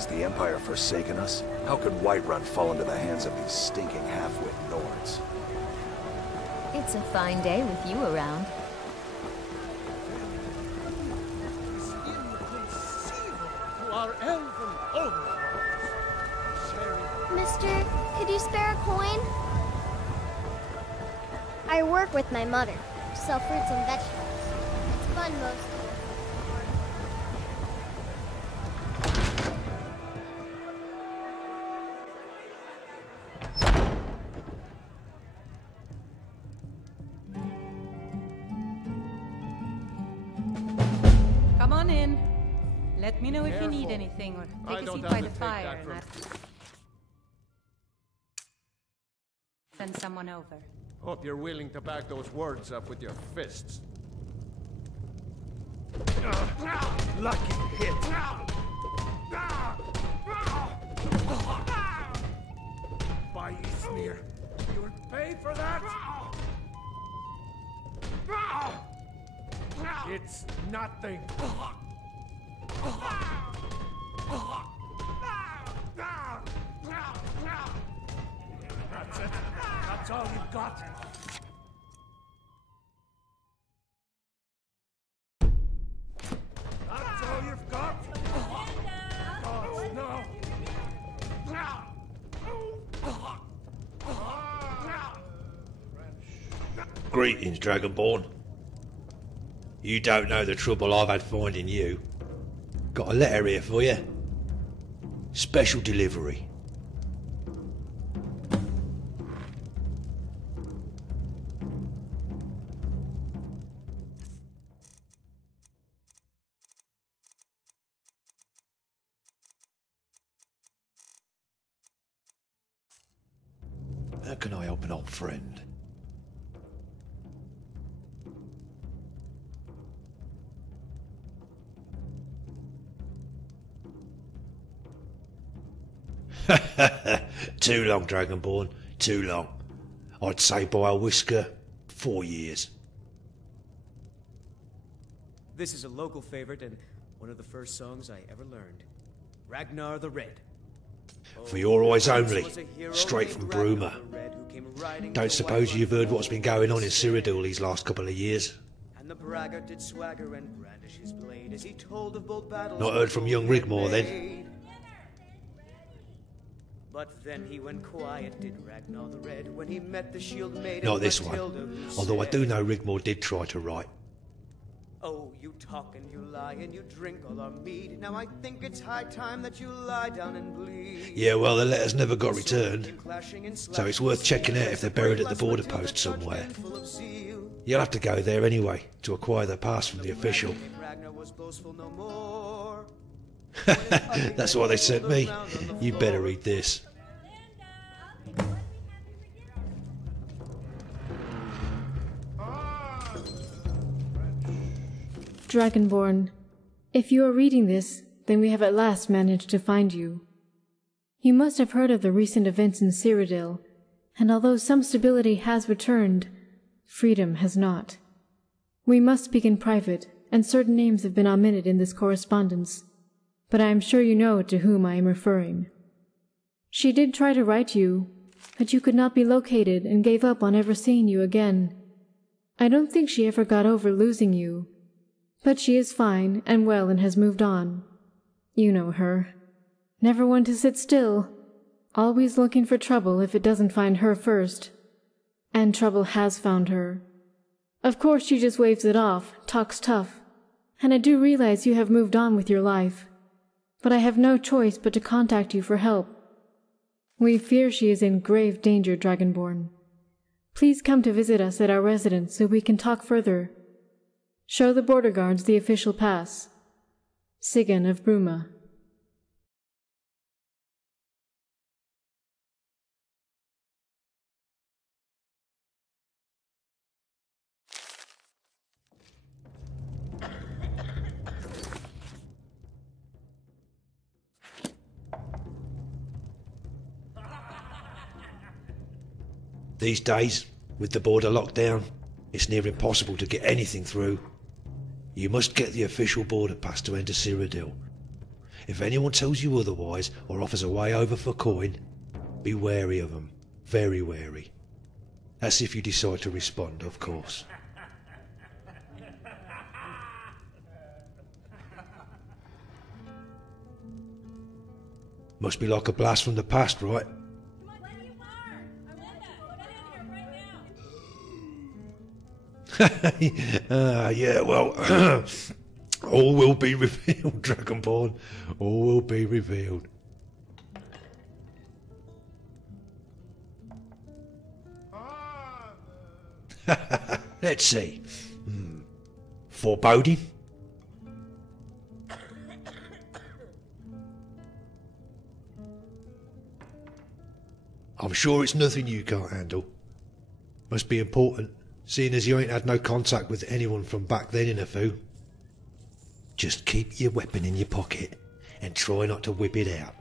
Has the Empire forsaken us? How could Whiterun fall into the hands of these stinking half-wit Nords? It's a fine day with you around. Our elven overlords. Mister, could you spare a coin? I work with my mother. Sell fruits and vegetables. It's fun mostly. Come on in. Let me know if you need anything, or take a seat by the fire and I'll send someone over. Hope you're willing to back those words up with your fists. Lucky hit! By Eastmere, you would pay for that? It's nothing. That's it. That's all you've got. That's all you've got? Oh, no. Greetings, Dragonborn. You don't know the trouble I've had finding you. Got a letter here for you. Special delivery. How can I help an old friend? Too long, Dragonborn. Too long. I'd say by a whisker, 4 years. This is a local favorite and one of the first songs I ever learned. Ragnar the Red. For your eyes only, straight from Bruma. Don't suppose you've heard what's been going on in Cyrodiil these last couple of years? And the braggart did swagger and brandish his blade as he told of bold battles. Not heard from young Rigmor then? But then he went quiet, did Ragnar the Red, when he met the shield maiden. Not this one, although I do know Rigmor did try to write. Oh, you talk and you lie and you drink all our mead. Now I think it's high time that you lie down and bleed. Yeah, well, the letters never got returned, so it's worth checking out if they're buried at the border post somewhere. You'll have to go there anyway, to acquire the pass from the official. That's why they sent me. You better read this. Dragonborn, if you are reading this, then we have at last managed to find you. You must have heard of the recent events in Cyrodiil, and although some stability has returned, freedom has not. We must speak in private, and certain names have been omitted in this correspondence, but I am sure you know to whom I am referring. She did try to write you, but you could not be located and gave up on ever seeing you again. I don't think she ever got over losing you, but she is fine and well and has moved on. You know her. Never one to sit still. Always looking for trouble if it doesn't find her first. And trouble has found her. Of course she just waves it off, talks tough. And I do realize you have moved on with your life. But I have no choice but to contact you for help. We fear she is in grave danger, Dragonborn. Please come to visit us at our residence so we can talk further. Show the border guards the official pass. Sigyn of Bruma. These days, with the border locked down, it's near impossible to get anything through. You must get the official border pass to enter Cyrodiil. If anyone tells you otherwise or offers a way over for coin, be wary of them. Very wary. That's if you decide to respond, of course. Must be like a blast from the past, right? Yeah, well, all will be revealed, Dragonborn. All will be revealed. Let's see. Foreboding? I'm sure it's nothing you can't handle. Must be important, seeing as you ain't had no contact with anyone from back then in a foo. Just keep your weapon in your pocket and try not to whip it out.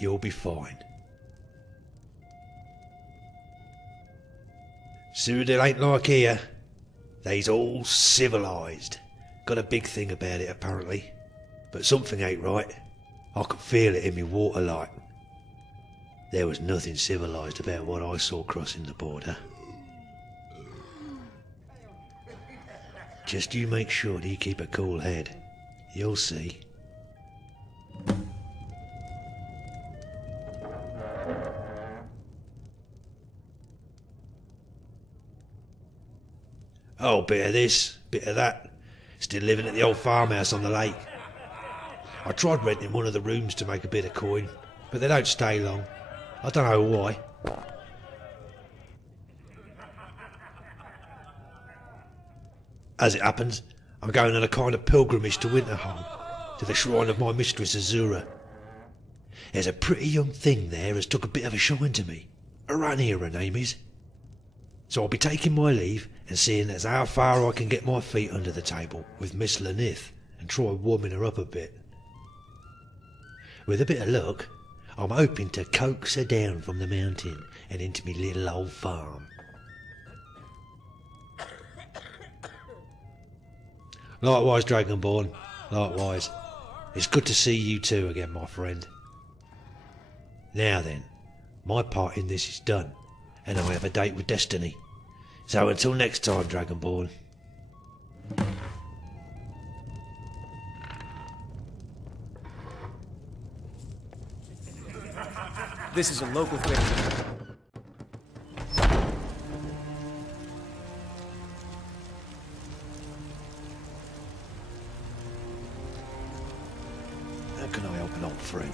You'll be fine. Cyrodiil ain't like here. They's all civilised. Got a big thing about it apparently. But something ain't right. I can feel it in me waterlight. There was nothing civilised about what I saw crossing the border. Just you make sure that you keep a cool head. You'll see. Oh, bit of this, bit of that. Still living at the old farmhouse on the lake. I tried renting one of the rooms to make a bit of coin, but they don't stay long. I don't know why. As it happens, I'm going on a kind of pilgrimage to Winterholm, to the shrine of my mistress Azura. There's a pretty young thing there as took a bit of a shine to me. Arania her name is. So I'll be taking my leave and seeing as how far I can get my feet under the table with Miss Lanith and try warming her up a bit. With a bit of luck, I'm hoping to coax her down from the mountain and into me little old farm. Likewise, Dragonborn. Likewise. It's good to see you too again, my friend. Now then, my part in this is done, and I have a date with Destiny. So until next time, Dragonborn. This is a local thing. How can I help an old friend?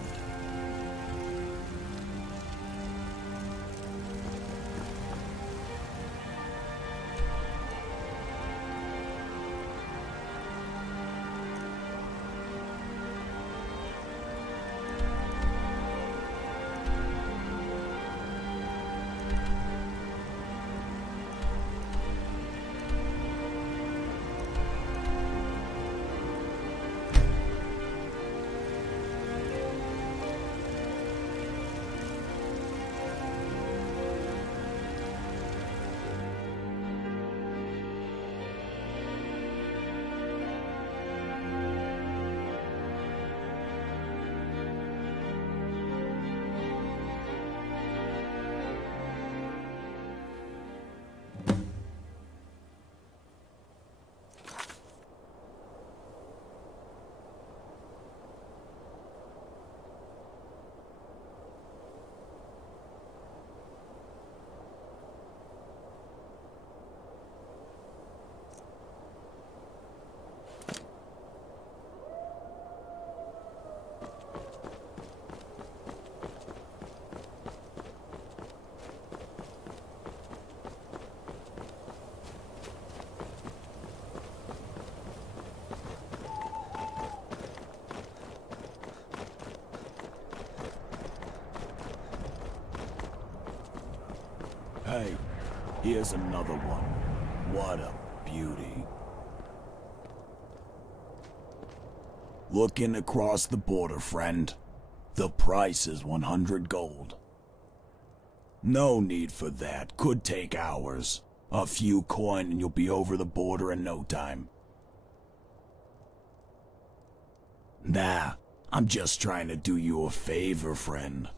Hey, here's another one. What a beauty. Looking across the border, friend. The price is 100 gold. No need for that. Could take hours. A few coin and you'll be over the border in no time. Nah, I'm just trying to do you a favor, friend.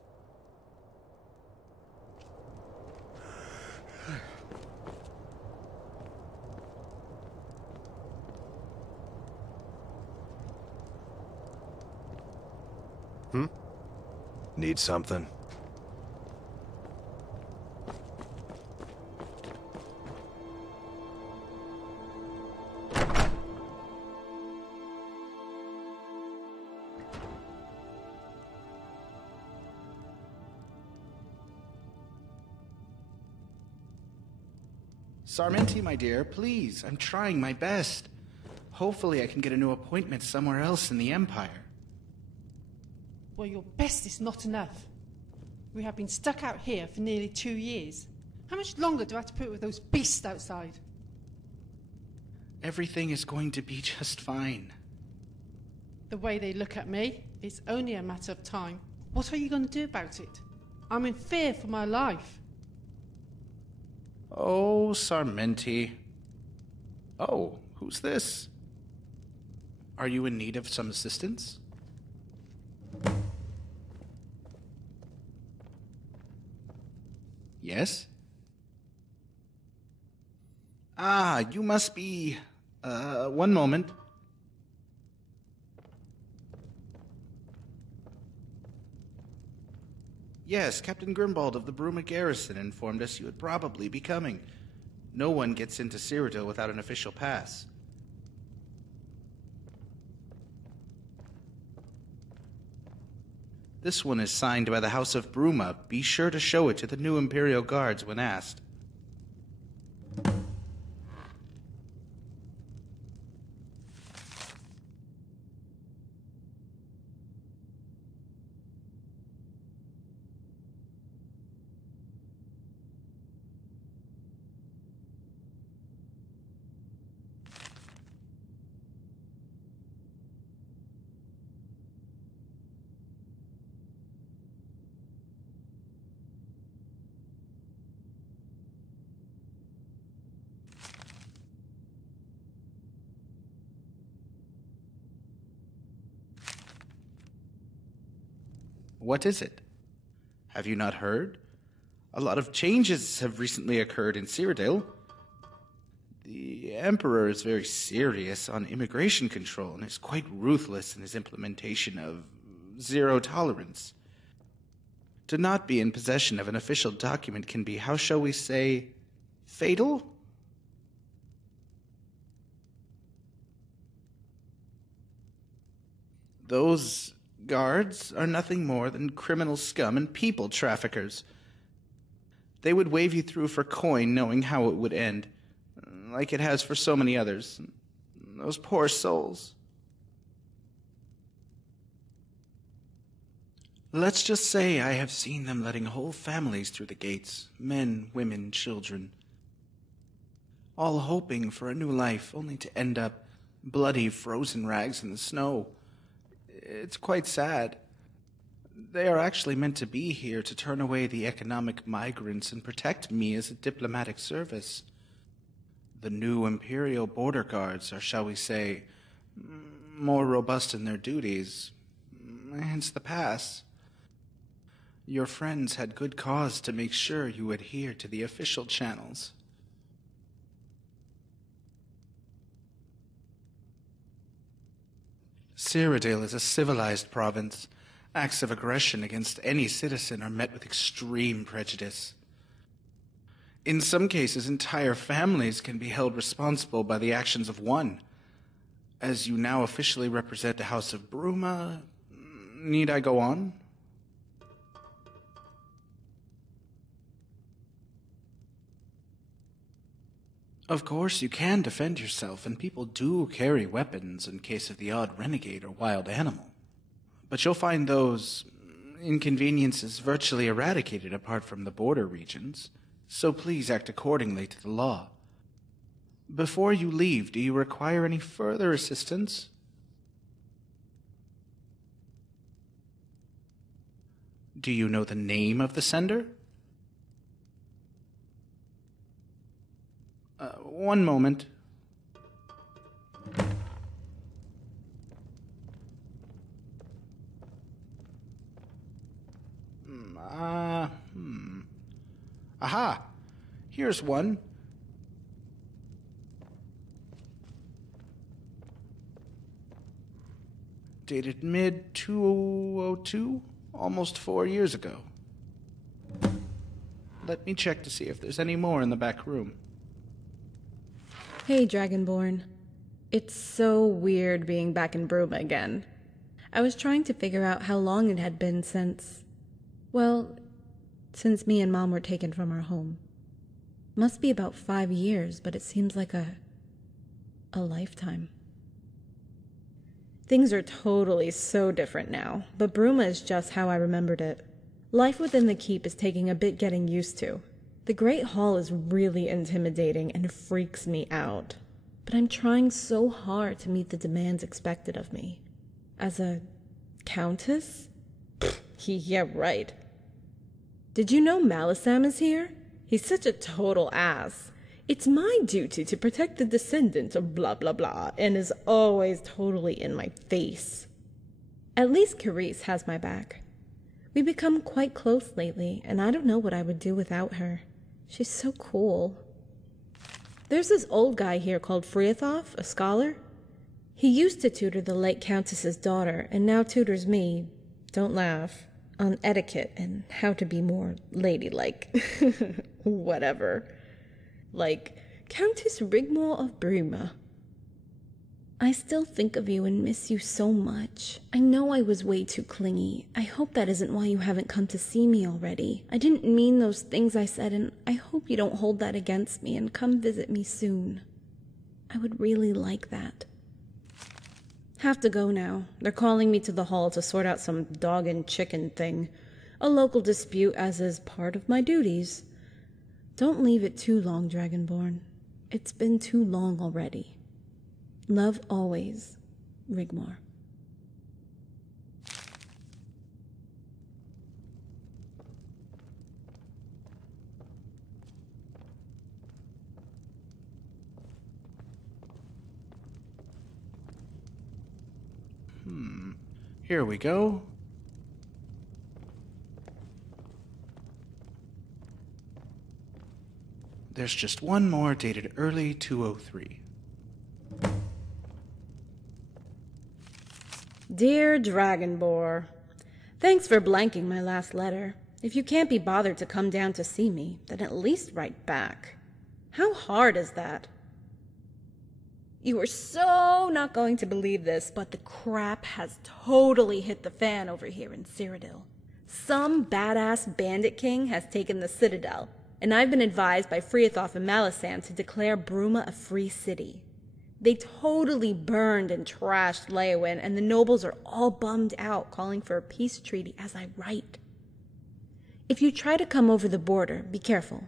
Need something? Sarmenti, my dear, please, I'm trying my best. Hopefully I can get a new appointment somewhere else in the Empire. Well, your best is not enough. We have been stuck out here for nearly 2 years. How much longer do I have to put up with those beasts outside? Everything is going to be just fine. The way they look at me, it's only a matter of time. What are you going to do about it? I'm in fear for my life. Oh, Sarmenti. Oh, who's this? Are you in need of some assistance? Yes? Ah, you must be... one moment. Yes, Captain Grimbald of the Bruma Garrison informed us you would probably be coming. No one gets into Cyrodiil without an official pass. This one is signed by the House of Bruma. Be sure to show it to the new Imperial Guards when asked. What is it? Have you not heard? A lot of changes have recently occurred in Cyrodiil. The Emperor is very serious on immigration control and is quite ruthless in his implementation of zero tolerance. To not be in possession of an official document can be, how shall we say, fatal? Those guards are nothing more than criminal scum and people traffickers. They would wave you through for coin knowing how it would end, like it has for so many others. Those poor souls. Let's just say I have seen them letting whole families through the gates, men, women, children, all hoping for a new life, only to end up bloody, frozen rags in the snow. It's quite sad. They are actually meant to be here to turn away the economic migrants and protect me as a diplomatic service. The new Imperial border guards are, shall we say, more robust in their duties, hence the pass. Your friends had good cause to make sure you adhere to the official channels. Cyrodiil is a civilized province. Acts of aggression against any citizen are met with extreme prejudice. In some cases, entire families can be held responsible by the actions of one. As you now officially represent the House of Bruma, need I go on? Of course, you can defend yourself, and people do carry weapons in case of the odd renegade or wild animal. But you'll find those inconveniences virtually eradicated apart from the border regions, so please act accordingly to the law. Before you leave, do you require any further assistance? Do you know the name of the sender? One moment. ... Aha! Here's one. Dated mid-2002, almost 4 years ago. Let me check to see if there's any more in the back room. Hey, Dragonborn. It's so weird being back in Bruma again. I was trying to figure out how long it had been since me and Mom were taken from our home. Must be about 5 years, but it seems like a lifetime. Things are totally so different now, but Bruma is just how I remembered it. Life within the keep is taking a bit getting used to. The Great Hall is really intimidating and freaks me out. But I'm trying so hard to meet the demands expected of me. As a countess? Yeah, right. Did you know Malisam is here? He's such a total ass. It's my duty to protect the descendants of blah blah blah, and is always totally in my face. At least Carice has my back. We've become quite close lately, and I don't know what I would do without her. She's so cool. There's this old guy here called Friathoff, a scholar. He used to tutor the late Countess's daughter, and now tutors me, don't laugh, on etiquette and how to be more ladylike. Whatever. Like Countess Rigmor of Bruma. I still think of you and miss you so much. I know I was way too clingy. I hope that isn't why you haven't come to see me already. I didn't mean those things I said, and I hope you don't hold that against me and come visit me soon. I would really like that. Have to go now. They're calling me to the hall to sort out some dog and chicken thing. A local dispute, as is part of my duties. Don't leave it too long, Dragonborn. It's been too long already. Love always, Rigmor. Here we go. There's just one more dated early 203. Dear Dragonborn, thanks for blanking my last letter. If you can't be bothered to come down to see me, then at least write back. How hard is that? You are so not going to believe this, but the crap has totally hit the fan over here in Cyrodiil. Some badass bandit king has taken the Citadel, and I've been advised by Friathoff and Malisam to declare Bruma a free city. They totally burned and trashed Leyawiin, and the nobles are all bummed out, calling for a peace treaty as I write. If you try to come over the border, be careful.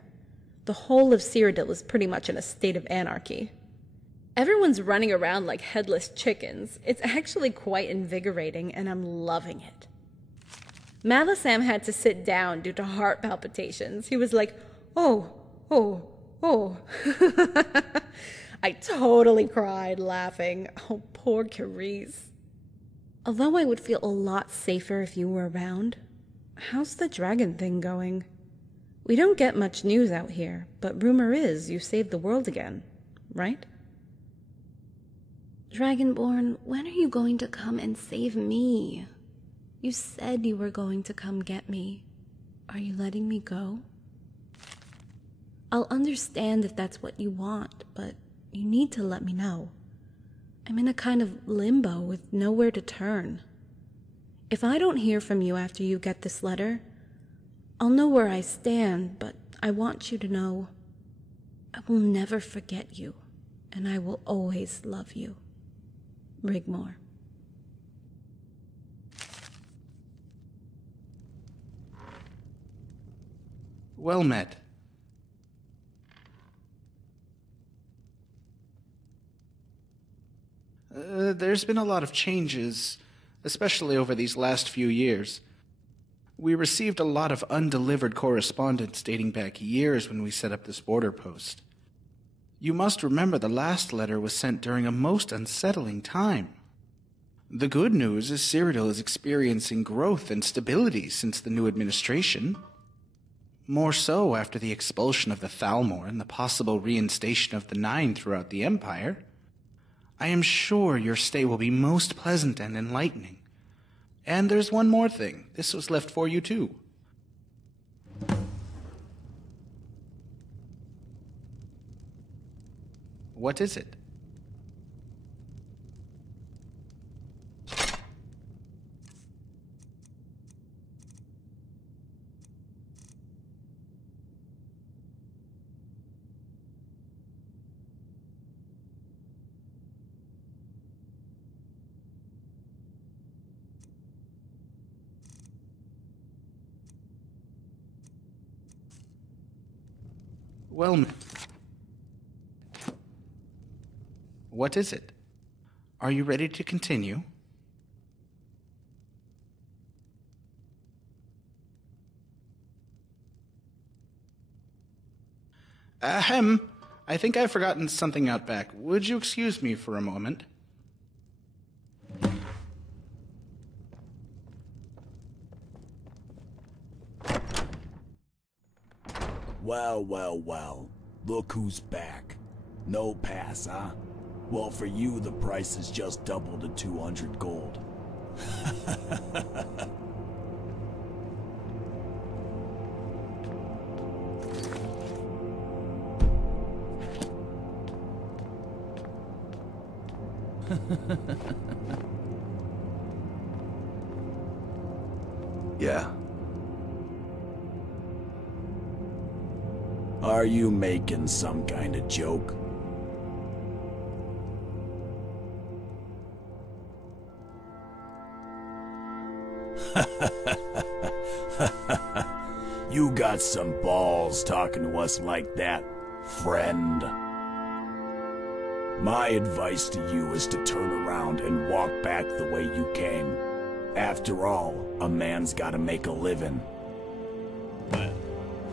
The whole of Cyrodiil is pretty much in a state of anarchy. Everyone's running around like headless chickens. It's actually quite invigorating, and I'm loving it. Malisam had to sit down due to heart palpitations. He was like, oh. I totally cried, laughing. Oh, poor Carice. Although I would feel a lot safer if you were around, how's the dragon thing going? We don't get much news out here, but rumor is you saved the world again, right? Dragonborn, when are you going to come and save me? You said you were going to come get me. Are you letting me go? I'll understand if that's what you want, but you need to let me know. I'm in a kind of limbo with nowhere to turn. If I don't hear from you after you get this letter, I'll know where I stand, but I want you to know I will never forget you, and I will always love you. Rigmor. Well met. There's been a lot of changes, especially over these last few years. We received a lot of undelivered correspondence dating back years when we set up this border post. You must remember the last letter was sent during a most unsettling time. The good news is Cyrodiil is experiencing growth and stability since the new administration. More so after the expulsion of the Thalmor and the possible reinstation of the Nine throughout the Empire. I am sure your stay will be most pleasant and enlightening. And there's one more thing. This was left for you too. What is it? Well, what is it? Are you ready to continue? Ahem. I think I've forgotten something out back. Would you excuse me for a moment? Well, well, well. Look who's back. No pass, huh? Well, for you, the price has just doubled to 200 gold. Yeah. Are you making some kind of joke? You got some balls talking to us like that, friend. My advice to you is to turn around and walk back the way you came. After all, a man's gotta make a living. Well,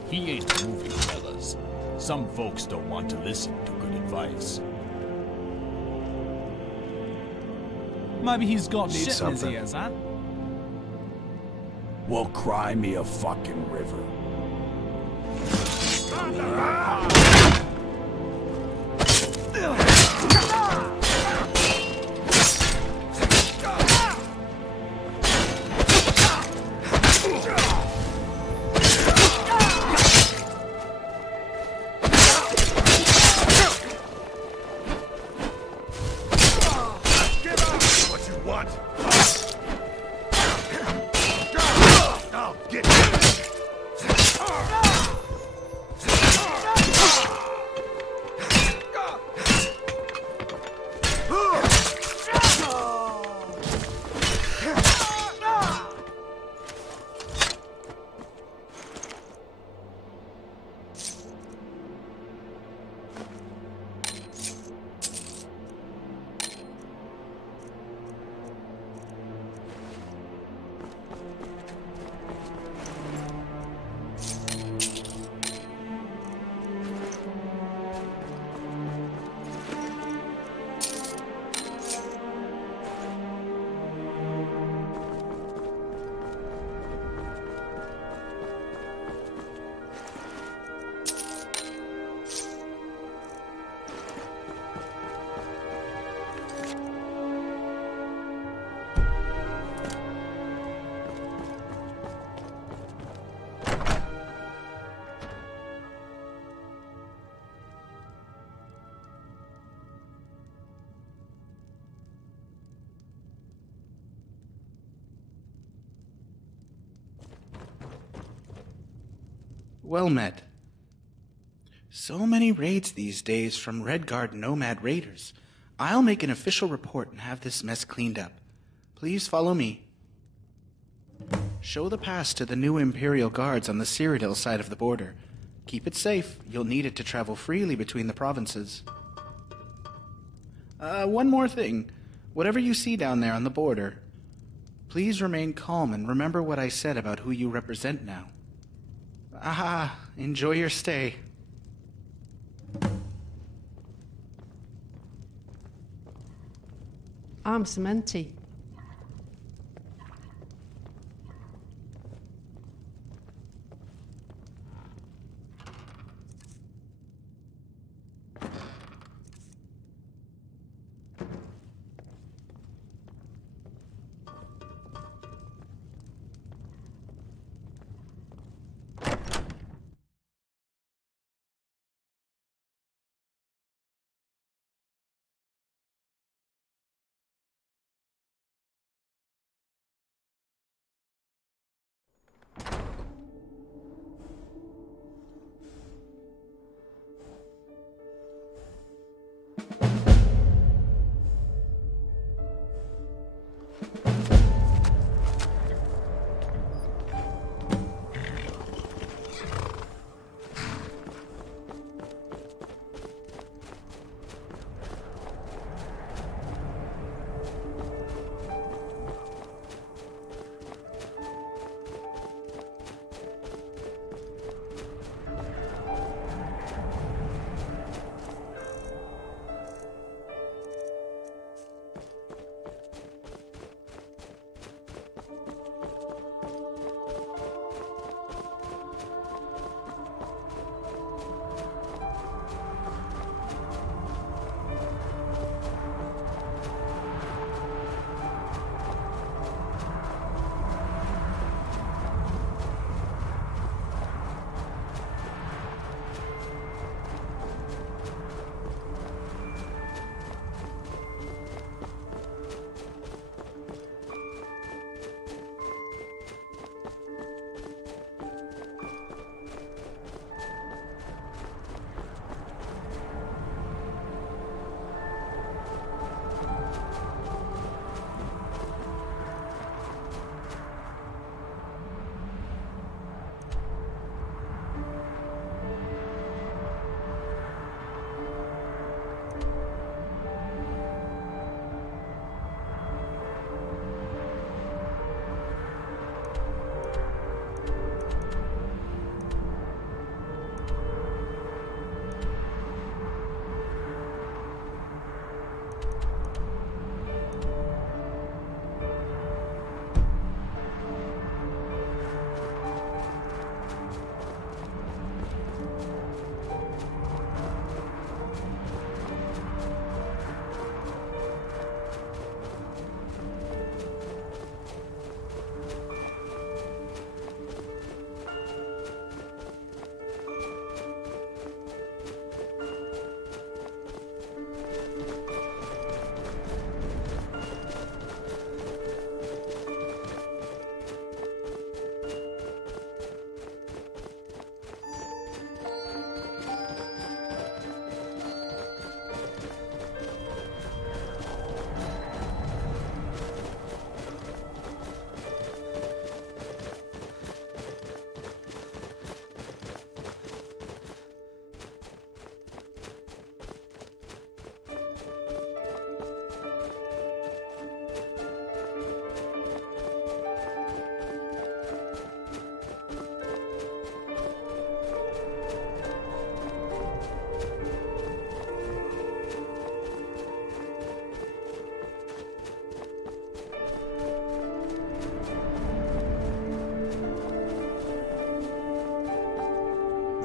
he ain't moving, fellas. Some folks don't want to listen to good advice. Maybe he's got Need shit in something. his ears, huh? Well, cry me a fucking river. Well met. So many raids these days from Redguard nomad raiders. I'll make an official report and have this mess cleaned up. Please follow me. Show the pass to the new Imperial Guards on the Cyrodiil side of the border. Keep it safe. You'll need it to travel freely between the provinces. One more thing. Whatever you see down there on the border, please remain calm and remember what I said about who you represent now. Enjoy your stay. I'm Samenti.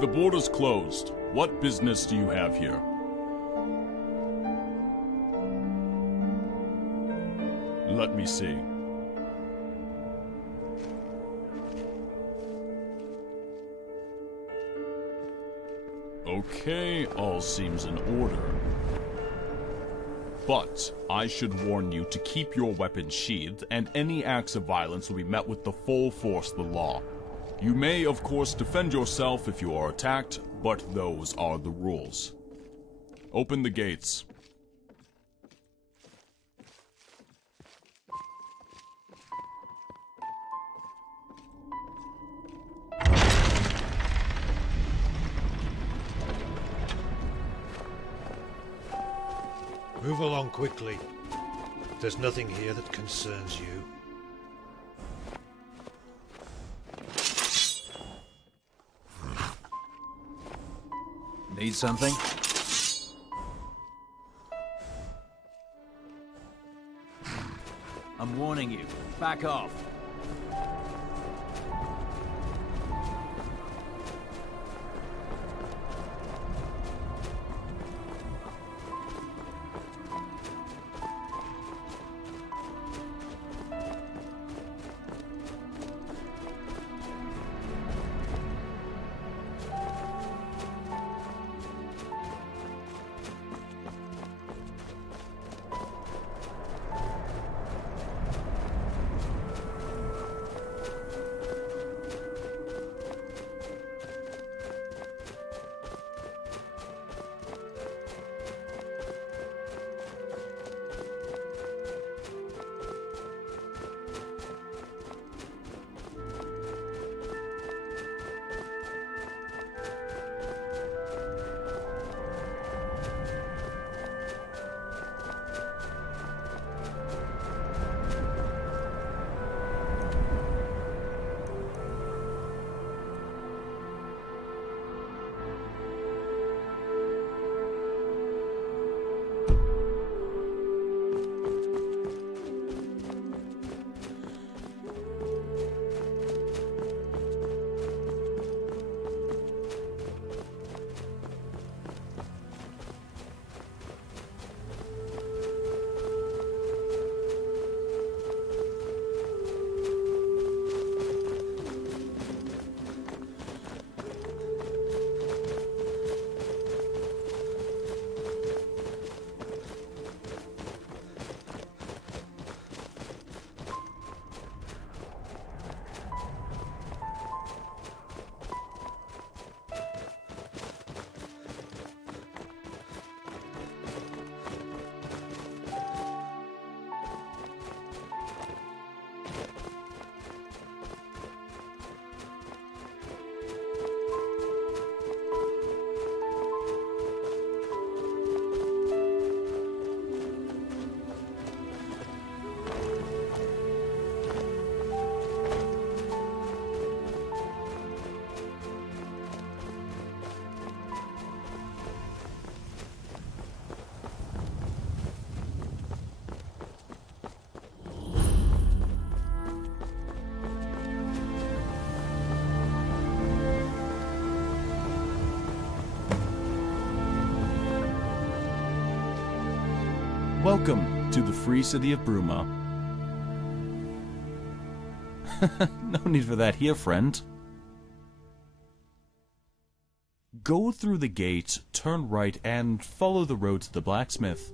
The border's closed. What business do you have here? Let me see. Okay, all seems in order. But I should warn you to keep your weapons sheathed, and any acts of violence will be met with the full force of the law. You may, of course, defend yourself if you are attacked, but those are the rules. Open the gates. Move along quickly. There's nothing here that concerns you. Need something? I'm warning you. Back off. Welcome to the free city of Bruma. No need for that here, friend. Go through the gate, turn right, and follow the road to the blacksmith.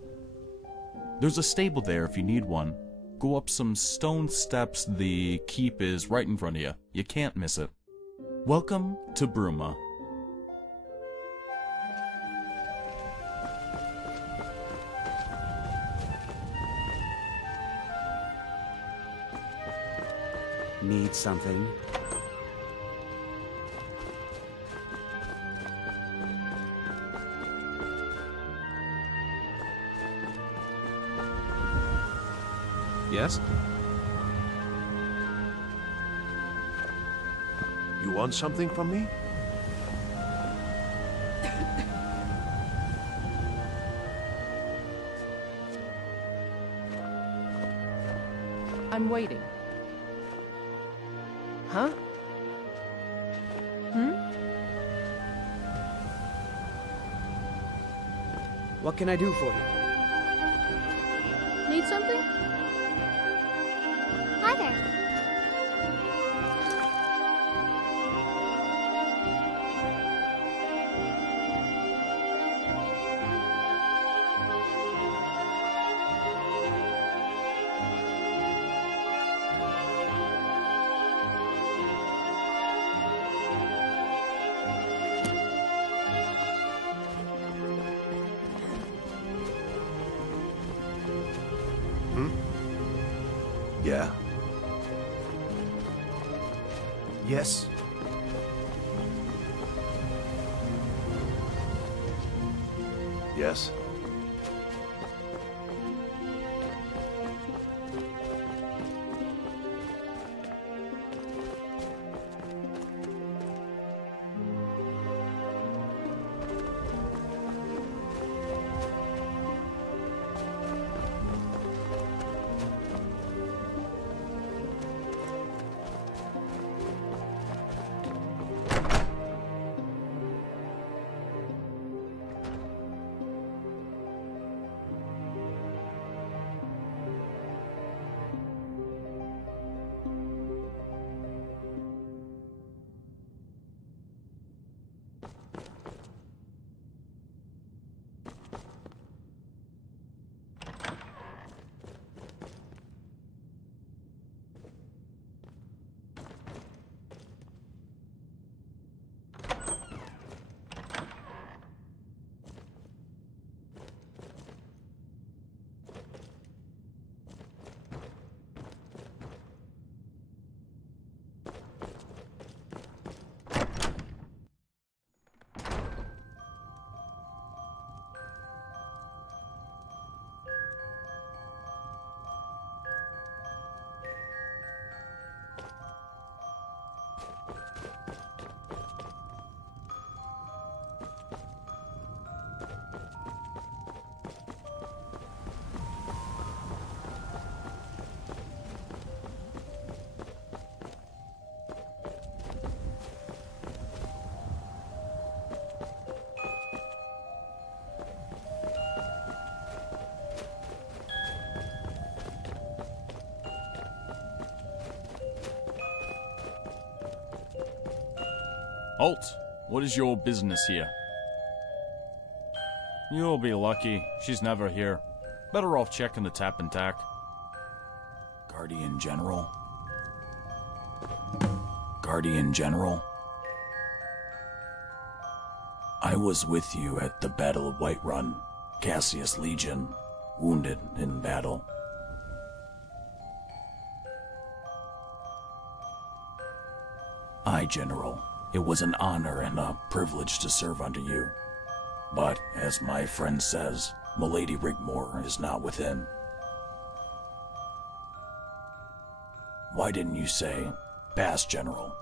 There's a stable there if you need one. Go up some stone steps, the keep is right in front of you. You can't miss it. Welcome to Bruma. Need something? Yes? You want something from me? I'm waiting. Huh? Hmm? What can I do for you? Need something? Hi there. Yeah? Yes? Yes? Halt! What is your business here? You'll be lucky. She's never here. Better off checking the tap and tack. Guardian General? Guardian General? I was with you at the Battle of Whiterun, Cassius Legion, wounded in battle. Aye, General. It was an honor and a privilege to serve under you. But, as my friend says, Milady Rigmor is not with him. Why didn't you say, pass, General?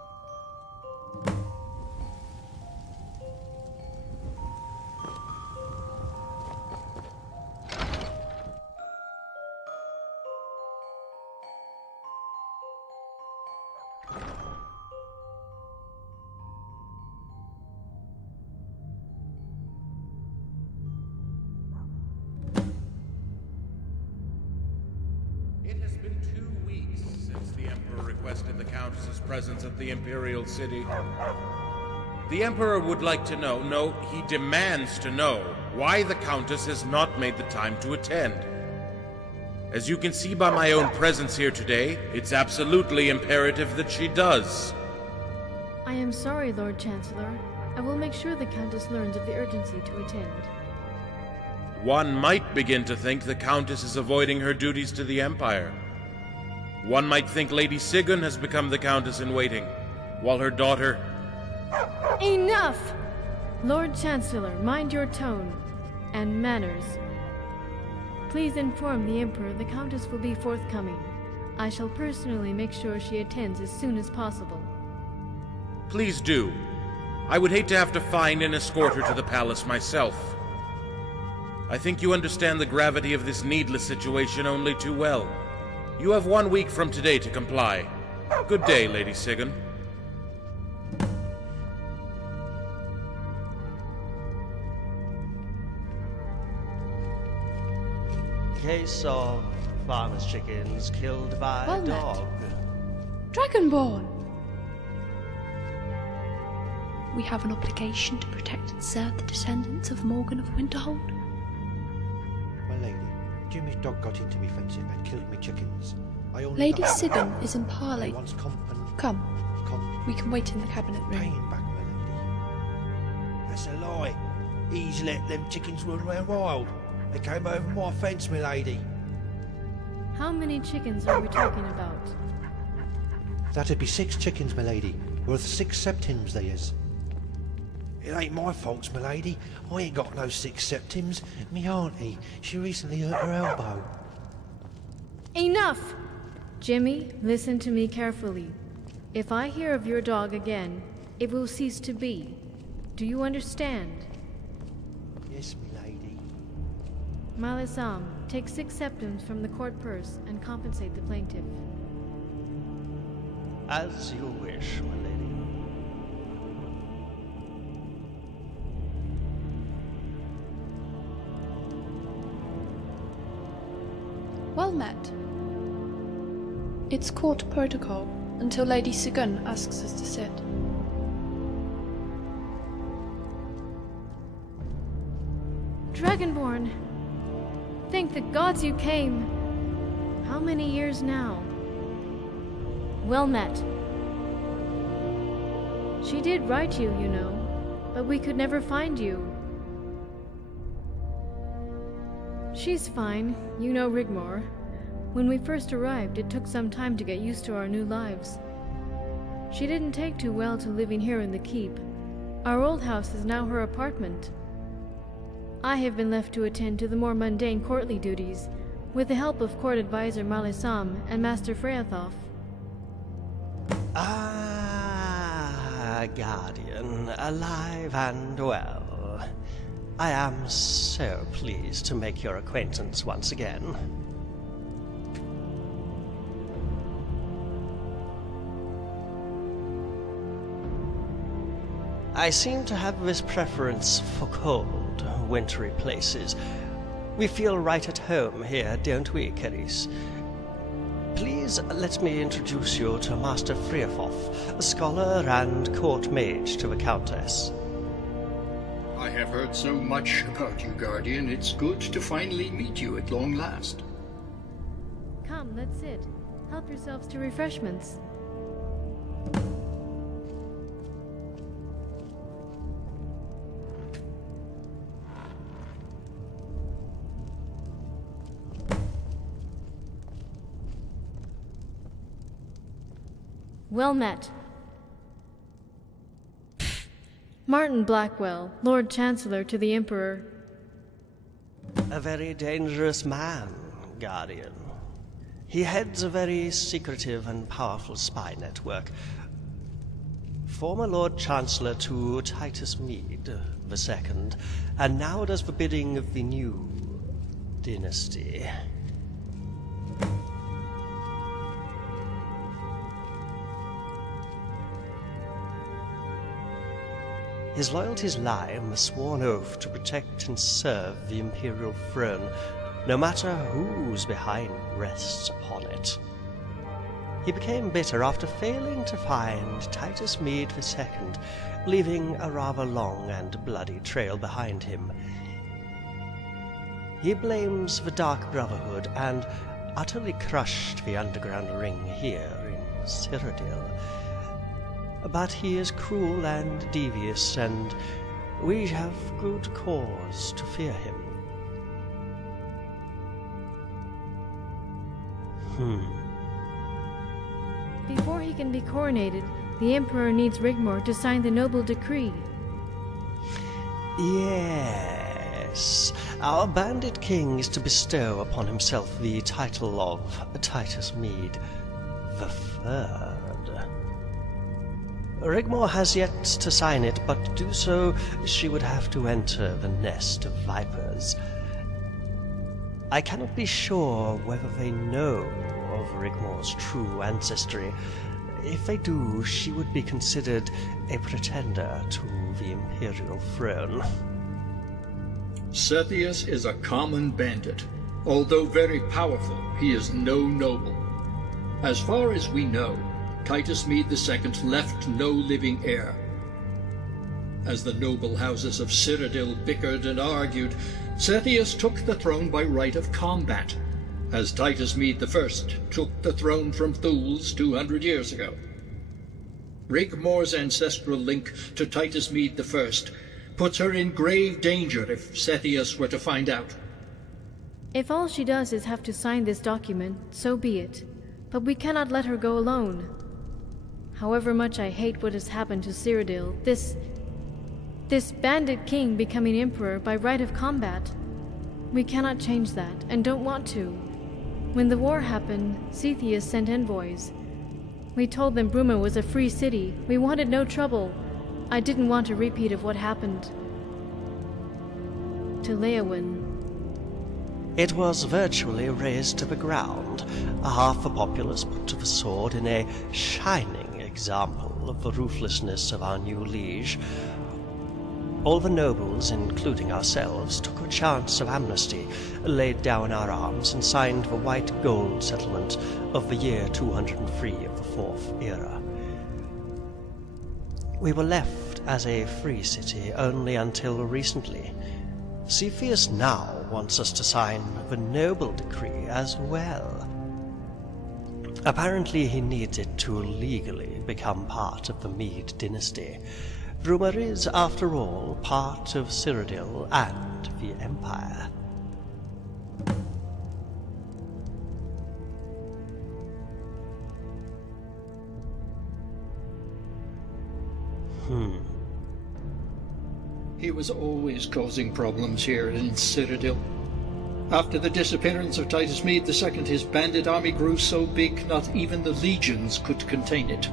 It has been 2 weeks since the Emperor requested the Countess's presence at the Imperial City. The Emperor would like to know, no, he demands to know, why the Countess has not made the time to attend. As you can see by my own presence here today, it's absolutely imperative that she does. I am sorry, Lord Chancellor. I will make sure the Countess learns of the urgency to attend. One might begin to think the Countess is avoiding her duties to the Empire. One might think Lady Sigyn has become the Countess-in-waiting, while her daughter... Enough! Lord Chancellor, mind your tone and manners. Please inform the Emperor the Countess will be forthcoming. I shall personally make sure she attends as soon as possible. Please do. I would hate to have to find and escort her to the palace myself. I think you understand the gravity of this needless situation only too well. You have 1 week from today to comply. Good day, Lady Sigyn. Case of farmer's chickens killed by Well met. dog. Dragonborn! We have an obligation to protect and serve the descendants of Morgan of Winterhold. My lady, Jimmy's dog got into me fence and killed me chickens. I only Lady got- Sigan is in parley. I once Come, we can wait in the cabinet room. paying back, my lady. That's a lie. He's let them chickens run around wild. They came over my fence, my lady. How many chickens are we talking about? That'd be 6 chickens, my lady. Worth 6 septims, they is. It ain't my faults, my lady. I ain't got no 6 septims. Me auntie, she recently hurt her elbow. Enough! Jimmy, listen to me carefully. If I hear of your dog again, it will cease to be. Do you understand? Yes, my lady. Malisam, take 6 septims from the court purse and compensate the plaintiff. As you wish, my lady. Well met. It's court protocol until Lady Sigun asks us to sit. Dragonborn! Thank the gods you came! How many years now? Well met. She did write you, you know, but we could never find you. She's fine, you know Rigmor. When we first arrived, it took some time to get used to our new lives. She didn't take too well to living here in the keep. Our old house is now her apartment. I have been left to attend to the more mundane courtly duties, with the help of court advisor Malisam and Master Freathoff. Ah, Guardian, alive and well. I am so pleased to make your acquaintance once again. I seem to have this preference for cold, wintry places. We feel right at home here, don't we, Carice? Please let me introduce you to Master Freathoff, a scholar and court mage to the Countess. I have heard so much about you, Guardian. It's good to finally meet you at long last. Come, let's sit. Help yourselves to refreshments. Well met. Martin Blackwell, Lord Chancellor to the Emperor. A very dangerous man, Guardian. He heads a very secretive and powerful spy network. Former Lord Chancellor to Titus Mead II, and now does the bidding of the new dynasty. His loyalties lie in the sworn oath to protect and serve the imperial throne, no matter whose behind rests upon it. He became bitter after failing to find Titus Mead II, leaving a rather long and bloody trail behind him. He blames the Dark Brotherhood and utterly crushed the underground ring here in Cyrodiil. But he is cruel and devious, and we have good cause to fear him. Before he can be coronated, the Emperor needs Rigmor to sign the noble decree. Yes, our bandit king is to bestow upon himself the title of Titus Mead III. Rigmor has yet to sign it, but to do so, she would have to enter the nest of vipers. I cannot be sure whether they know of Rigmor's true ancestry. If they do, she would be considered a pretender to the imperial throne. Sethius is a common bandit. Although very powerful, he is no noble. As far as we know, Titus Mede II left no living heir. As the noble houses of Cyrodiil bickered and argued, Sethius took the throne by right of combat, as Titus Mede I took the throne from Thules 200 years ago. Rigmor's ancestral link to Titus Mede I puts her in grave danger if Sethius were to find out. If all she does is have to sign this document, so be it. But we cannot let her go alone. However much I hate what has happened to Cyrodiil, this bandit king becoming emperor by right of combat, we cannot change that, and don't want to. When the war happened, Sethius sent envoys. We told them Bruma was a free city. We wanted no trouble. I didn't want a repeat of what happened to Leowyn. It was virtually razed to the ground, half the populace put to the sword in a shining example of the ruthlessness of our new liege. All the nobles, including ourselves, took a chance of amnesty, laid down our arms, and signed the white gold settlement of the year 203 of the Fourth Era. We were left as a free city only until recently. Cepheus now wants us to sign the noble decree as well. Apparently he needs it to legally become part of the Mede dynasty. Bruma is, after all, part of Cyrodiil and the Empire. He was always causing problems here in Cyrodiil. After the disappearance of Titus Mede II, his bandit army grew so big not even the legions could contain it.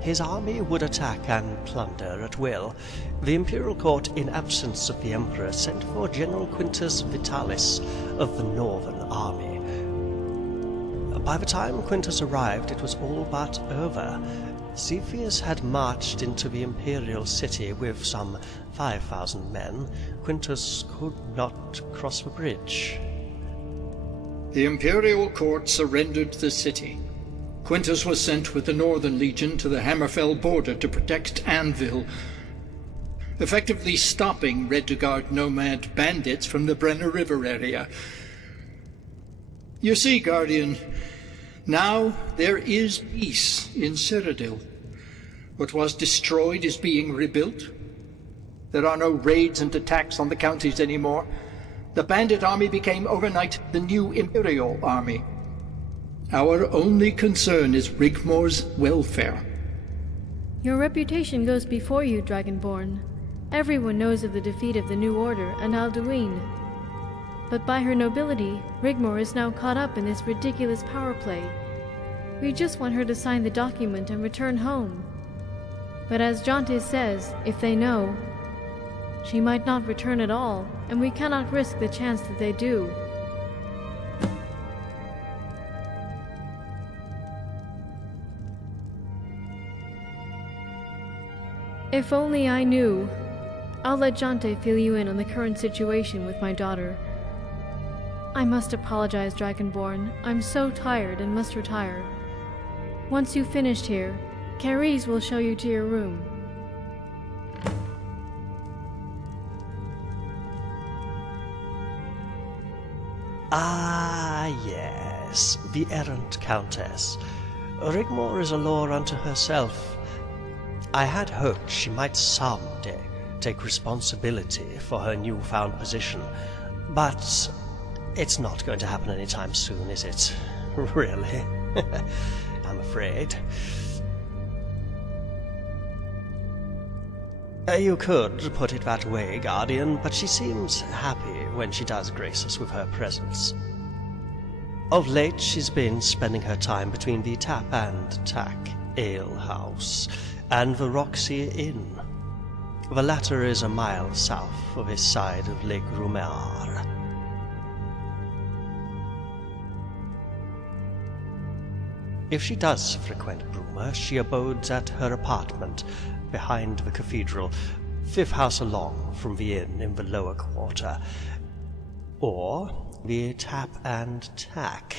His army would attack and plunder at will. The imperial court, in absence of the emperor, sent for General Quintus Vitalis of the Northern Army. By the time Quintus arrived, it was all but over. Cepheus had marched into the imperial city with some 5,000 men. Quintus could not cross the bridge. The imperial court surrendered the city. Quintus was sent with the Northern Legion to the Hammerfell border to protect Anvil, effectively stopping Red-to-Guard nomad bandits from the Brenner River area. You see, Guardian, now there is peace in Cyrodiil. What was destroyed is being rebuilt. There are no raids and attacks on the counties anymore. The bandit army became overnight the new Imperial army. Our only concern is Rigmor's welfare. Your reputation goes before you, Dragonborn. Everyone knows of the defeat of the New Order and Alduin. But by her nobility, Rigmor is now caught up in this ridiculous power play. We just want her to sign the document and return home. But as Jonte says, if they know, she might not return at all, and we cannot risk the chance that they do. If only I knew. I'll let Jonte fill you in on the current situation with my daughter. I must apologize, Dragonborn. I'm so tired and must retire. Once you've finished here, Carice will show you to your room. Ah, yes, the errant countess. Rigmor is a lore unto herself. I had hoped she might someday take responsibility for her newfound position, but it's not going to happen anytime soon, is it? Really? I'm afraid. You could put it that way, Guardian, but she seems happy when she does grace us with her presence. Of late, she's been spending her time between the Tap and Tack Ale House and the Roxy Inn. The latter is a mile south of this side of Lake Rumar. If she does frequent Bruma, she abodes at her apartment behind the cathedral, 5th house along from the inn in the lower quarter. or the Tap and Tack.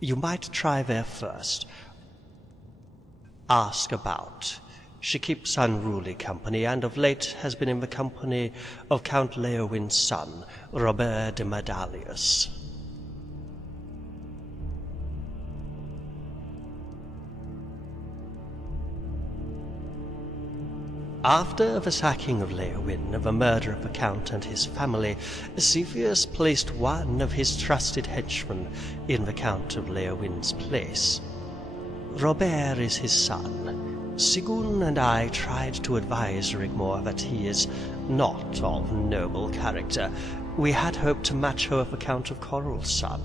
You might try there first. Ask about. She keeps unruly company, and of late has been in the company of Count Leowin's son, Robert de Medalius. After the sacking of Leowin, the murder of the Count and his family, Cepheus placed one of his trusted henchmen in the Count of Leowin's place. Robert is his son. Sigun and I tried to advise Rigmor that he is not of noble character. We had hoped to match her with the Count of Coral's son,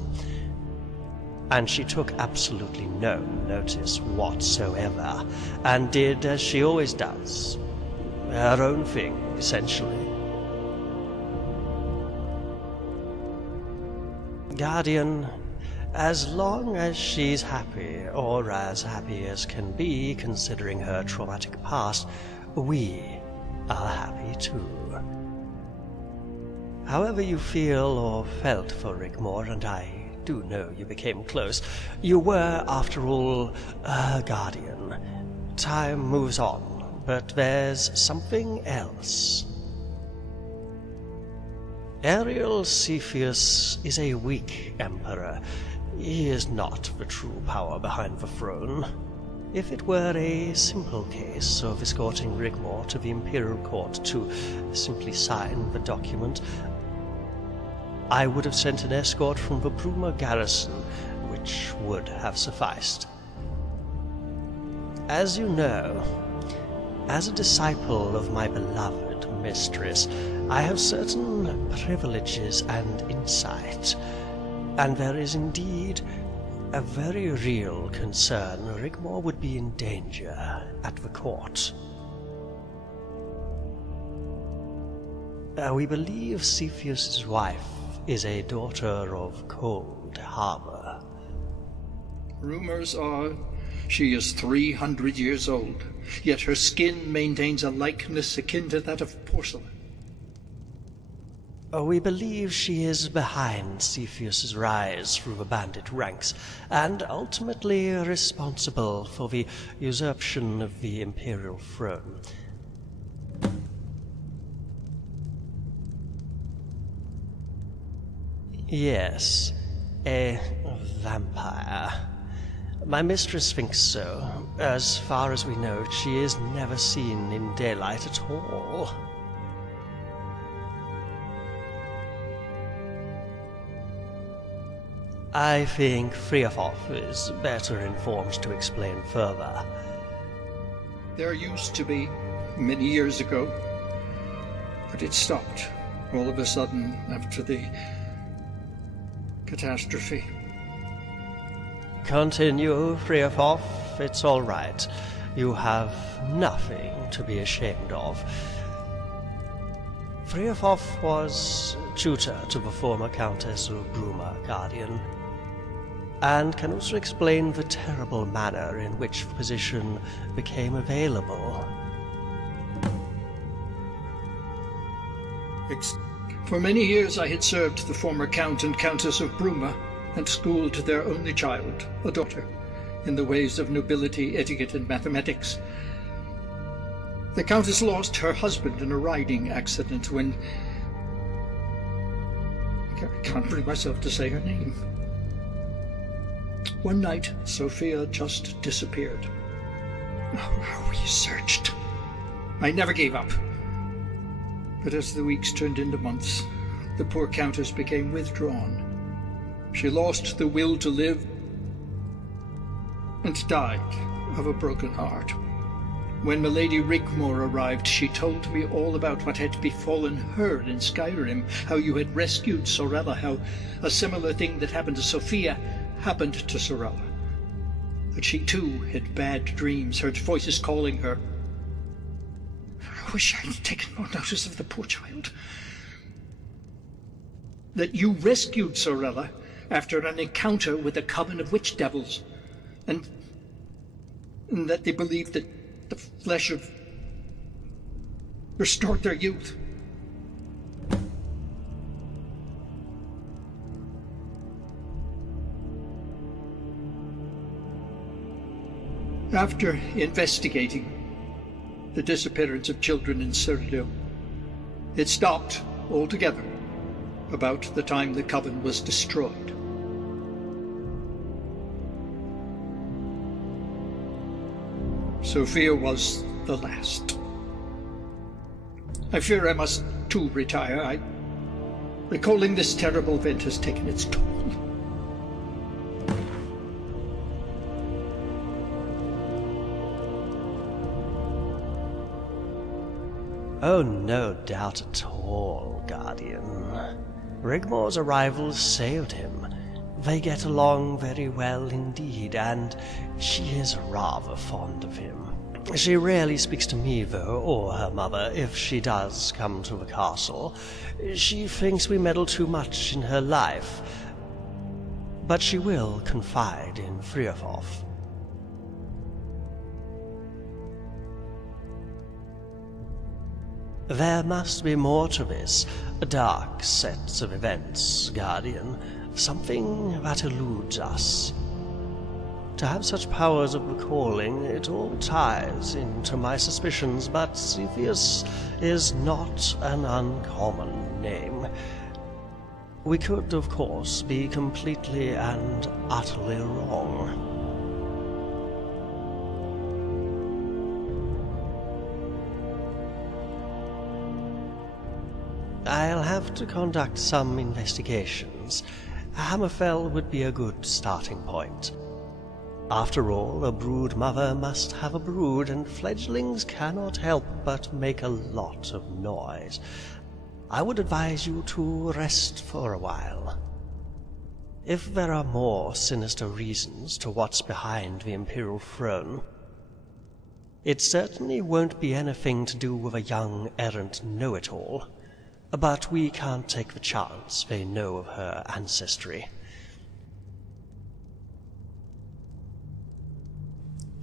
and she took absolutely no notice whatsoever, and did as she always does. Her own thing, essentially. Guardian, as long as she's happy, or as happy as can be considering her traumatic past, we are happy too. However you feel or felt for Rigmor, and I do know you became close, you were, after all, a guardian. Time moves on. But there's something else. Ariel Cepheus is a weak emperor. He is not the true power behind the throne. If it were a simple case of escorting Rigmor to the Imperial Court to simply sign the document, I would have sent an escort from the Bruma garrison, which would have sufficed. As you know, as a disciple of my beloved mistress, I have certain privileges and insight, and there is indeed a very real concern Rigmor would be in danger at the court. We believe Cepheus's wife is a daughter of Cold Harbor. Rumors are she is 300 years old, yet her skin maintains a likeness akin to that of porcelain. We believe she is behind Cepheus's rise through the bandit ranks, and ultimately responsible for the usurpation of the Imperial throne. Yes, a vampire. My mistress thinks so. As far as we know, she is never seen in daylight at all. I think Friafoff is better informed to explain further. There used to be, many years ago, but it stopped all of a sudden after the catastrophe. Continue, Friafoff. It's all right. You have nothing to be ashamed of. Friafoff was tutor to the former Countess of Bruma, Guardian, and can also explain the terrible manner in which the position became available. For many years I had served the former Count and Countess of Bruma, and schooled their only child, a daughter, in the ways of nobility, etiquette, and mathematics. The Countess lost her husband in a riding accident when... I can't bring myself to say her name. One night, Sophia just disappeared. Oh, we searched. I never gave up. But as the weeks turned into months, the poor Countess became withdrawn. She lost the will to live and died of a broken heart. When Milady Rigmor arrived, she told me all about what had befallen her in Skyrim, how you had rescued Sorella, how a similar thing that happened to Sophia happened to Sorella. That she too had bad dreams, heard voices calling her. I wish I had taken more notice of the poor child. That you rescued Sorella after an encounter with a coven of witch devils, and that they believed that the flesh of restored their youth. After investigating the disappearance of children in Cyrodiil, it stopped altogether about the time the Coven was destroyed. Sophia was the last. I fear I must too retire. Recalling this terrible event has taken its toll. Oh, no doubt at all, Guardian. Rigmor's arrival saved him. They get along very well indeed, and she is rather fond of him. She rarely speaks to me, though, or her mother, if she does come to the castle. She thinks we meddle too much in her life, but she will confide in Friafoth. There must be more to this, a dark set of events, Guardian, something that eludes us. To have such powers of recalling, it all ties into my suspicions, but Cepheus is not an uncommon name. We could, of course, be completely and utterly wrong. I'll have to conduct some investigations. Hammerfell would be a good starting point. After all, a brood mother must have a brood, and fledglings cannot help but make a lot of noise. I would advise you to rest for a while. If there are more sinister reasons to what's behind the Imperial throne, it certainly won't be anything to do with a young errant know-it-all. But we can't take the chance they know of her ancestry.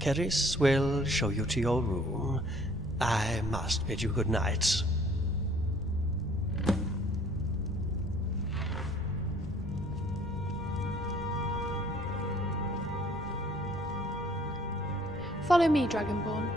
Keris will show you to your room. I must bid you good night. Follow me, Dragonborn.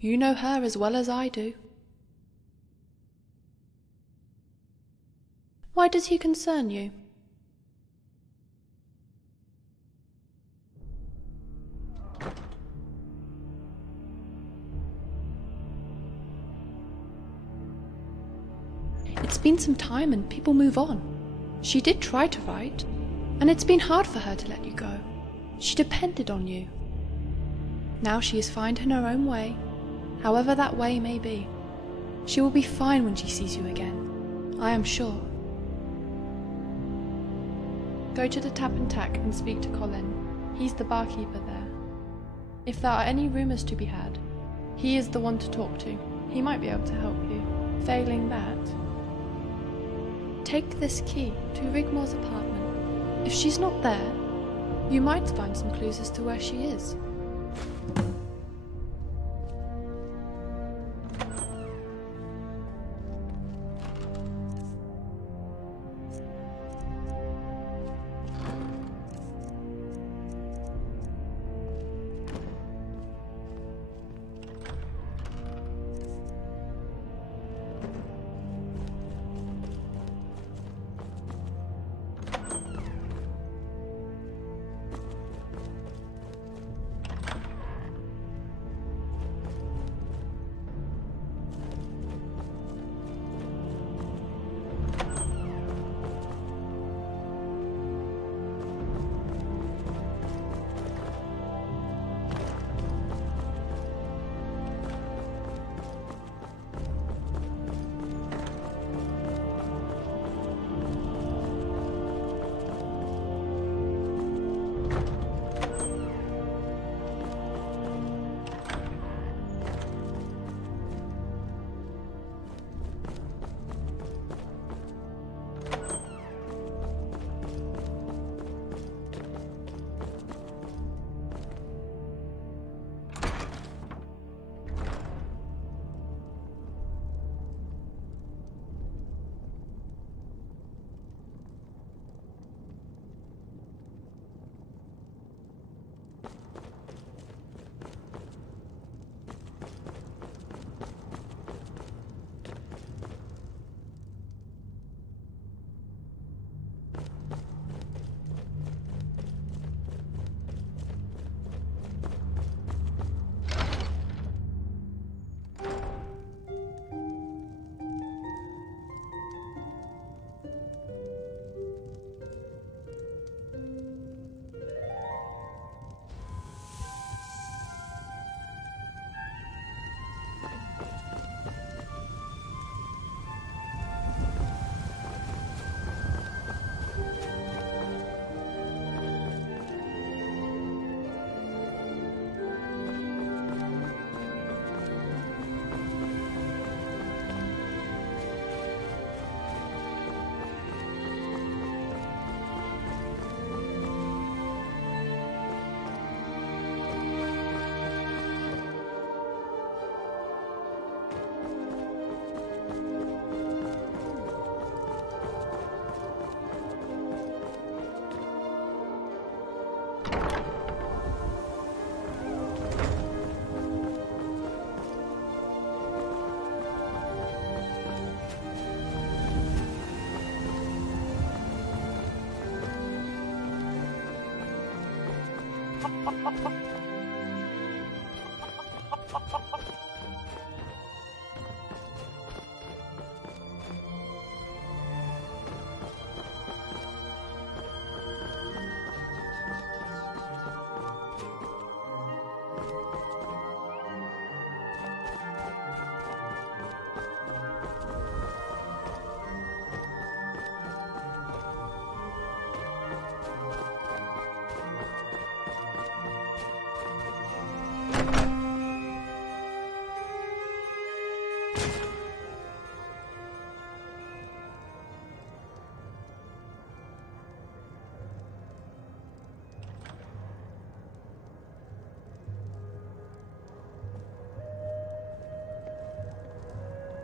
You know her as well as I do. Why does he concern you? It's been some time and people move on. She did try to write, and it's been hard for her to let you go. She depended on you. Now she is finding her own way, however that way may be. She will be fine when she sees you again, I am sure. Go to the Tap and Tack and speak to Colin. He's the barkeeper there. If there are any rumors to be had, he is the one to talk to. He might be able to help you. Failing that, take this key to Rigmor's apartment. If she's not there, you might find some clues as to where she is.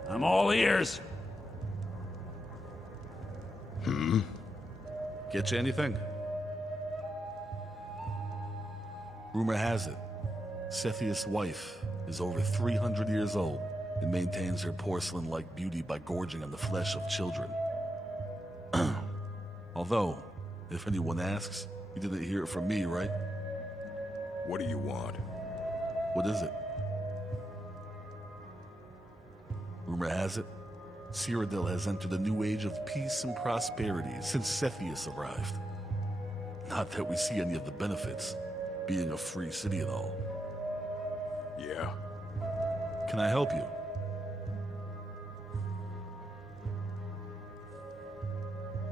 I'm all ears. Get you anything? Rumor has it, Cepheus' wife is over 300 years old and maintains her porcelain-like beauty by gorging on the flesh of children. Although, if anyone asks, you didn't hear it from me, right? What do you want? What is it? Rumor has it, Cyrodiil has entered a new age of peace and prosperity since Cepheus arrived. Not that we see any of the benefits, being a free city and all. Yeah? Can I help you?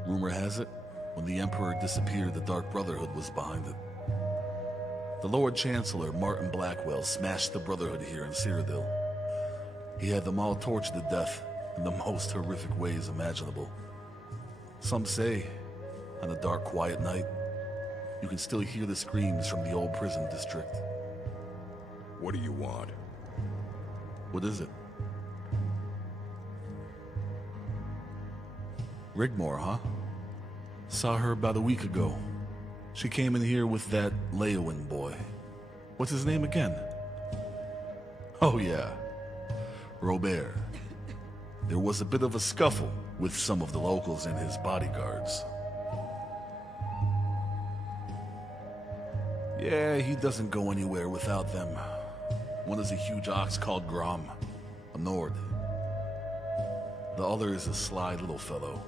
Rumor has it, when the Emperor disappeared, the Dark Brotherhood was behind it. The Lord Chancellor, Martin Blackwell, smashed the Brotherhood here in Cyrodiil. He had them all tortured to death in the most horrific ways imaginable. Some say, on a dark, quiet night, you can still hear the screams from the old prison district. What do you want? What is it? Rigmor, huh? Saw her about a week ago. She came in here with that Leowin boy. What's his name again? Oh yeah, Robert. There was a bit of a scuffle with some of the locals and his bodyguards. Yeah, he doesn't go anywhere without them. One is a huge ox called Grom, a Nord. The other is a sly little fellow,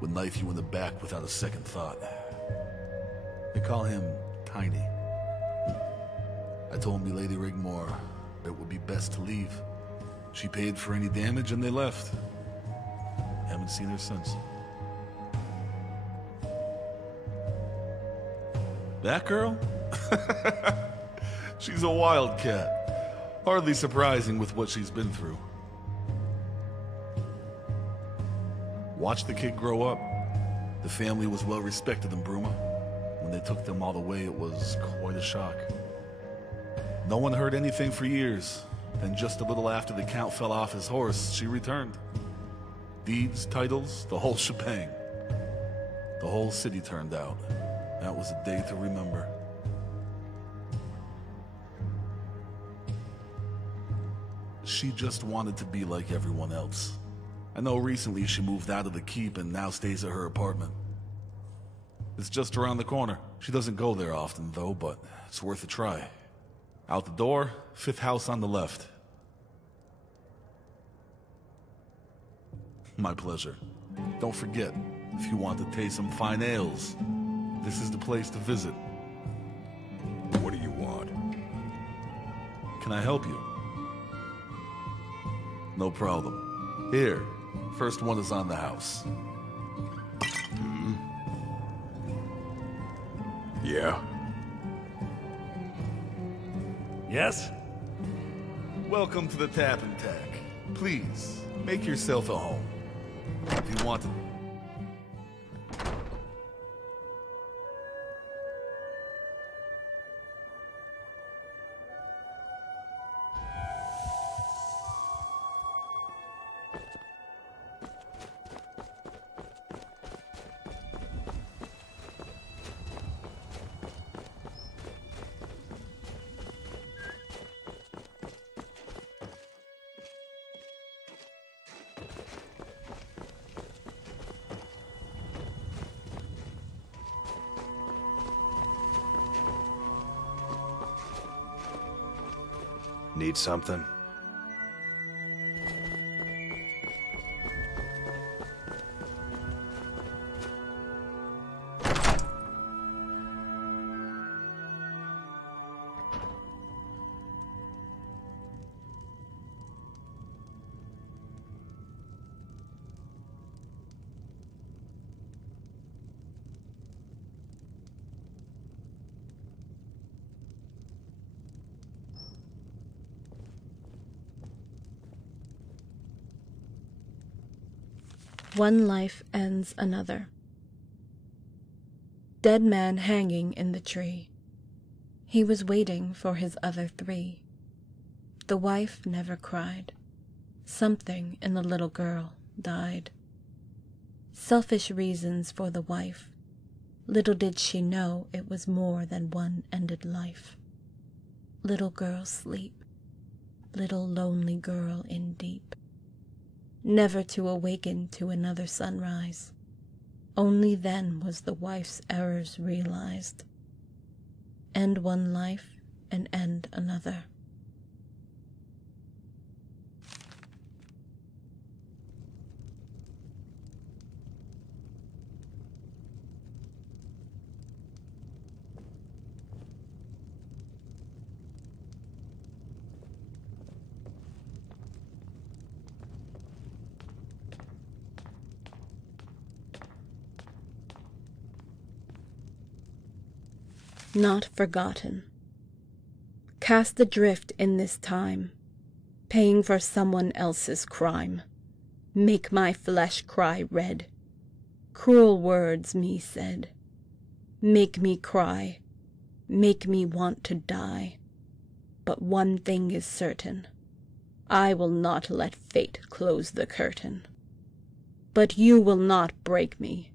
would knife you in the back without a second thought. They call him Tiny. I told Milady Rigmor it would be best to leave. She paid for any damage and they left. Haven't seen her since. That girl? She's a wildcat. Hardly surprising with what she's been through. Watch the kid grow up. The family was well respected in Bruma. When they took them all away, it was quite a shock. No one heard anything for years. Then just a little after the Count fell off his horse, she returned. Deeds, titles, the whole shebang. The whole city turned out. That was a day to remember. She just wanted to be like everyone else. I know recently she moved out of the keep and now stays at her apartment. It's just around the corner. She doesn't go there often though, but it's worth a try. Out the door, 5th house on the left. My pleasure. Don't forget, if you want to taste some fine ales, this is the place to visit. What do you want? Can I help you? No problem. Here, first one is on the house. Yeah? Yes? Welcome to the Tap and Tack. Please, make yourself at home. If you want to... Need something? One life ends another. Dead man hanging in the tree. He was waiting for his other 3. The wife never cried. Something in the little girl died. Selfish reasons for the wife. Little did she know it was more than one ended life. Little girl sleep. Little lonely girl in deep. Never to awaken to another sunrise. Only then was the wife's errors realized. End one life and end another. Not forgotten. cast adrift in this time, paying for someone else's crime. Make my flesh cry red. Cruel words me said. Make me cry, make me want to die. But one thing is certain, I will not let fate close the curtain. But you will not break me.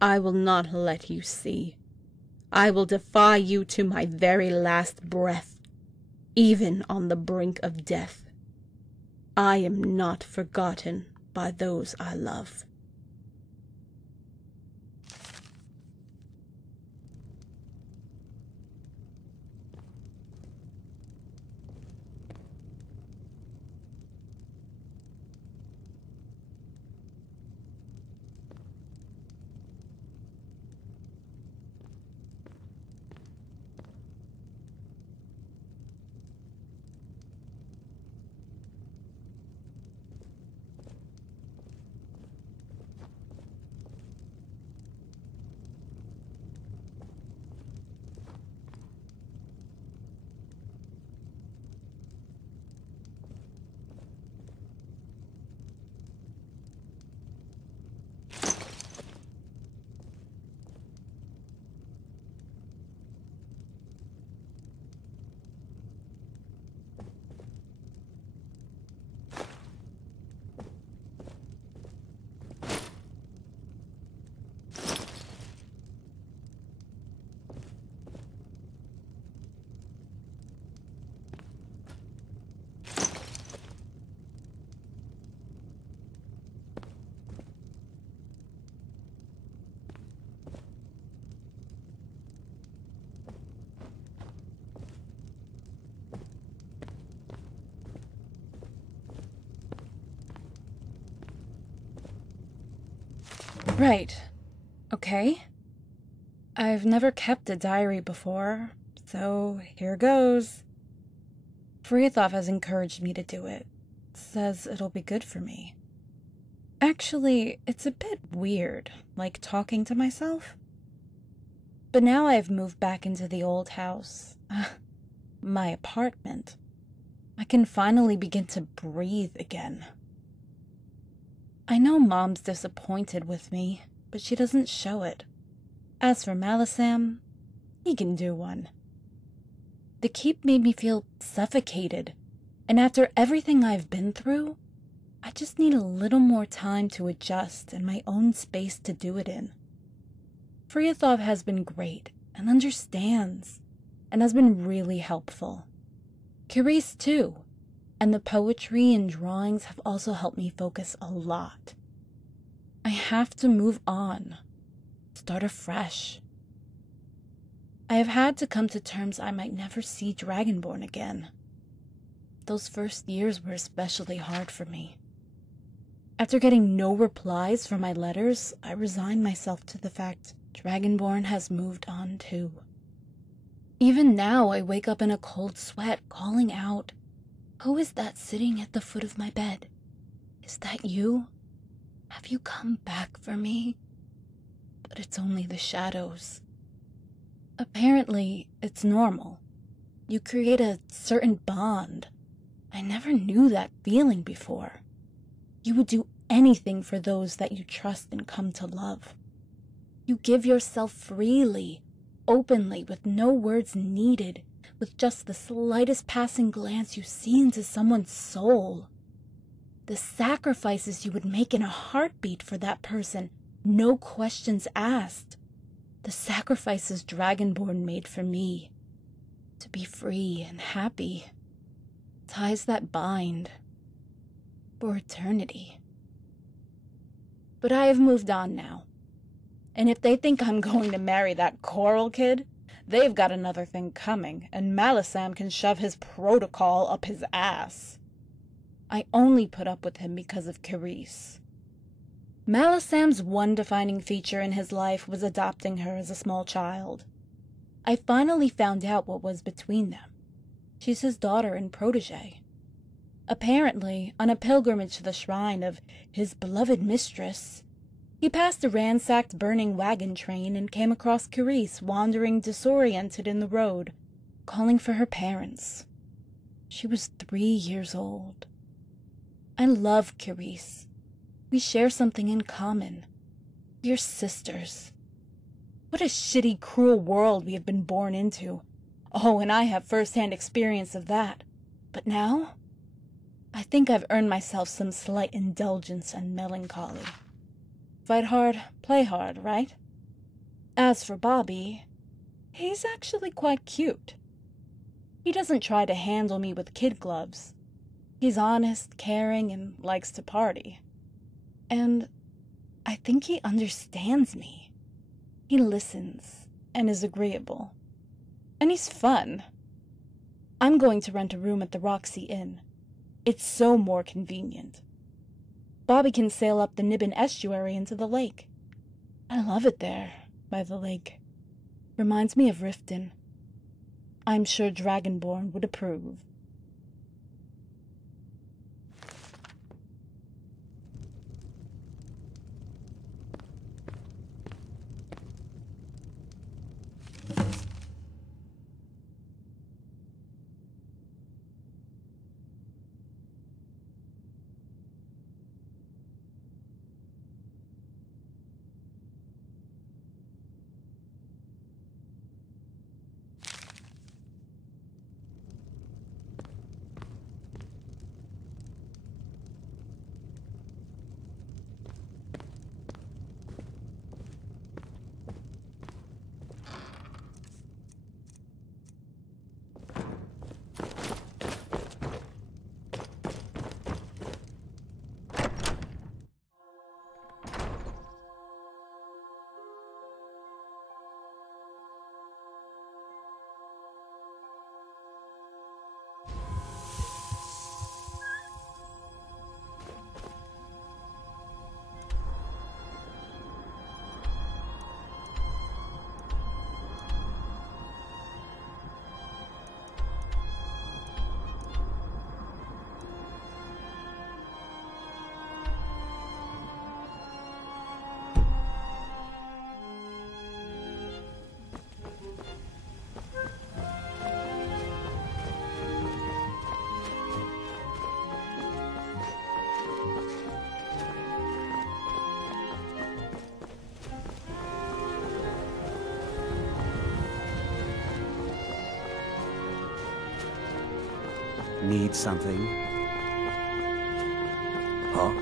I will not let you see. I will defy you to my very last breath, even on the brink of death. I am not forgotten by those I love. Right. Okay. I've never kept a diary before, so here goes. Frithov has encouraged me to do it. Says it'll be good for me. Actually, it's a bit weird, like talking to myself. But now I've moved back into the old house. My apartment. I can finally begin to breathe again. I know Mom's disappointed with me, but she doesn't show it. As for Malisam, he can do one. The keep made me feel suffocated, and after everything I've been through, I just need a little more time to adjust and my own space to do it in. Frithov has been great and understands, and has been really helpful. Carice too. And the poetry and drawings have also helped me focus a lot. I have to move on, start afresh. I have had to come to terms I might never see Dragonborn again. Those first years were especially hard for me. After getting no replies from my letters, I resigned myself to the fact Dragonborn has moved on too. Even now, I wake up in a cold sweat, calling out, "Who is that sitting at the foot of my bed? Is that you? Have you come back for me?" But it's only the shadows. Apparently, it's normal. You create a certain bond. I never knew that feeling before. You would do anything for those that you trust and come to love. You give yourself freely, openly, with no words needed, with just the slightest passing glance you see into someone's soul. The sacrifices you would make in a heartbeat for that person, no questions asked. The sacrifices Dragonborn made for me. To be free and happy. Ties that bind. For eternity. But I have moved on now. And if they think I'm going to marry that Coral kid, they've got another thing coming, and Malisam can shove his protocol up his ass. I only put up with him because of Carice. Malisam's one defining feature in his life was adopting her as a small child. I finally found out what was between them. She's his daughter and protege. Apparently, on a pilgrimage to the shrine of his beloved mistress, he passed a ransacked burning wagon train and came across Carice wandering disoriented in the road, calling for her parents. She was 3 years old. I love Carice. We share something in common. We're sisters. What a shitty, cruel world we have been born into. Oh, and I have first-hand experience of that. But now, I think I've earned myself some slight indulgence and melancholy. Fight hard, play hard, right? As for Bobby, he's actually quite cute. He doesn't try to handle me with kid gloves. He's honest, caring, and likes to party. And I think he understands me. He listens and is agreeable. And he's fun. I'm going to rent a room at the Roxy Inn. It's so more convenient. Bobby can sail up the Nibbin estuary into the lake. I love it there, by the lake. Reminds me of Riften. I'm sure Dragonborn would approve. Need something? Huh?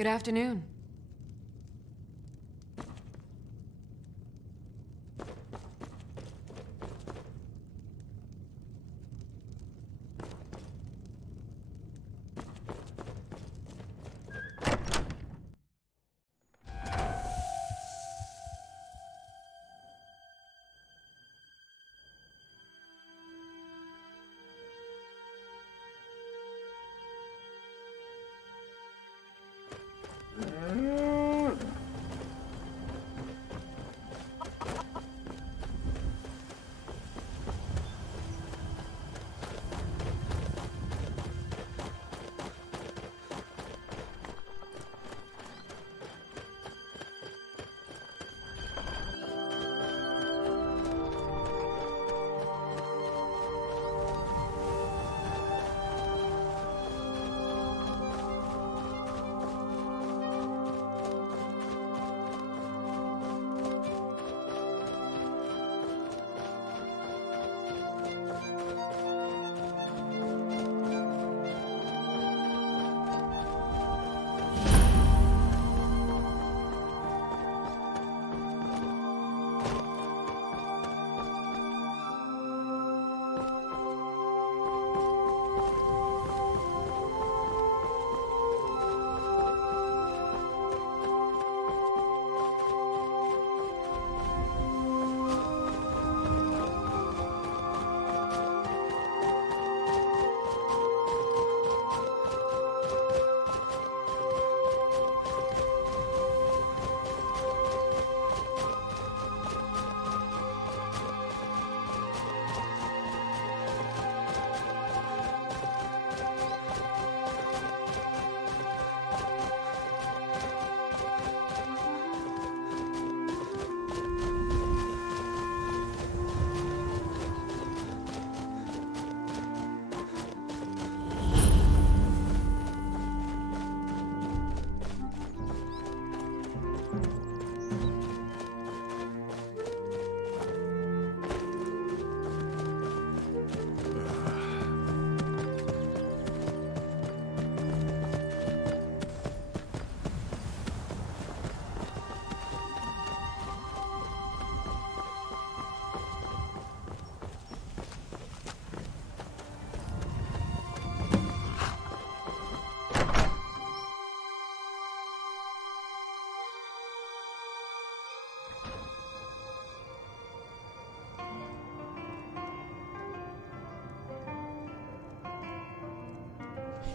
Good afternoon.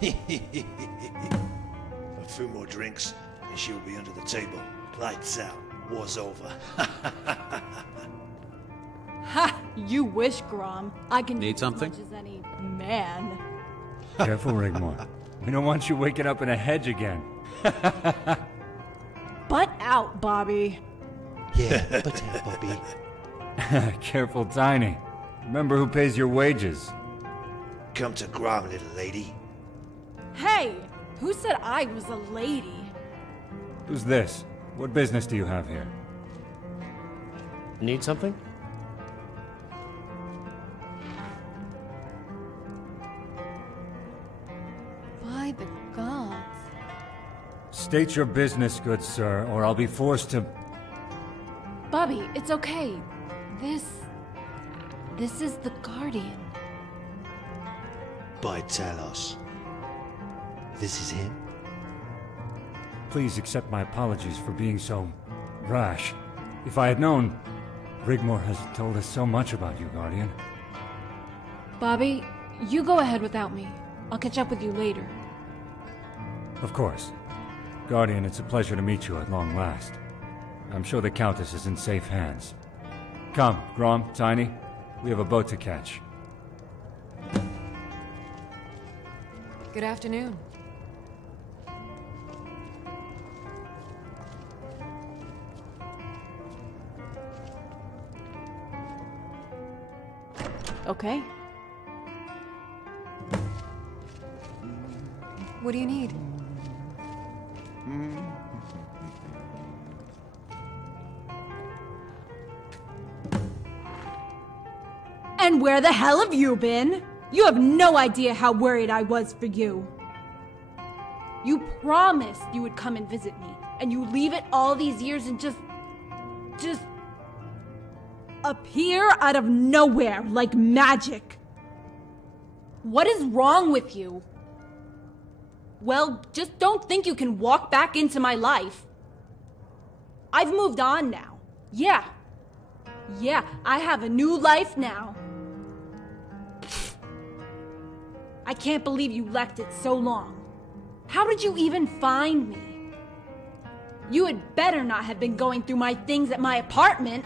A few more drinks, and she'll be under the table. Lights out. War's over. Ha! You wish, Grom. I can Need do something? as much as any man. Careful, Rigmor. We don't want you waking up in a hedge again. Butt out, Bobby. Yeah, butt out, Bobby. Careful, Tiny. Remember who pays your wages. Come to Grom, little lady. Hey! Who said I was a lady? Who's this? What business do you have here? Need something? By the gods. State your business, good sir, or I'll be forced to... Bobby, it's okay. This is the Guardian. By Talos. This is him? Please accept my apologies for being so rash. If I had known... Rigmor has told us so much about you, Guardian. Bobby, you go ahead without me. I'll catch up with you later. Of course. Guardian, it's a pleasure to meet you at long last. I'm sure the Countess is in safe hands. Come, Grom, Tiny. We have a boat to catch. Good afternoon. Okay. What do you need? And where the hell have you been? You have no idea how worried I was for you. You promised you would come and visit me, and you leave it all these years and just appear out of nowhere like magic. What is wrong with you? Well, just don't think you can walk back into my life. I've moved on now. Yeah, I have a new life now. I can't believe you left it so long. How did you even find me? You had better not have been going through my things at my apartment.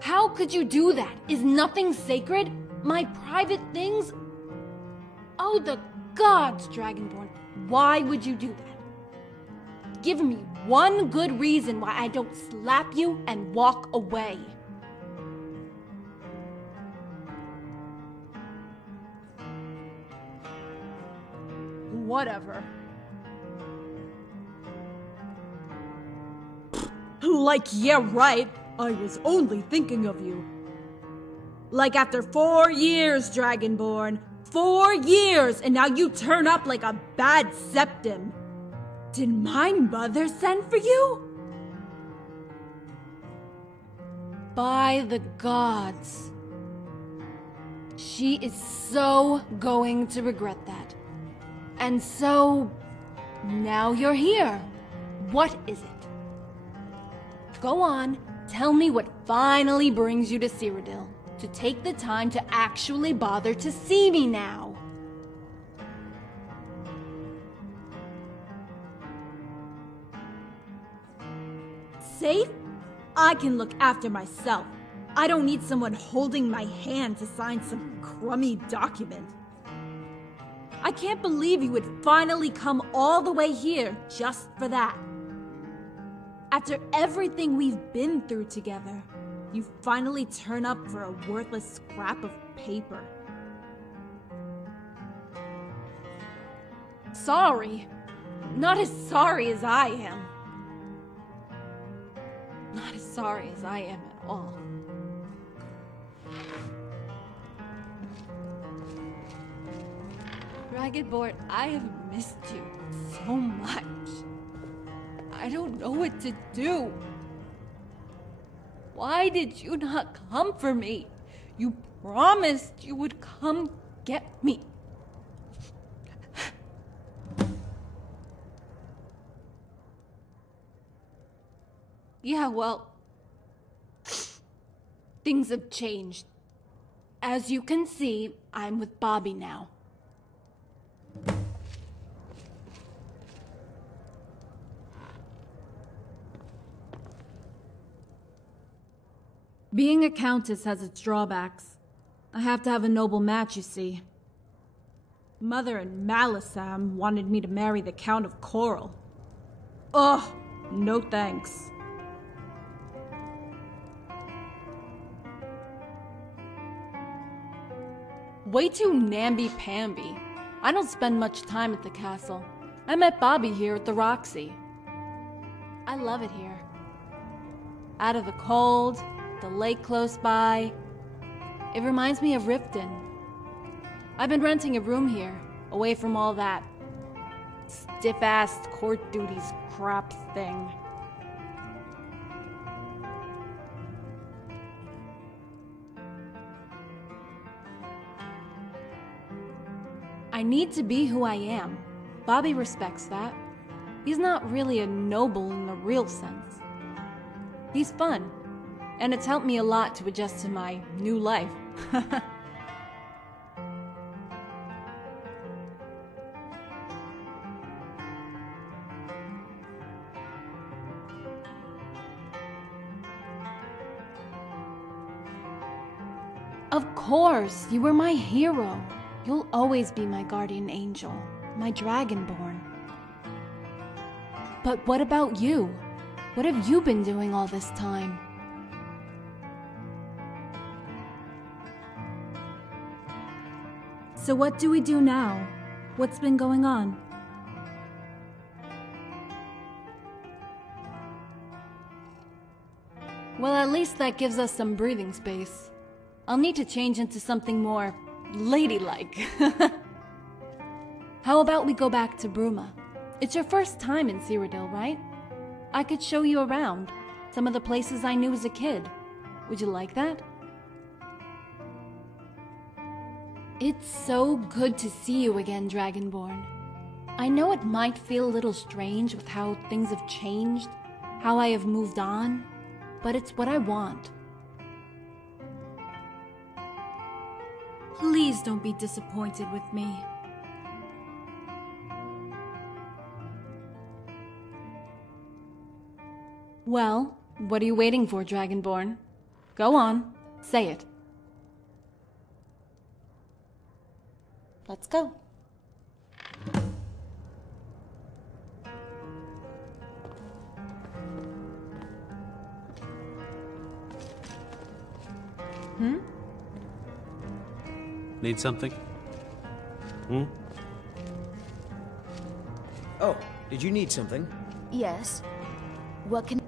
How could you do that? Is nothing sacred? My private things? Oh, the gods, Dragonborn. Why would you do that? Give me one good reason why I don't slap you and walk away. Whatever. Like, yeah, right. I was only thinking of you. Like after 4 years, Dragonborn. 4 years, and now you turn up like a bad septim. Did my mother send for you? By the gods. She is so going to regret that. And so, now you're here. What is it? Go on, tell me what finally brings you to Cyrodiil, to take the time to actually bother to see me now. Safe? I can look after myself. I don't need someone holding my hand to sign some crummy document. I can't believe you would finally come all the way here just for that. After everything we've been through together, you finally turn up for a worthless scrap of paper. Sorry. Not as sorry as I am. Not as sorry as I am at all. Dragonborn, I have missed you so much. I don't know what to do. Why did you not come for me? You promised you would come get me. Yeah, well, things have changed. As you can see, I'm with Bobby now. Being a countess has its drawbacks. I have to have a noble match, you see. Mother and Malisam wanted me to marry the Count of Coral. Ugh, no thanks. Way too namby-pamby. I don't spend much time at the castle. I met Bobby here at the Roxy. I love it here. Out of the cold, the lake close by. It reminds me of Riften. I've been renting a room here, away from all that stiff-assed court duties crap thing. I need to be who I am. Bobby respects that. He's not really a noble in the real sense. He's fun, and it's helped me a lot to adjust to my new life. Of course, you were my hero. You'll always be my guardian angel, my dragonborn. But what about you? What have you been doing all this time? So what do we do now? What's been going on? Well, at least that gives us some breathing space. I'll need to change into something more ladylike. How about we go back to Bruma? It's your first time in Cyrodiil, right? I could show you around. Some of the places I knew as a kid. Would you like that? It's so good to see you again, Dragonborn. I know it might feel a little strange with how things have changed, how I have moved on, but it's what I want. Please don't be disappointed with me. Well, what are you waiting for, Dragonborn? Go on, say it. Let's go. Need something? Oh, did you need something? Yes. What can...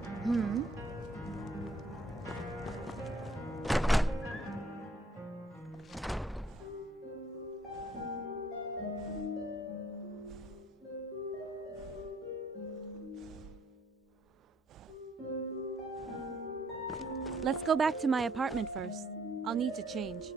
Let's go back to my apartment first. I'll need to change.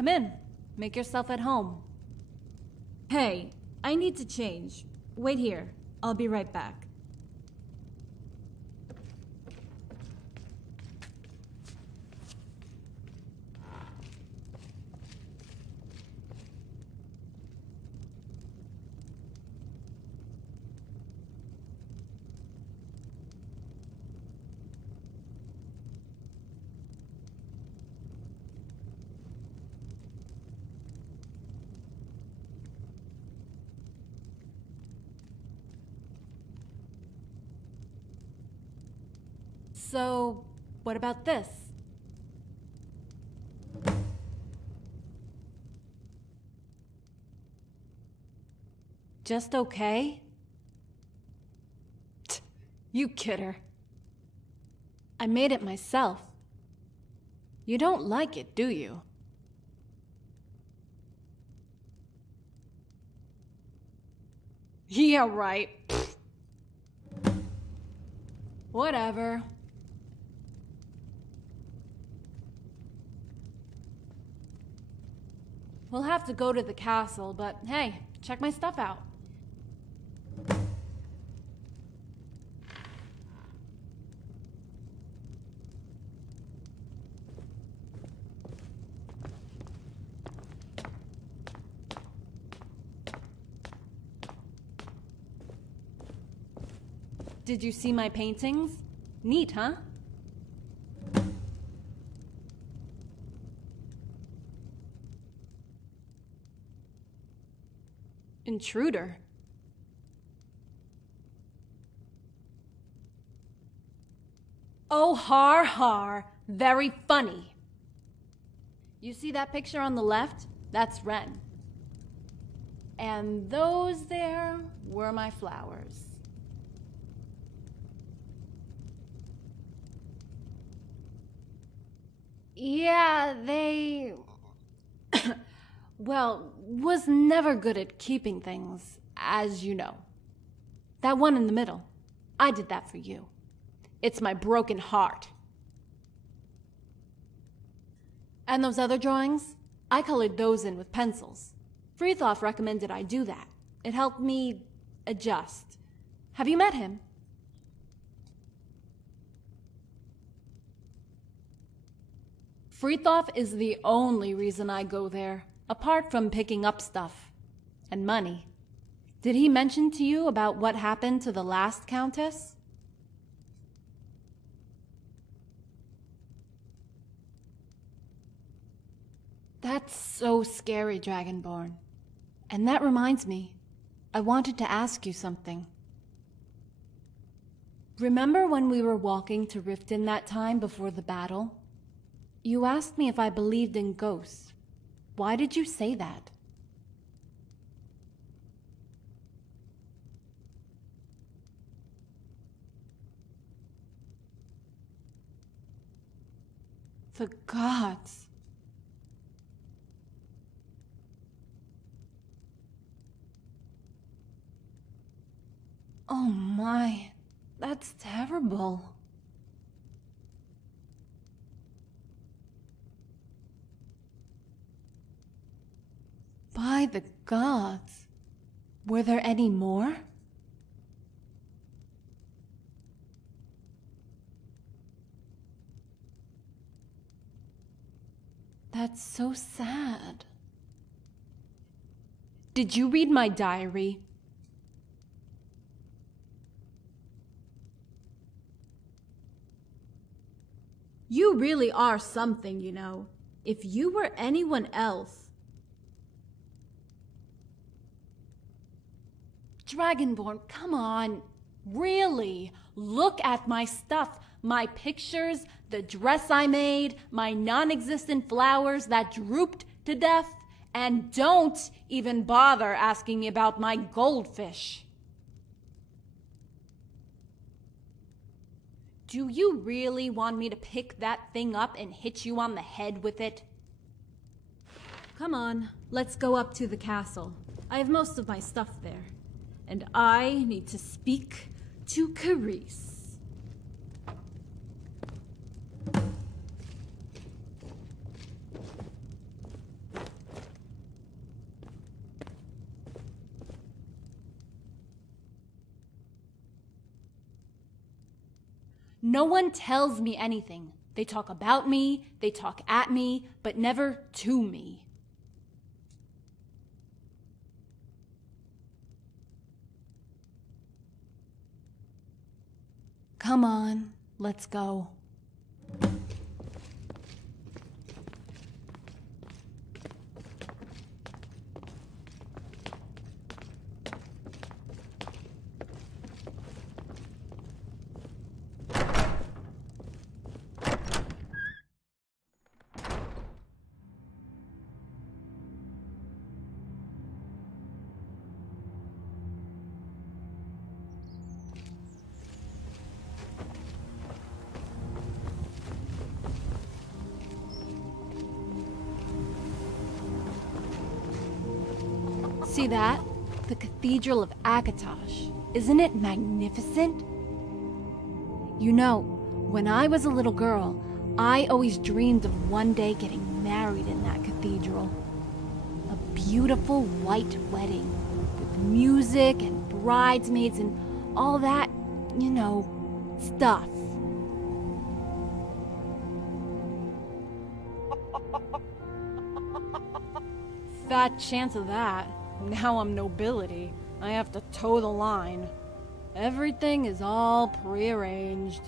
Come in. Make yourself at home. Hey, I need to change. Wait here. I'll be right back. So, what about this? Just okay? You kidder. I made it myself. You don't like it, do you? Yeah, right. Whatever. We'll have to go to the castle, but hey, check my stuff out. Did you see my paintings? Neat, huh? Intruder. Oh, har har. Very funny. You see that picture on the left? That's Ren. And those there were my flowers. Yeah, they... well, was never good at keeping things, as you know. That one in the middle, I did that for you. It's my broken heart. And those other drawings? I colored those in with pencils. Freethoff recommended I do that. It helped me adjust. Have you met him? Freethoff is the only reason I go there, apart from picking up stuff. And money. Did he mention to you about what happened to the last Countess? That's so scary, Dragonborn. And that reminds me, I wanted to ask you something. Remember when we were walking to Riften that time before the battle? You asked me if I believed in ghosts. Why did you say that? The gods. Oh my, that's terrible. By the gods, were there any more? That's so sad. Did you read my diary? You really are something, you know. If you were anyone else... Dragonborn, come on. Really? Look at my stuff. My pictures, the dress I made, my non-existent flowers that drooped to death, and don't even bother asking me about my goldfish. Do you really want me to pick that thing up and hit you on the head with it? Come on, let's go up to the castle. I have most of my stuff there. And I need to speak to Cyrodiil. No one tells me anything. They talk about me, they talk at me, but never to me. Come on, let's go. See that? The Cathedral of Akatosh. Isn't it magnificent? You know, when I was a little girl, I always dreamed of one day getting married in that cathedral. A beautiful white wedding, with music and bridesmaids and all that, you know, stuff. Fat chance of that. Now I'm nobility. I have to toe the line. Everything is all prearranged.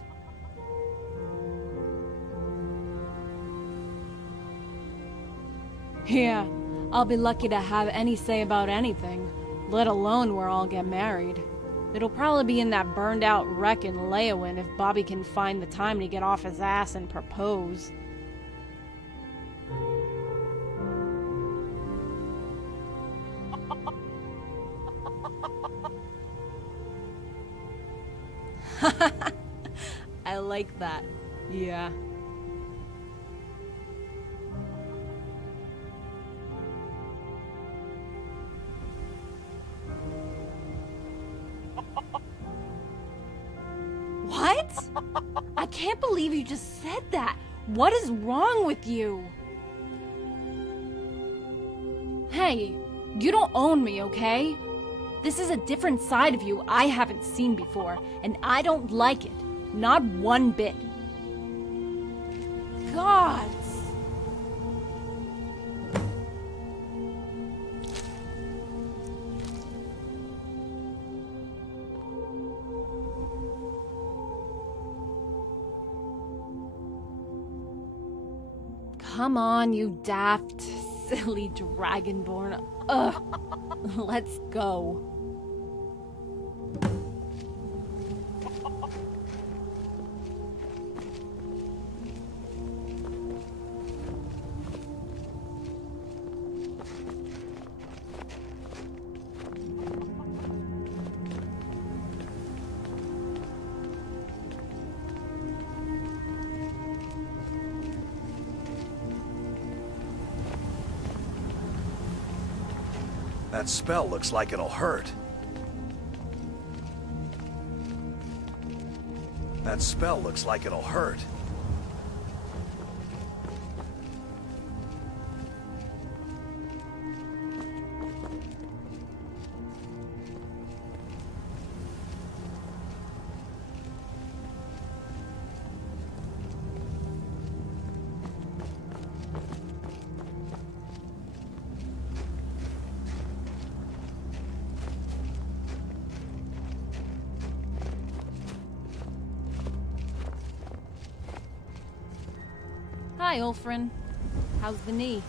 Yeah, I'll be lucky to have any say about anything, let alone where I'll get married. It'll probably be in that burned out wreck in Leowin if Bobby can find the time to get off his ass and propose. I like that. Yeah. What? I can't believe you just said that. What is wrong with you? Hey, you don't own me, okay? This is a different side of you I haven't seen before, and I don't like it. Not one bit. Gods! Come on, you daft, silly dragonborn. Ugh. Let's go. That spell looks like it'll hurt. That spell looks like it'll hurt. Hi, Ulfrin. How's the knee?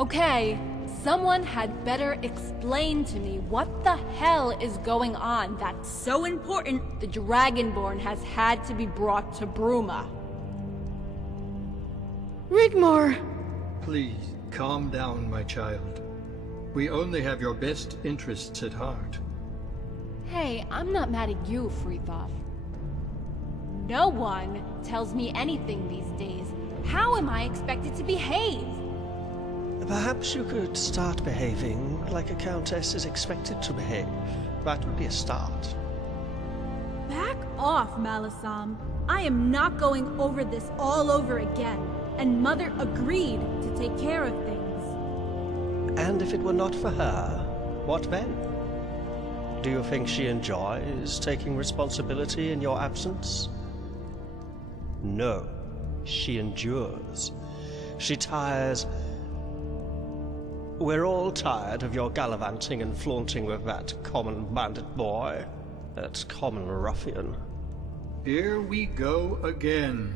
Okay, someone had better explain to me what the hell is going on that's so important the Dragonborn has had to be brought to Bruma. Rigmor! Please, calm down, my child. We only have your best interests at heart. Hey, I'm not mad at you, Frithov. No one tells me anything these days. How am I expected to behave? Perhaps you could start behaving like a countess is expected to behave. That would be a start. Back off, Malasam. I am not going over this all over again. And Mother agreed to take care of things. And if it were not for her, what then? Do you think she enjoys taking responsibility in your absence? No, she endures. She tires. We're all tired of your gallivanting and flaunting with that common bandit boy, that common ruffian. Here we go again.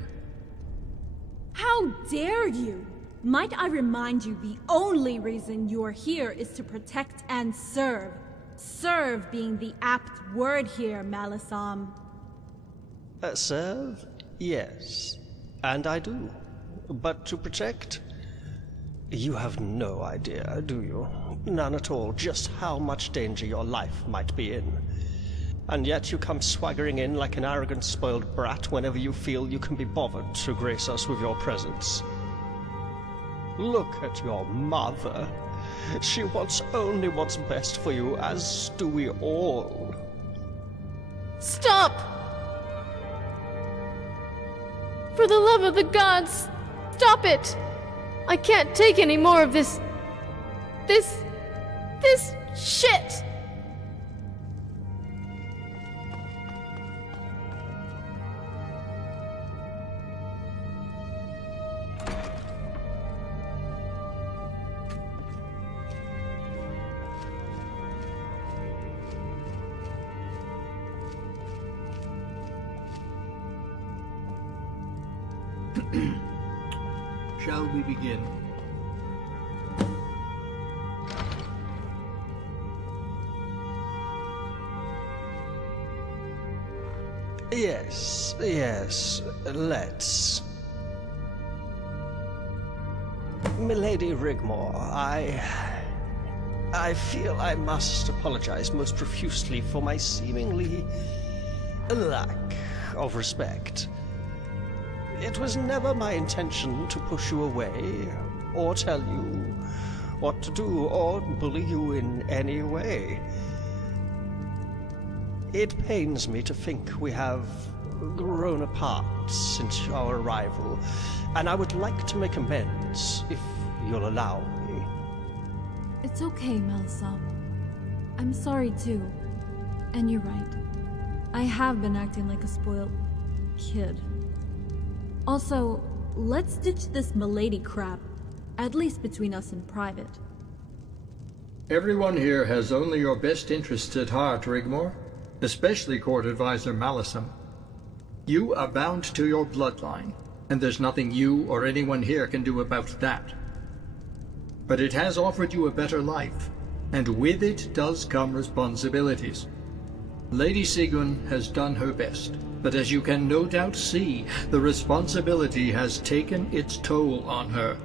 How dare you! Might I remind you the only reason you're here is to protect and serve. Serve being the apt word here, Malasam. Serve? Yes. And I do. But to protect? You have no idea, do you? None at all, just how much danger your life might be in. And yet you come swaggering in like an arrogant, spoiled brat whenever you feel you can be bothered to grace us with your presence. Look at your mother. She wants only what's best for you, as do we all. Stop! For the love of the gods, stop it! I can't take any more of this shit! Shall we begin? Yes, let's. Milady Rigmor, I feel I must apologize most profusely for my seemingly lack of respect. It was never my intention to push you away, or tell you what to do, or bully you in any way. It pains me to think we have grown apart since our arrival, and I would like to make amends, if you'll allow me. It's okay, Malasam. I'm sorry too. And you're right. I have been acting like a spoiled kid. Also, let's ditch this milady crap, at least between us in private. Everyone here has only your best interests at heart, Rigmor, especially Court Advisor Malasam. You are bound to your bloodline, and there's nothing you or anyone here can do about that. But it has offered you a better life, and with it does come responsibilities. Lady Sigun has done her best, but as you can no doubt see, the responsibility has taken its toll on her.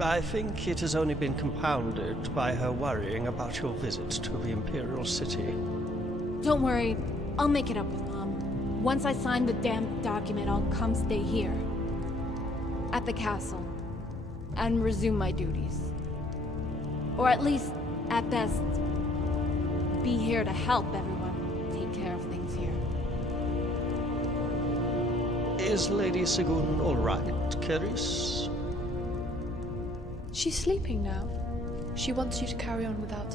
I think it has only been compounded by her worrying about your visit to the Imperial City. Don't worry, I'll make it up with Mom. Once I sign the damn document, I'll come stay here. At the castle. And resume my duties. Or at least, at best, be here to help everyone take care of things here. Is Lady Sigun all right, Keris? She's sleeping now. She wants you to carry on without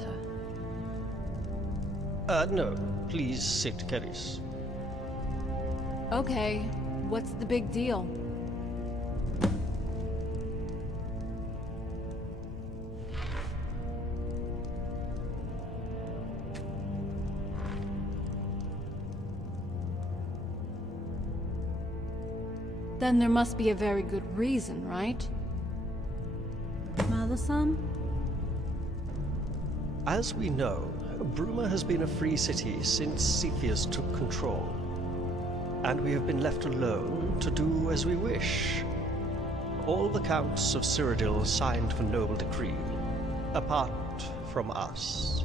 her. No. Please sit, Keris. Okay, what's the big deal? Then there must be a very good reason, right? troublesome? As we know, Bruma has been a free city since Cepheus took control, and we have been left alone to do as we wish. All the counts of Cyrodiil signed for noble decree, apart from us.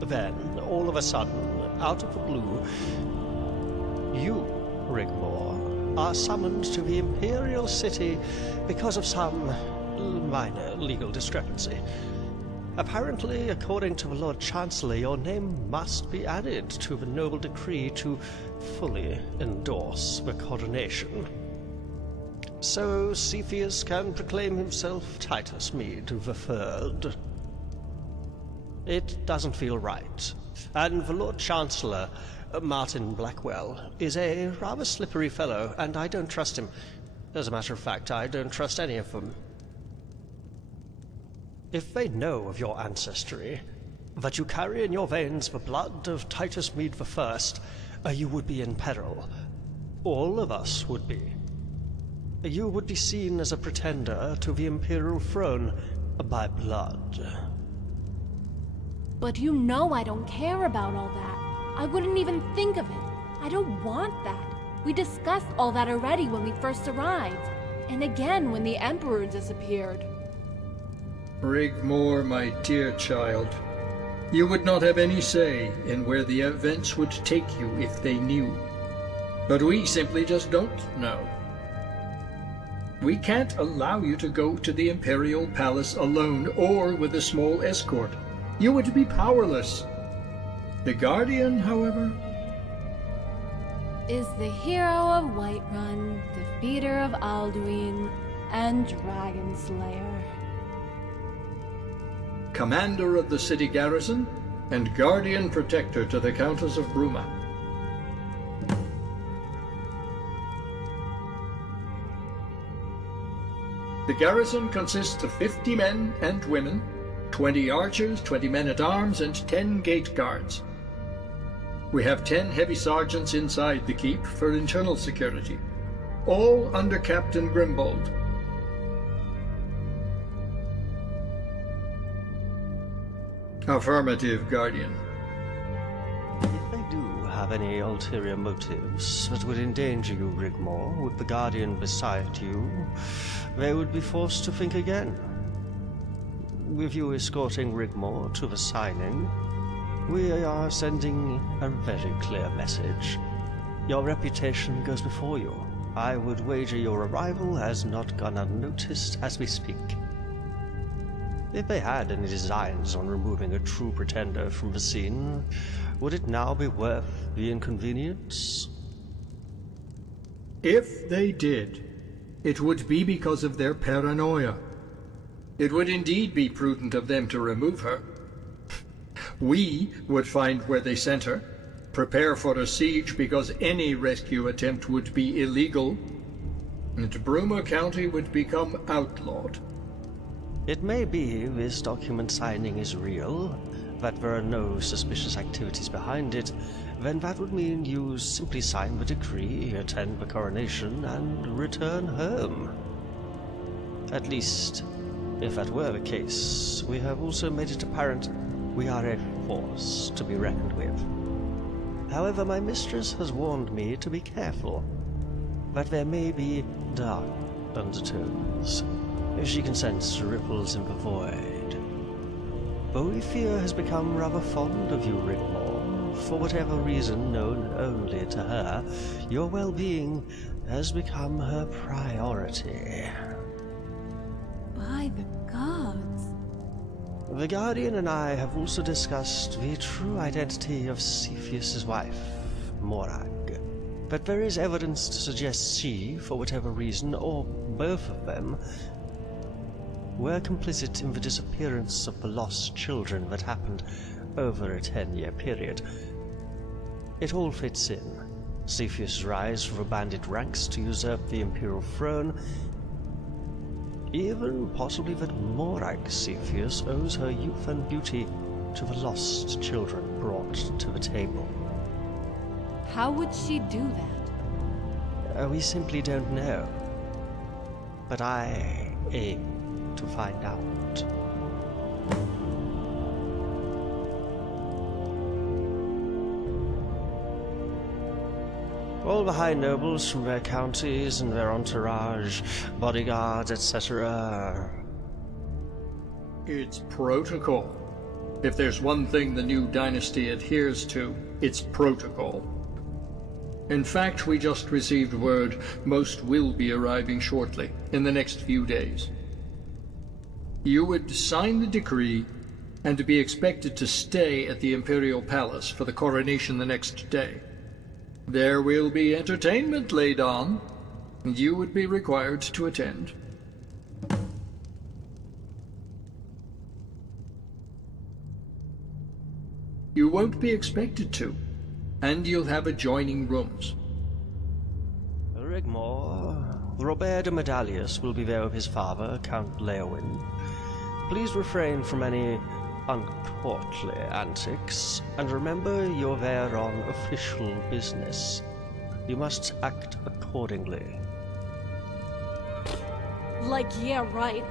Then, all of a sudden, out of the blue, you, Rigmor, are summoned to the Imperial City because of some minor legal discrepancy. Apparently, according to the Lord Chancellor, your name must be added to the noble decree to fully endorse the coronation. So Cepheus can proclaim himself Titus Mede III. It doesn't feel right, and the Lord Chancellor, Martin Blackwell, is a rather slippery fellow, and I don't trust him. As a matter of fact, I don't trust any of them. If they know of your ancestry, that you carry in your veins the blood of Titus Mede I, you would be in peril. All of us would be. You would be seen as a pretender to the Imperial throne by blood. But you know I don't care about all that. I wouldn't even think of it. I don't want that. We discussed all that already when we first arrived, and again when the Emperor disappeared. Rigmor, my dear child, you would not have any say in where the events would take you if they knew. But we simply just don't know. We can't allow you to go to the Imperial Palace alone or with a small escort. You would be powerless. The Guardian, however, is the hero of Whiterun, defeater of Alduin, and Dragon Slayer. Commander of the city garrison, and guardian protector to the Countess of Bruma. The garrison consists of 50 men and women, 20 archers, 20 men-at-arms, and 10 gate guards. We have 10 heavy sergeants inside the keep for internal security, all under Captain Grimbold. Affirmative, Guardian. If they do have any ulterior motives that would endanger you, Rigmor, with the Guardian beside you, they would be forced to think again. With you escorting Rigmor to the signing, we are sending a very clear message. Your reputation goes before you. I would wager your arrival has not gone unnoticed as we speak. If they had any designs on removing a true pretender from the scene, would it now be worth the inconvenience? If they did, it would be because of their paranoia. It would indeed be prudent of them to remove her. We would find where they sent her, prepare for a siege because any rescue attempt would be illegal, and Bruma County would become outlawed. It may be this document signing is real, that there are no suspicious activities behind it, then that would mean you simply sign the decree, attend the coronation, and return home. At least, if that were the case, we have also made it apparent we are a force to be reckoned with. However, my mistress has warned me to be careful, that there may be dark undertones. She can sense ripples in the void. Boethiah has become rather fond of you, Rigmor. For whatever reason known only to her, your well-being has become her priority. By the gods. The Guardian and I have also discussed the true identity of Cepheus's wife, Morag. But there is evidence to suggest she, for whatever reason, or both of them, were complicit in the disappearance of the lost children that happened over a 10-year period. It all fits in. Cepheus' rise from the bandit ranks to usurp the Imperial throne, even possibly that Morag Cepheus owes her youth and beauty to the lost children brought to the table. How would she do that? We simply don't know. But I aim to find out. All the high nobles from their counties and their entourage, bodyguards, etc. It's protocol. If there's one thing the new dynasty adheres to, it's protocol. In fact, we just received word most will be arriving shortly, in the next few days. You would sign the decree and be expected to stay at the Imperial Palace for the coronation the next day. There will be entertainment laid on, and you would be required to attend. You won't be expected to, and you'll have adjoining rooms. Rigmor, Robert de Medallius will be there with his father, Count Leowin. Please refrain from any uncourtly antics, and remember you're there on official business. You must act accordingly. Like, yeah, right.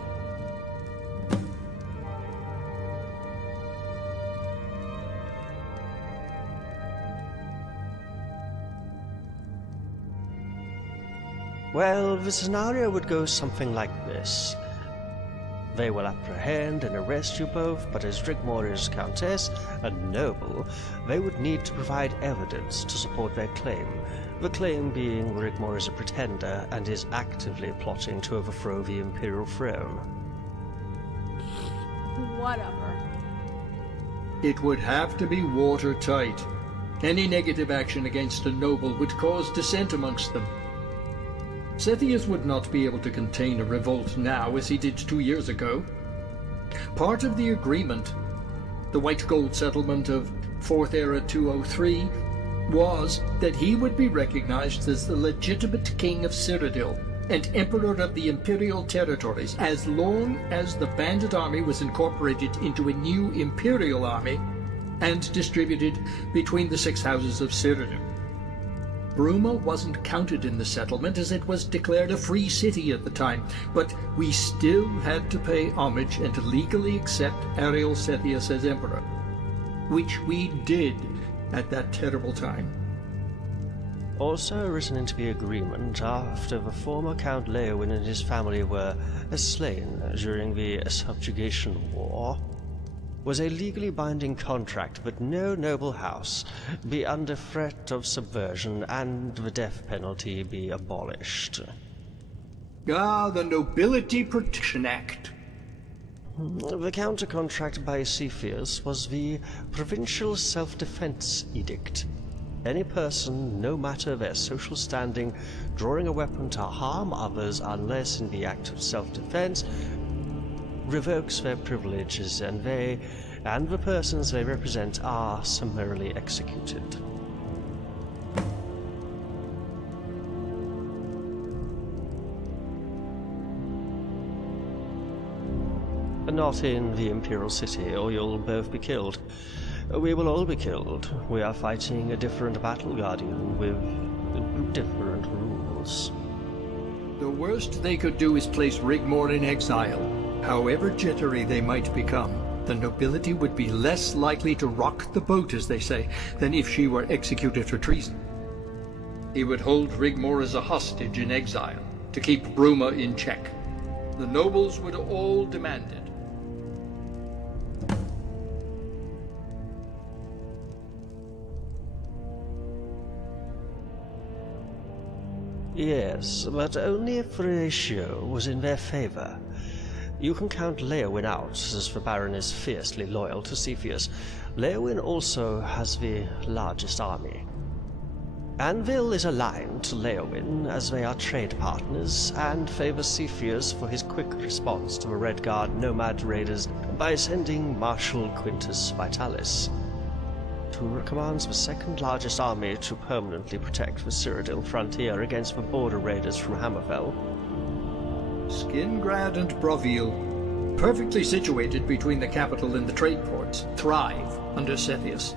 Well, the scenario would go something like this. They will apprehend and arrest you both, but as Rigmor is Countess, a noble, they would need to provide evidence to support their claim. The claim being Rigmor is a pretender and is actively plotting to overthrow the Imperial throne. Whatever. It would have to be watertight. Any negative action against a noble would cause dissent amongst them. Cepheus would not be able to contain a revolt now as he did 2 years ago. Part of the agreement, the White Gold settlement of 4th Era 203, was that he would be recognized as the legitimate king of Cyrodiil and emperor of the Imperial territories as long as the bandit army was incorporated into a new Imperial army and distributed between the 6 houses of Cyrodiil. Bruma wasn't counted in the settlement as it was declared a free city at the time, but we still had to pay homage and legally accept Ariel Cepheus as emperor, which we did at that terrible time. Also written into the agreement after the former Count Leowin and his family were slain during the Subjugation War was a legally binding contract that no noble house be under threat of subversion and the death penalty be abolished. Ah, the Nobility Protection Act. The counter-contract by Cepheus was the Provincial Self-Defense Edict. Any person, no matter their social standing, drawing a weapon to harm others unless in the act of self-defense, revokes their privileges, and they and the persons they represent are summarily executed. Not in the Imperial City, or you'll both be killed. We will all be killed. We are fighting a different battle, Guardian, with different rules. The worst they could do is place Rigmor in exile. However jittery they might become, the nobility would be less likely to rock the boat, as they say, than if she were executed for treason. He would hold Rigmor as a hostage in exile, to keep Bruma in check. The nobles would all demand it. Yes, but only if the ratio was in their favor. You can count Leowin out, as the Baron is fiercely loyal to Cepheus. Leowin also has the largest army. Anvil is aligned to Leowin, as they are trade partners, and favors Cepheus for his quick response to the Red Guard nomad raiders by sending Marshal Quintus Vitalis, who commands the second largest army to permanently protect the Cyrodiil frontier against the border raiders from Hammerfell. Skingrad and Broville, perfectly situated between the capital and the trade ports, thrive under Cepheus.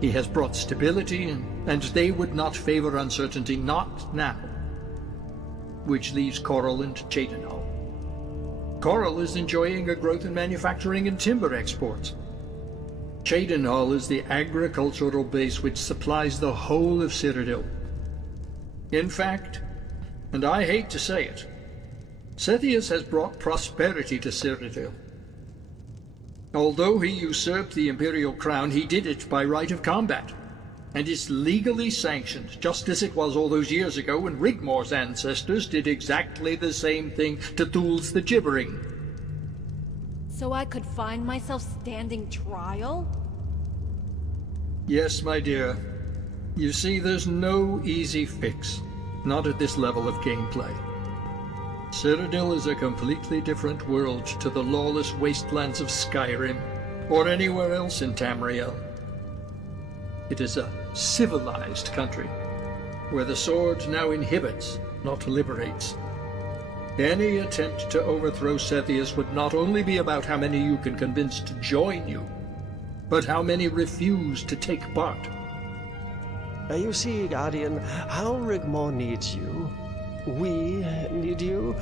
He has brought stability, and they would not favor uncertainty, not now. Which leaves Coral and Cheydinal. Coral is enjoying a growth in manufacturing and timber exports. Cheydinhal is the agricultural base which supplies the whole of Cyrodiil. In fact, and I hate to say it, Cepheus has brought prosperity to Cyrodiil. Although he usurped the imperial crown, he did it by right of combat, and is legally sanctioned, just as it was all those years ago when Rigmor's ancestors did exactly the same thing to Thul's the Gibbering. So I could find myself standing trial? Yes, my dear. You see, there's no easy fix. Not at this level of gameplay. Cyrodiil is a completely different world to the lawless wastelands of Skyrim, or anywhere else in Tamriel. It is a civilized country, where the sword now inhibits, not liberates. Any attempt to overthrow Cepheus would not only be about how many you can convince to join you, but how many refuse to take part. You see, Guardian, how Rigmor needs you. We need you,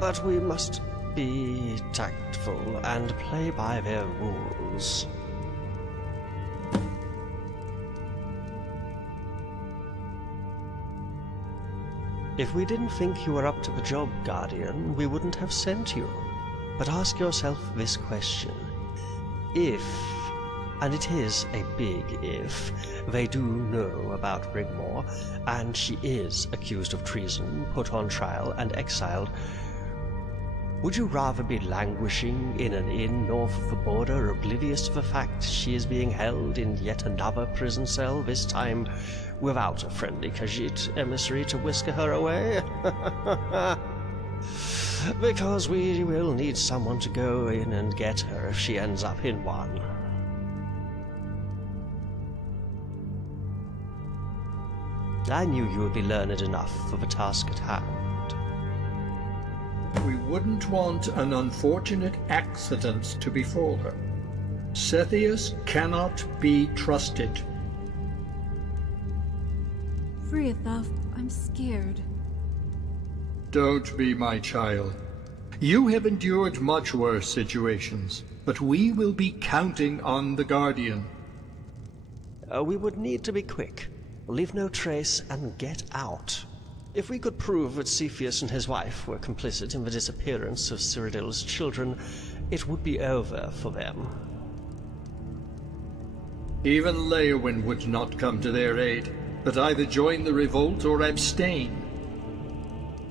but we must be tactful and play by their rules. If we didn't think you were up to the job, Guardian, we wouldn't have sent you. But ask yourself this question. If, and it is a big if, they do know about Rigmor, and she is accused of treason, put on trial, and exiled, would you rather be languishing in an inn north of the border, oblivious to the fact she is being held in yet another prison cell, this time without a friendly Khajiit emissary to whisk her away? Because we will need someone to go in and get her if she ends up in one. I knew you would be learned enough for the task at hand. We wouldn't want an unfortunate accident to befall her. Cepheus cannot be trusted. Friathaf, I'm scared. Don't be, my child. You have endured much worse situations, but we will be counting on the Guardian. We would need to be quick. Leave no trace and get out. If we could prove that Cepheus and his wife were complicit in the disappearance of Cyrodiil's children, it would be over for them. Even Leowyn would not come to their aid, but either join the revolt or abstain.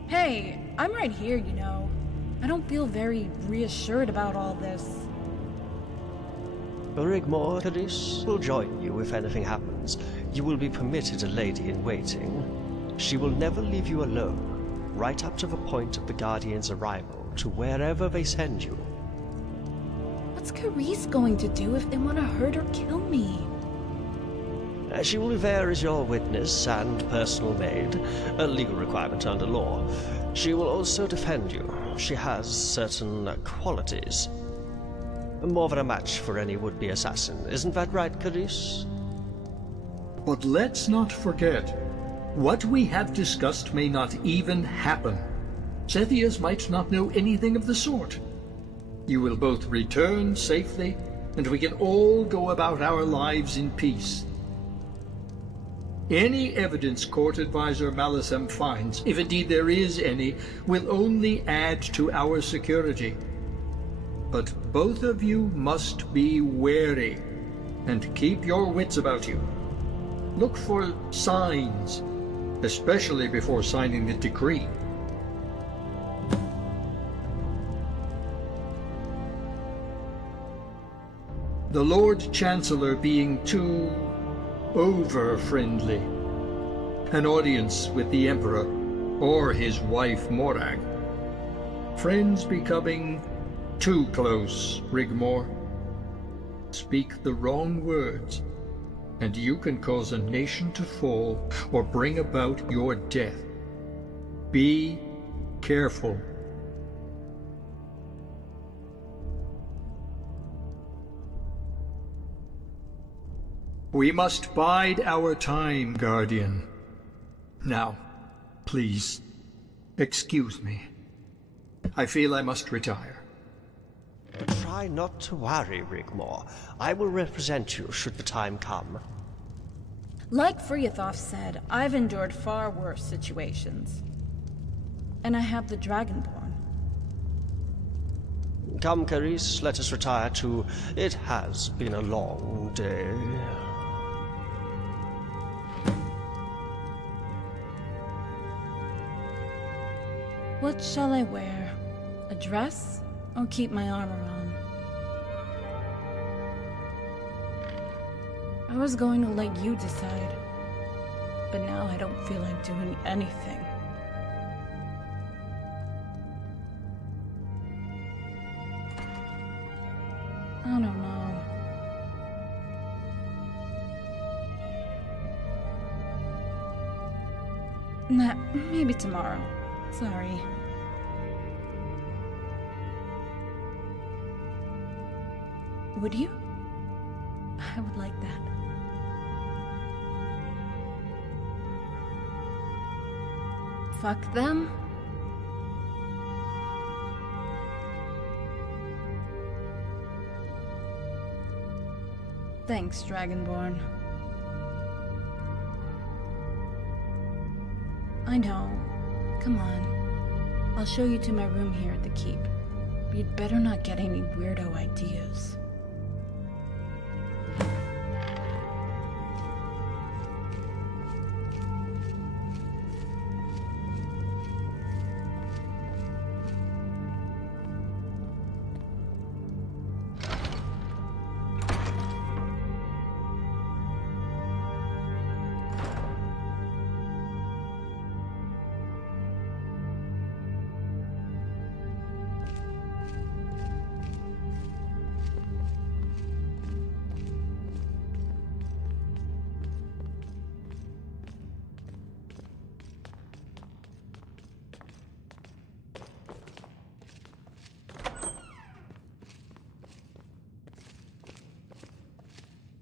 Hey, I'm right here, you know. I don't feel very reassured about all this. Rigmor, Cadiz, will join you if anything happens. You will be permitted a lady-in-waiting. She will never leave you alone, right up to the point of the Guardian's arrival, to wherever they send you. What's Carice going to do if they want to hurt or kill me? She will be there as your witness and personal maid, a legal requirement under law. She will also defend you. She has certain qualities. More than a match for any would-be assassin. Isn't that right, Cadiz? But let's not forget, what we have discussed may not even happen. Cepheus might not know anything of the sort. You will both return safely, and we can all go about our lives in peace. Any evidence Court Advisor Malisem finds, if indeed there is any, will only add to our security. But both of you must be wary, and keep your wits about you. Look for signs, especially before signing the decree. The Lord Chancellor being too over-friendly. An audience with the Emperor, or his wife Morag. Friends becoming too close, Rigmor. Speak the wrong words, and you can cause a nation to fall or bring about your death. Be careful. We must bide our time, Guardian. Now, please, excuse me. I feel I must retire. Try not to worry, Rigmor. I will represent you should the time come. Like Freyathov said, I've endured far worse situations. And I have the Dragonborn. Come, Carice, let us retire too. It has been a long day. What shall I wear? A dress? Or keep my armor on? I was going to let you decide. But now I don't feel like doing anything. I don't know. Nah, maybe tomorrow. Sorry. Would you? I would like that. Fuck them? Thanks, Dragonborn. I know. Come on. I'll show you to my room here at the keep. But you'd better not get any weirdo ideas.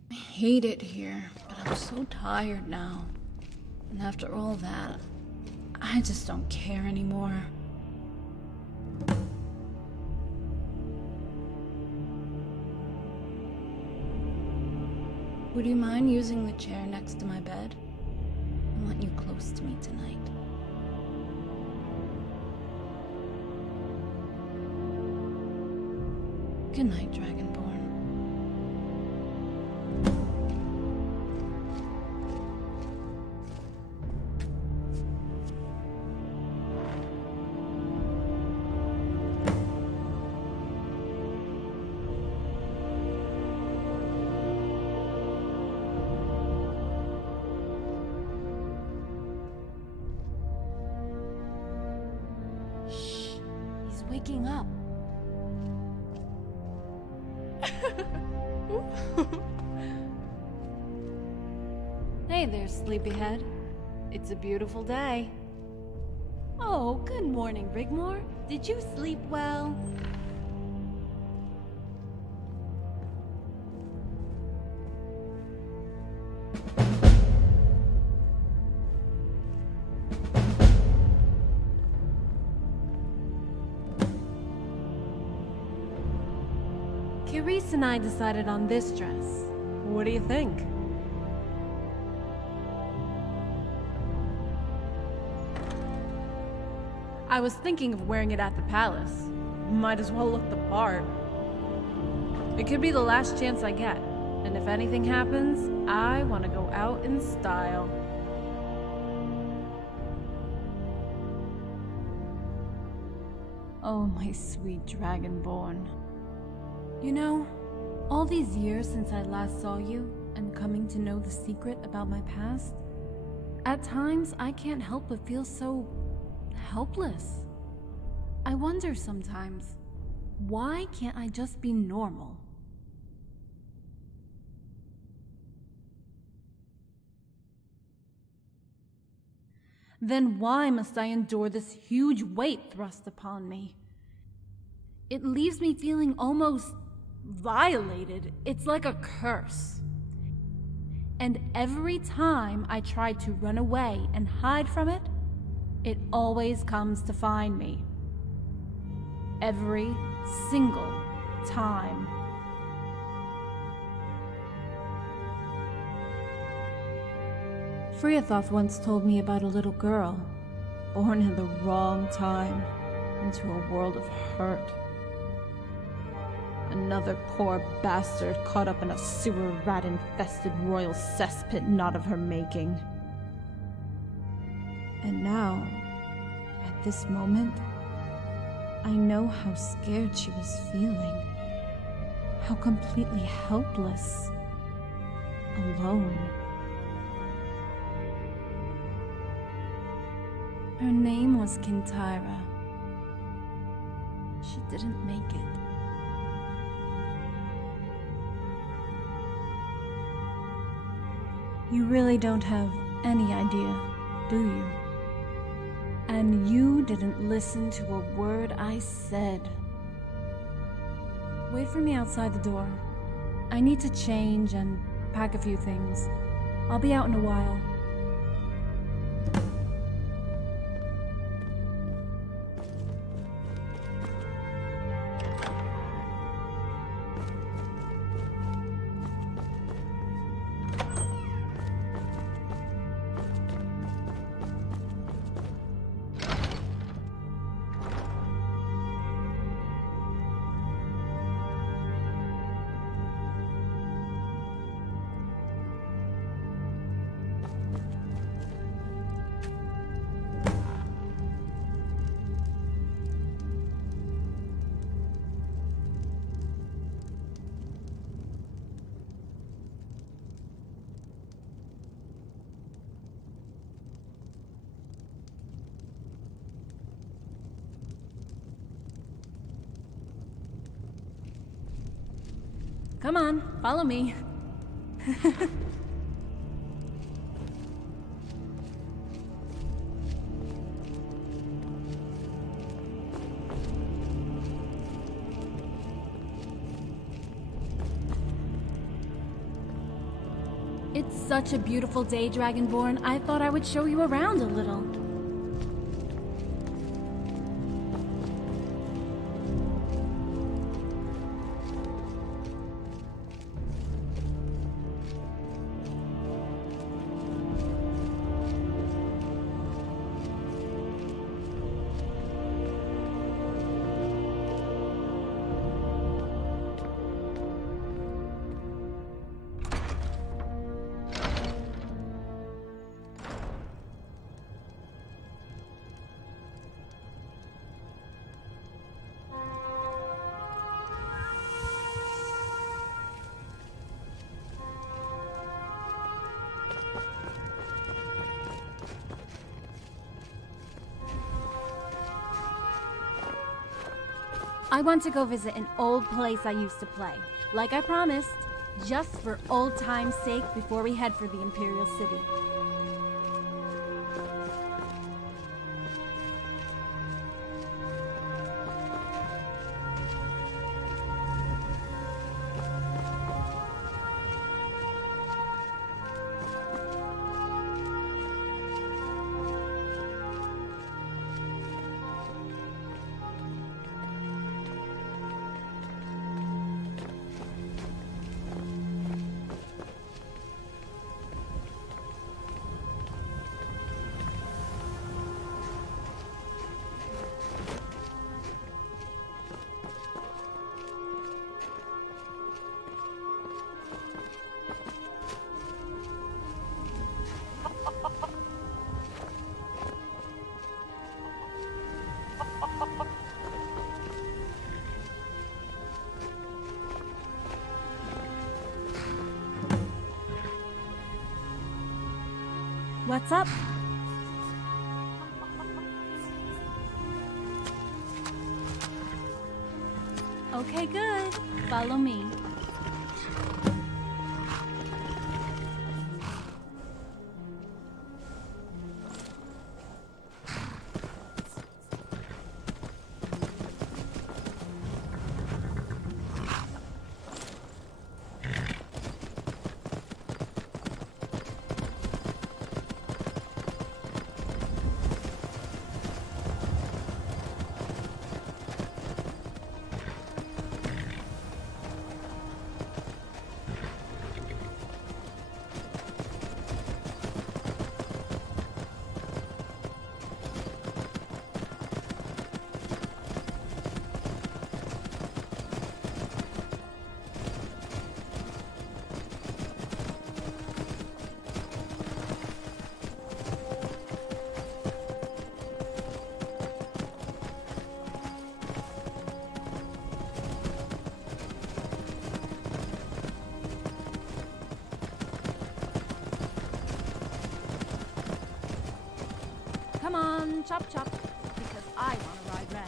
I hate it here, but I'm so tired now. And after all that, I just don't care anymore. Would you mind using the chair next to my bed? I want you close to me tonight. Good night, Dragonborn. Waking up. Hey there, sleepyhead. It's a beautiful day. Oh, good morning, Rigmor. Did you sleep well? Carice and I decided on this dress. What do you think? I was thinking of wearing it at the palace. Might as well look the part. It could be the last chance I get, and if anything happens, I want to go out in style. Oh, my sweet Dragonborn. You know, all these years since I last saw you, and coming to know the secret about my past, at times I can't help but feel so helpless. I wonder sometimes, why can't I just be normal? Then why must I endure this huge weight thrust upon me? It leaves me feeling almost violated. It's like a curse. And every time I try to run away and hide from it, it always comes to find me. Every single time. Friathoth once told me about a little girl, born in the wrong time, into a world of hurt. Another poor bastard caught up in a sewer rat-infested royal cesspit not of her making. And now, at this moment, I know how scared she was feeling. How completely helpless. Alone. Her name was Kintyra. She didn't make it. You really don't have any idea, do you? And you didn't listen to a word I said. Wait for me outside the door. I need to change and pack a few things. I'll be out in a while. Come on, follow me. It's such a beautiful day, Dragonborn. I thought I would show you around a little. I want to go visit an old place I used to play, like I promised, just for old time's sake before we head for the Imperial City. What's up? Okay, good. Follow me. some chop chop, because I want to ride Ren.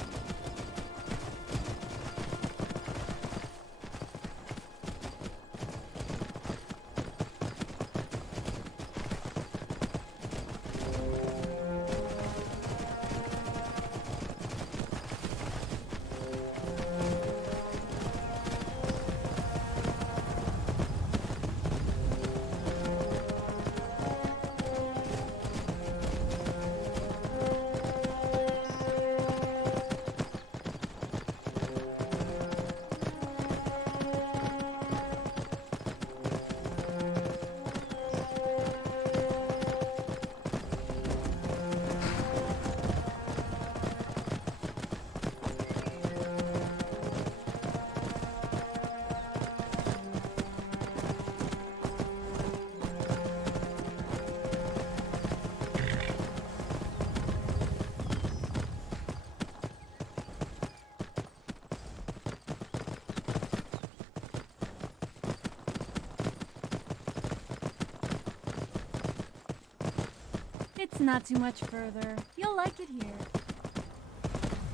It's not too much further. You'll like it here.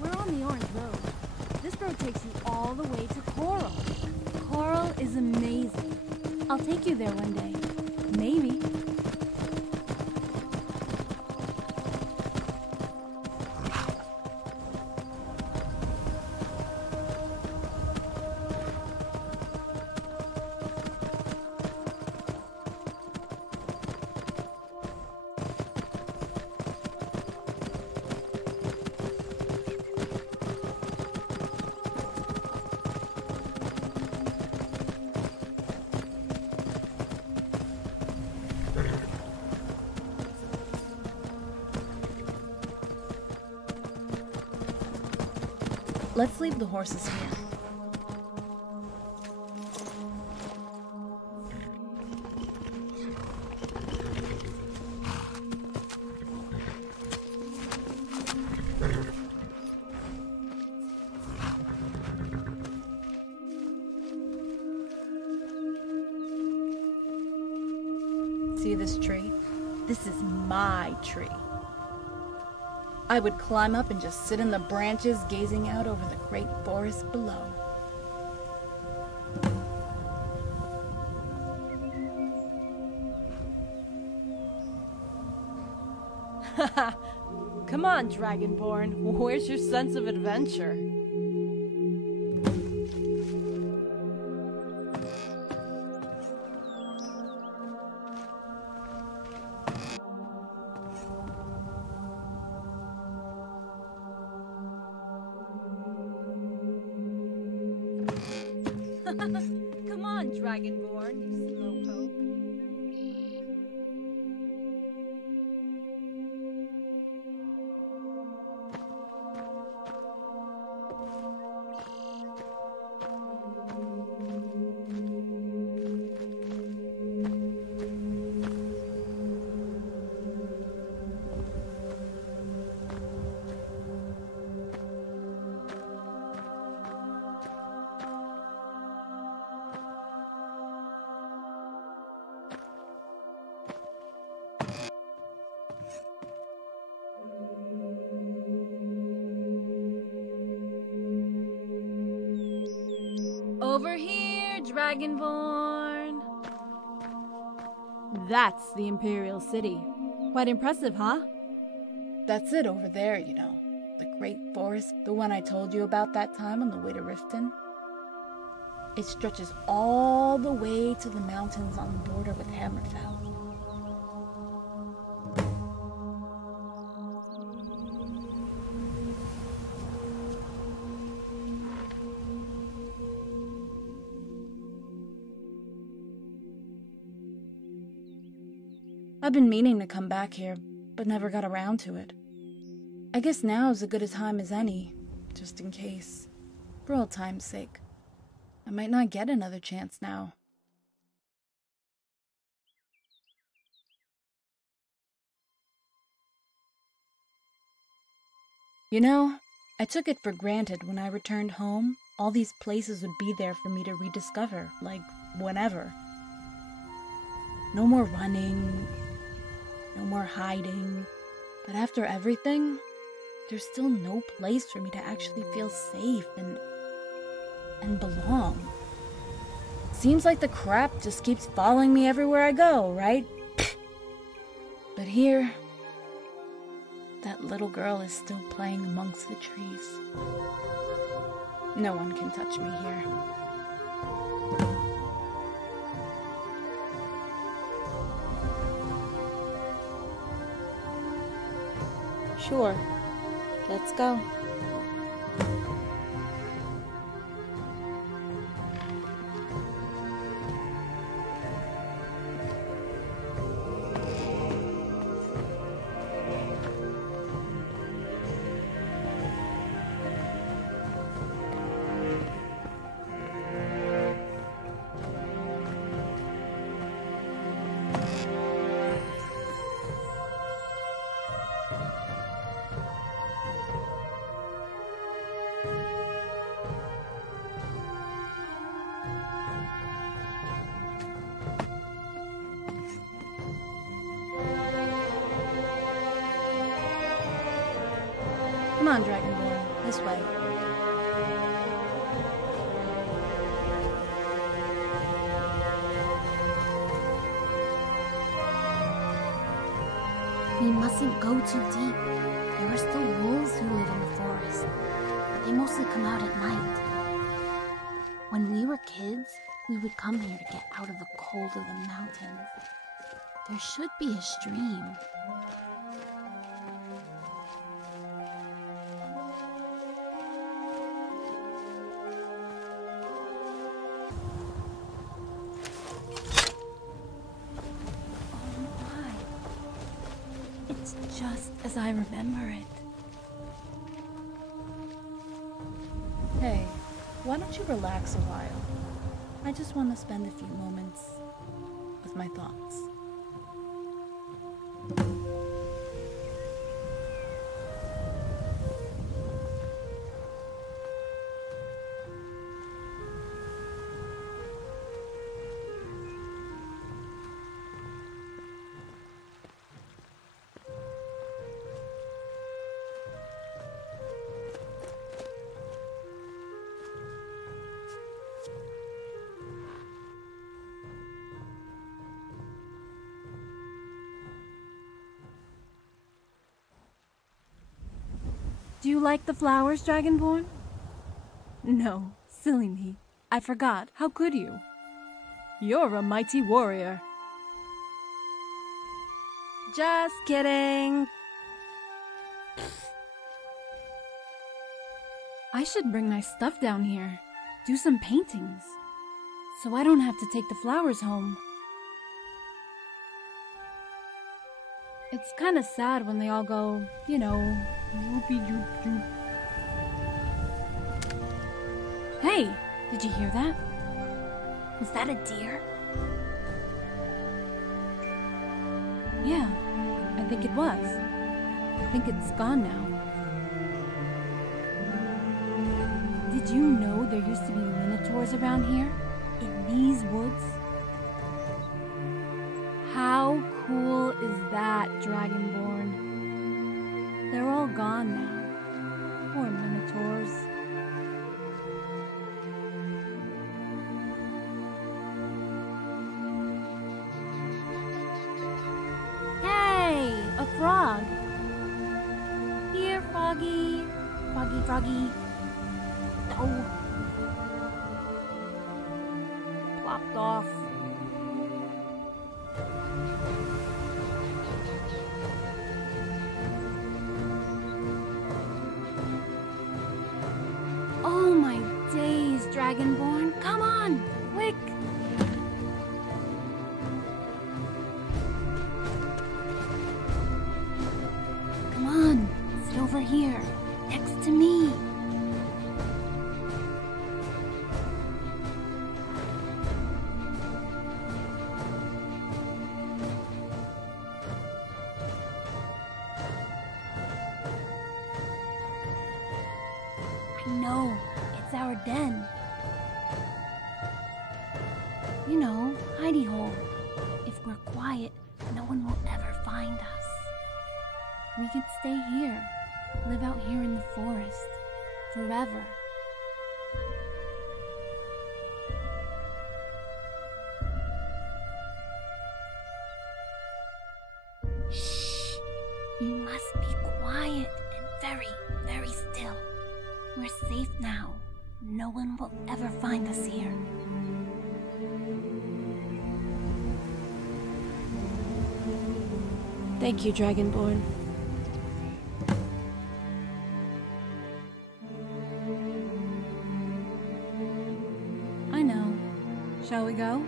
We're on the Orange Road. This road takes you all the way to Coral. Coral is amazing. I'll take you there one day. Maybe. Let's leave the horses here. See this tree? This is my tree. I would climb up and just sit in the branches, gazing out over the great forest below. Come on, Dragonborn. Where's your sense of adventure? Come on, Dragonborn, you slowpoke. Over here, Dragonborn. That's the Imperial City. Quite impressive, huh? That's it over there, you know. The Great Forest, the one I told you about that time on the way to Riften. It stretches all the way to the mountains on the border with Hammerfell. I've been meaning to come back here, but never got around to it. I guess now is as good a time as any, just in case. For old time's sake. I might not get another chance now. You know, I took it for granted when I returned home, all these places would be there for me to rediscover, like, whenever. No more running, no more hiding. But after everything, there's still no place for me to actually feel safe and belong. Seems like the crap just keeps following me everywhere I go, right? But here, that little girl is still playing amongst the trees. No one can touch me here. Sure, let's go. Come on, Dragonborn, this way. We mustn't go too deep. There are still wolves who live in the forest, but they mostly come out at night. When we were kids, we would come here to get out of the cold of the mountains. There should be a stream. It's just as I remember it. Hey, why don't you relax a while? I just want to spend a few moments with my thoughts. Do you like the flowers, Dragonborn? No, silly me. I forgot. How could you? You're a mighty warrior. Just kidding. I should bring my stuff down here. Do some paintings. So I don't have to take the flowers home. It's kind of sad when they all go, you know, whoopie-doop-doop. Hey, did you hear that? Was that a deer? Yeah, I think it was. I think it's gone now. Did you know there used to be minotaurs around here? In these woods? How cool is that, Dragonborn? They're all gone now. Poor minotaurs. Hey, a frog. Here, Froggy. Froggy, Froggy. Oh. Plopped off. Oh my days, Dragonborn. Come on, quick. Come on, sit over here, next to me. I know, it's our den. You know, hidey hole. If we're quiet, no one will ever find us. We can stay here, live out here in the forest forever. Shh! You must be quiet and very, very still. We're safe now. No one will ever find us here. Thank you, Dragonborn. I know. Shall we go?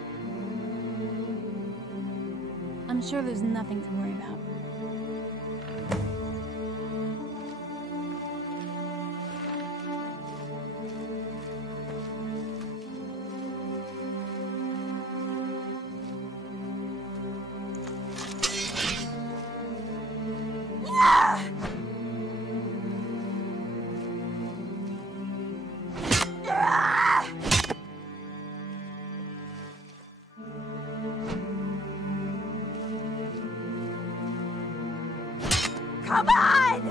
I'm sure there's nothing to worry about. Come on!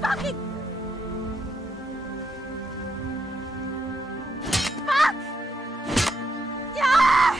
Fucking... Fuck! Ah!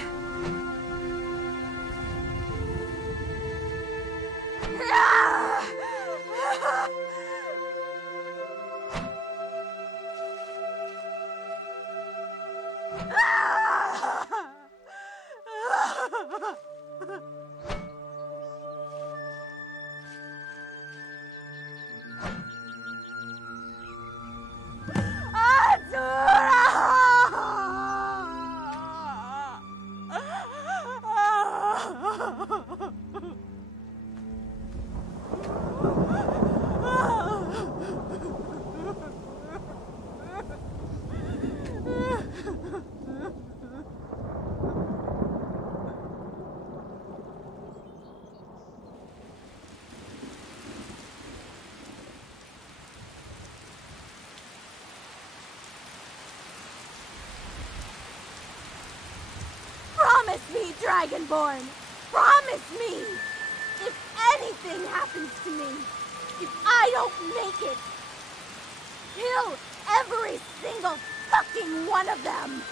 Promise me, Dragonborn! Promise me! If anything happens to me, if I don't make it, kill every single fucking one of them!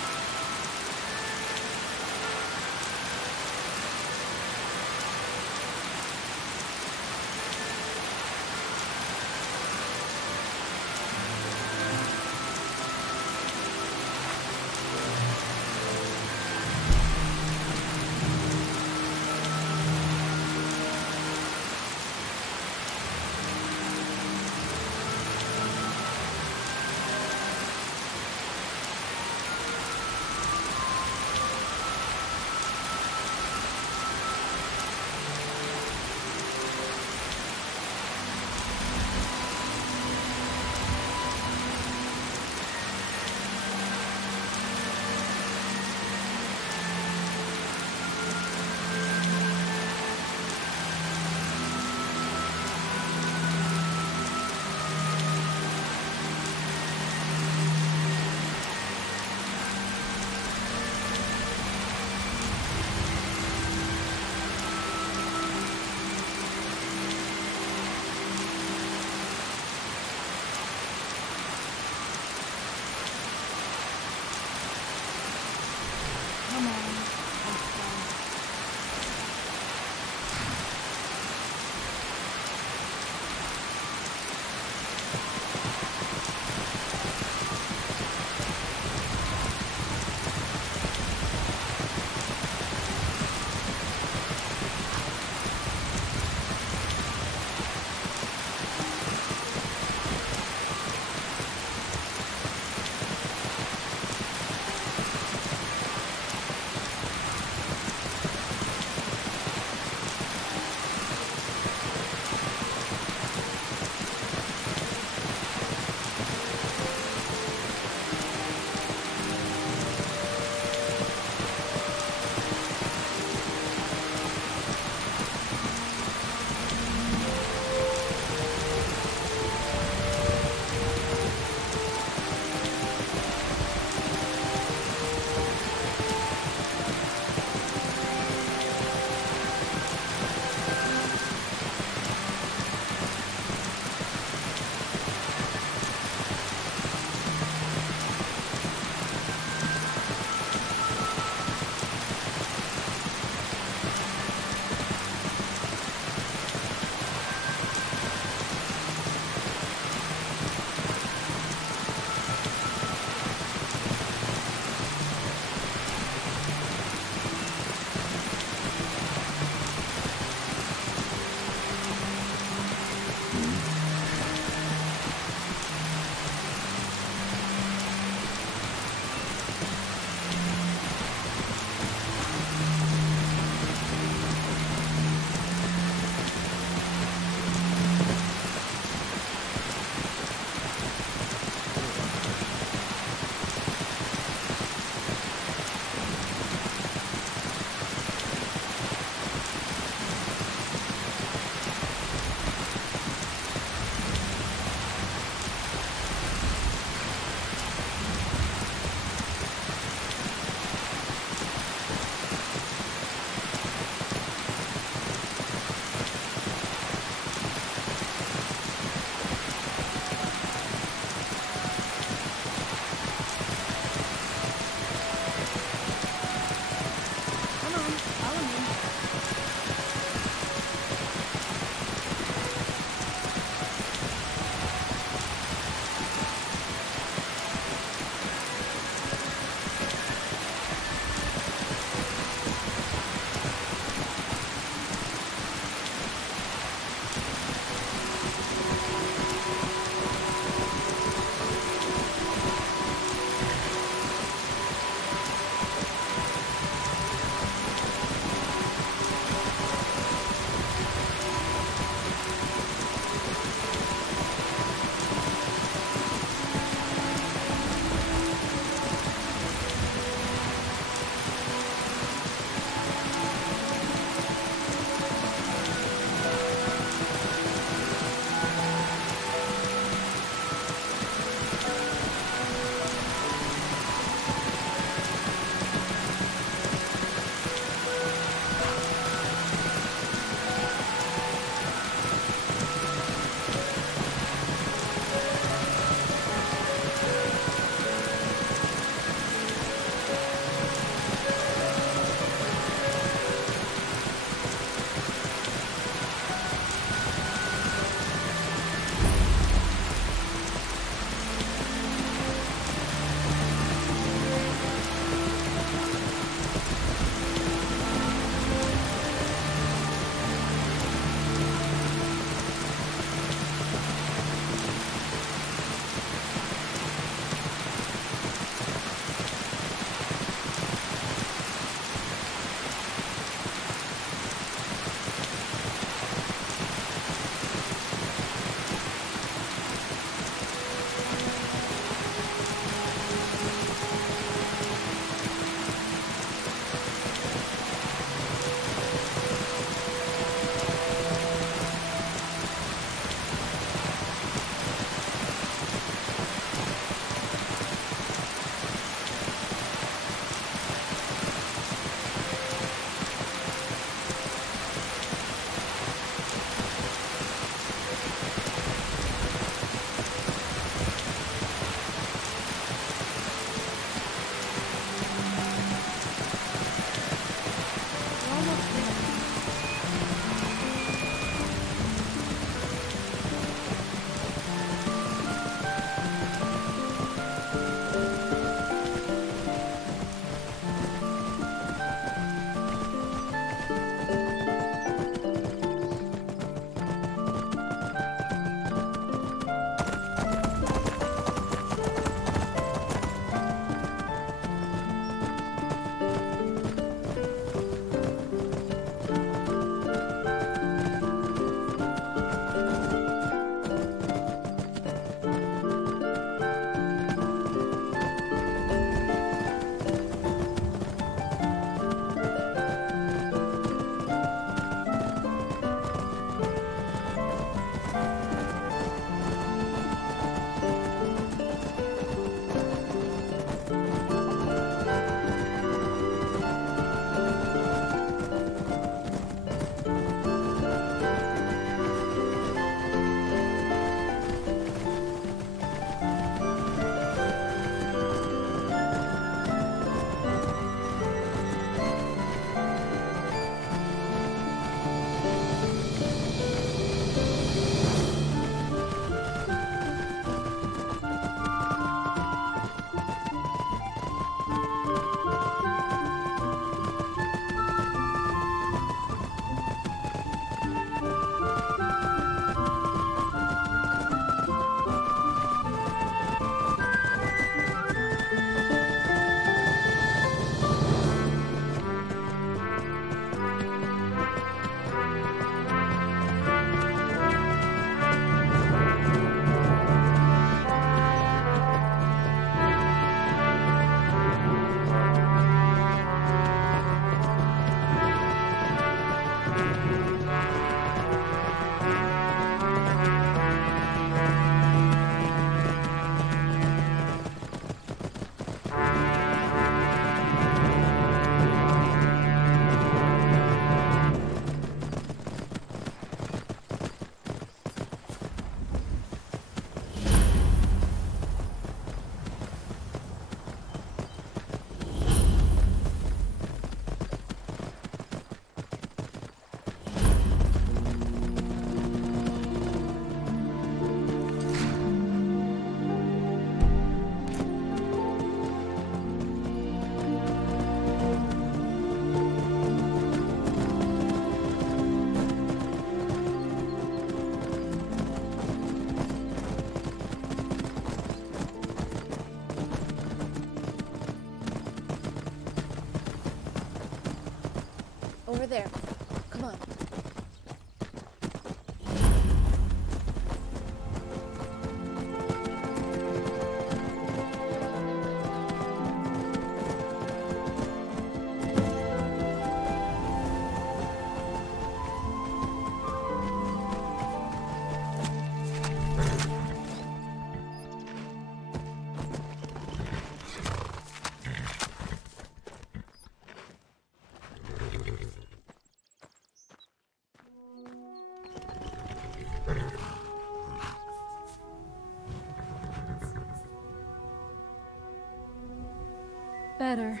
Better.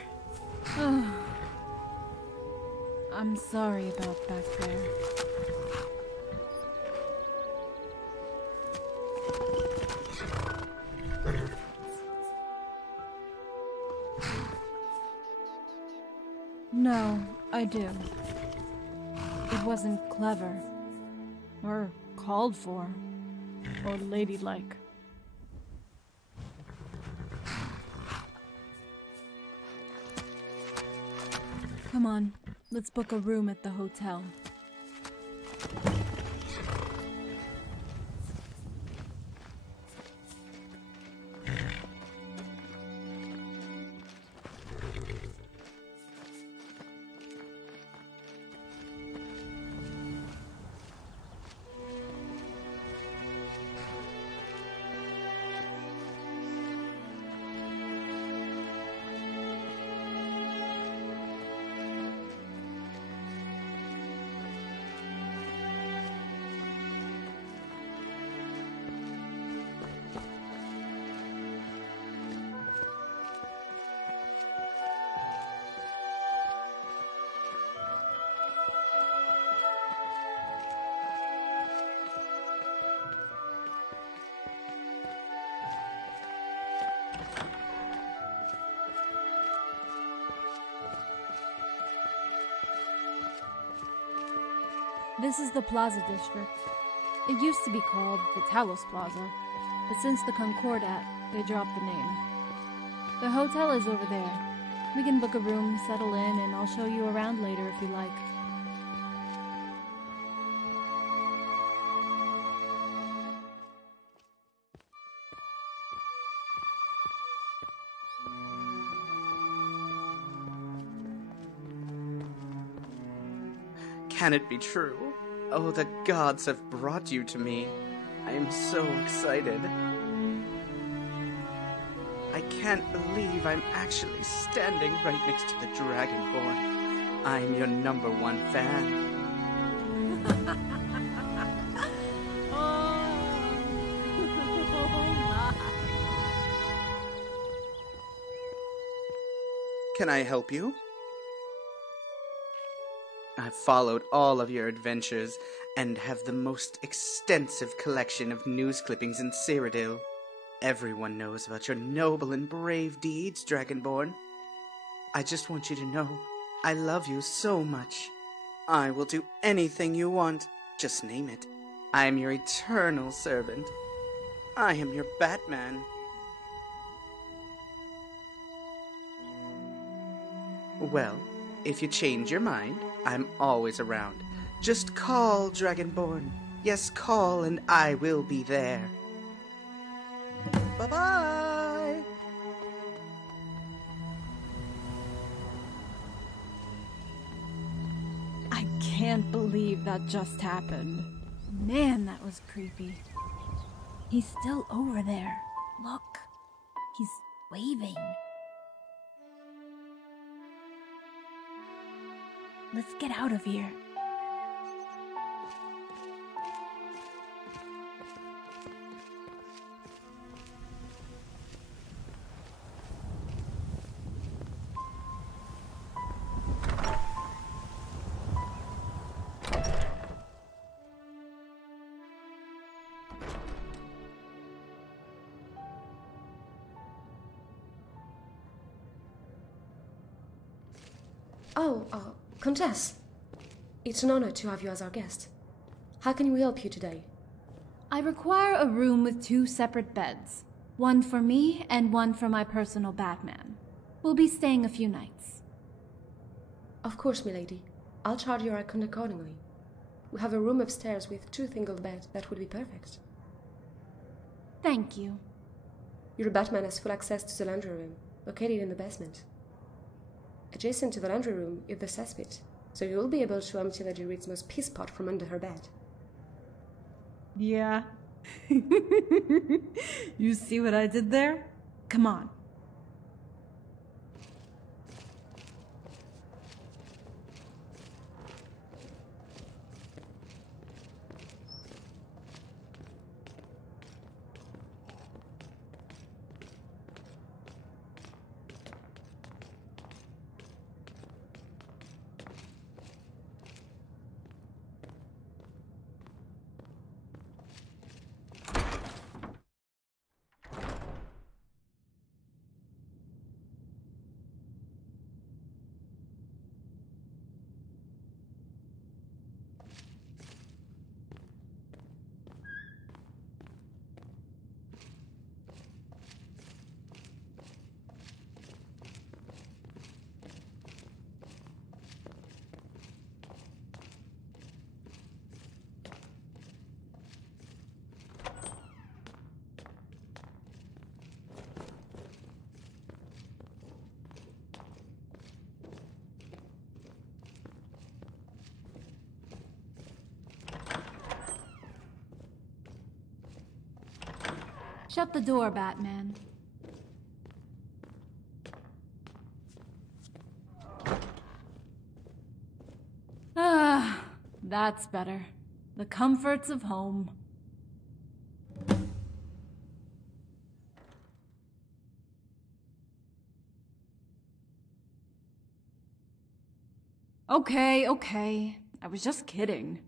I'm sorry about back there. No, I do. It wasn't clever, or called for, or ladylike. Come on, let's book a room at the hotel. This is the Plaza District. It used to be called the Talos Plaza, but since the Concordat, they dropped the name. The hotel is over there. We can book a room, settle in, and I'll show you around later if you like. Can it be true? Oh, the gods have brought you to me. I am so excited. I can't believe I'm actually standing right next to the Dragonborn. I'm your #1 fan. Can I help you? I've followed all of your adventures and have the most extensive collection of news clippings in Cyrodiil. Everyone knows about your noble and brave deeds, Dragonborn. I just want you to know I love you so much. I will do anything you want. Just name it. I am your eternal servant. I am your Batman. Well, if you change your mind, I'm always around. Just call, Dragonborn. Yes, call and I will be there. Bye-bye! I can't believe that just happened. Man, that was creepy. He's still over there. Look. He's waving. Let's get out of here. Oh, Countess. It's an honor to have you as our guest. How can we help you today? I require a room with 2 separate beds. One for me and one for my personal Batman. We'll be staying a few nights. Of course, milady. I'll charge your account accordingly. We have a room upstairs with 2 single beds that would be perfect. Thank you. Your Batman has full access to the laundry room, located in the basement. Adjacent to the laundry room is the cesspit, so you'll be able to empty Lady Rigmor's pee spot from under her bed. Yeah. You see what I did there? Come on. Shut the door, Batman. Ah, that's better. The comforts of home. Okay. I was just kidding.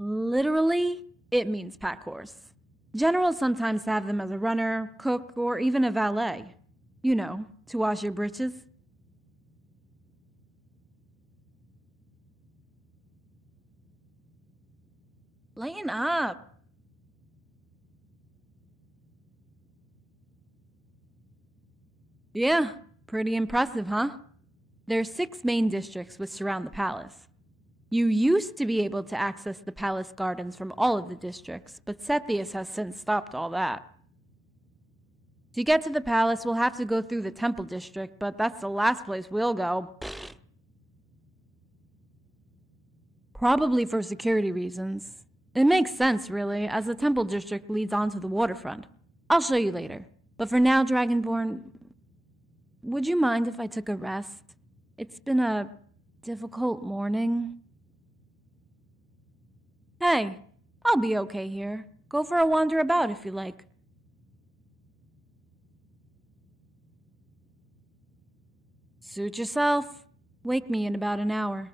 Literally, it means pack horse. Generals sometimes have them as a runner, cook, or even a valet. You know, to wash your britches. Lighten up. Yeah, pretty impressive, huh? There's 6 main districts which surround the palace. You used to be able to access the palace gardens from all of the districts, but Sethius has since stopped all that. To get to the palace, we'll have to go through the temple district, but that's the last place we'll go. Probably for security reasons. It makes sense, really, as the temple district leads onto the waterfront. I'll show you later. But for now, Dragonborn, would you mind if I took a rest? It's been a difficult morning. Hey, I'll be okay here. Go for a wander about if you like. Suit yourself. Wake me in about an hour.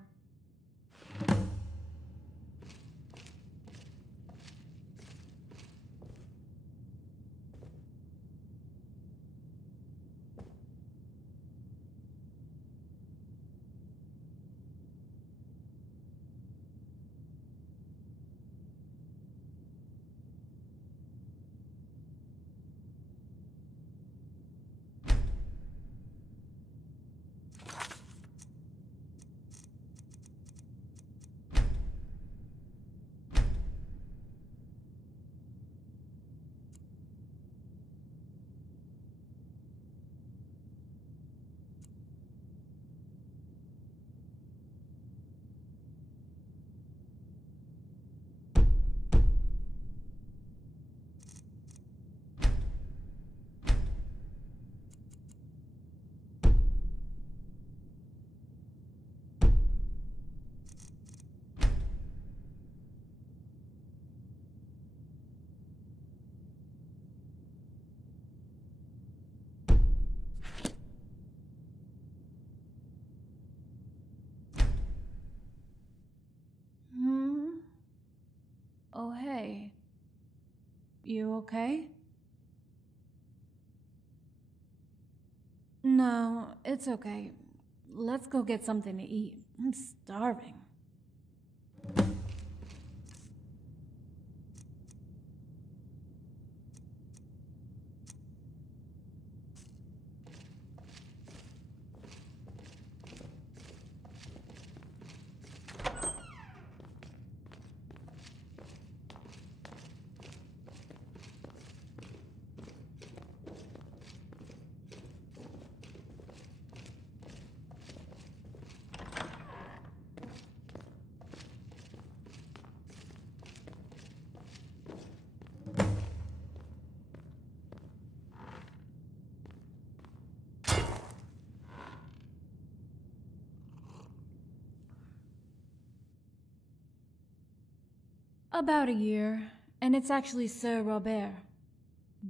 Oh, hey. You okay? No, it's okay. Let's go get something to eat. I'm starving. About a year, and it's actually Sir Robert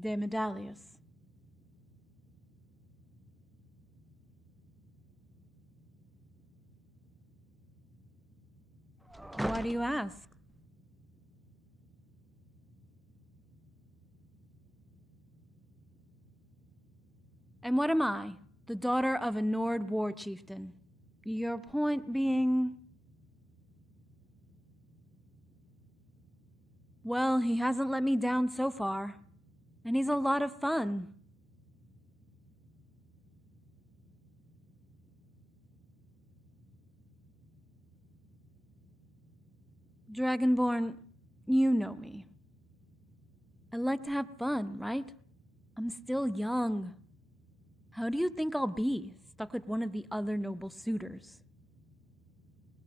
de Medallius. Why do you ask? And what am I? The daughter of a Nord war chieftain. Your point being... Well, he hasn't let me down so far. And he's a lot of fun. Dragonborn, you know me. I like to have fun, right? I'm still young. How do you think I'll be, stuck with one of the other noble suitors?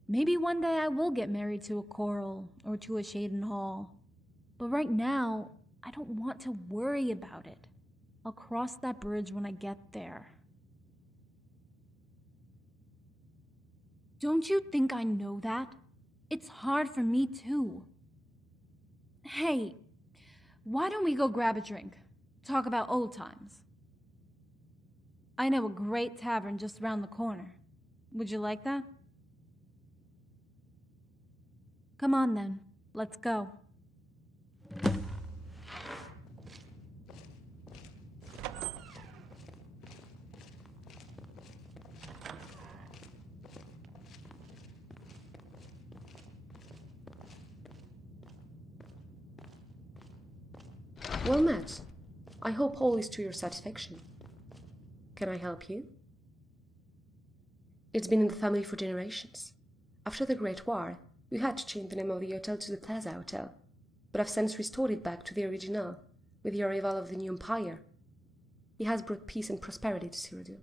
Maybe one day I will get married to a coral or to a Shaden Hall. But right now, I don't want to worry about it. I'll cross that bridge when I get there. Don't you think I know that? It's hard for me too. Hey, why don't we go grab a drink? Talk about old times. I know a great tavern just around the corner. Would you like that? Come on then, let's go. Well met. I hope all is to your satisfaction. Can I help you? It's been in the family for generations. After the Great War, we had to change the name of the hotel to the Plaza Hotel, but I've since restored it back to the original, with the arrival of the new empire. It has brought peace and prosperity to Cyrodiil.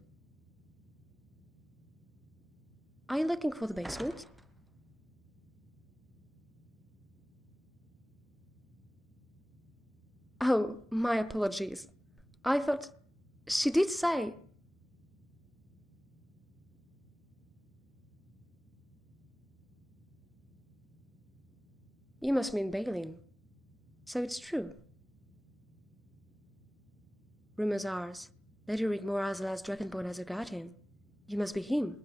Are you looking for the basement? Oh, my apologies. I thought... She did say... You must mean Balin. So it's true. Rumors are, Lady Rigmor has the last Dragonborn as her guardian. You must be him.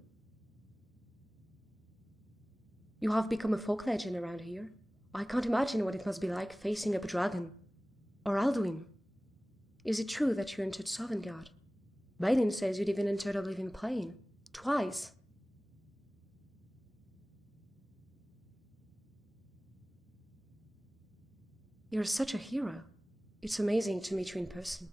You have become a folk legend around here. I can't imagine what it must be like facing up a dragon. Or Alduin. Is it true that you entered Sovngarde? Balin says you'd even entered Oblivion Plain. Twice. You're such a hero. It's amazing to meet you in person.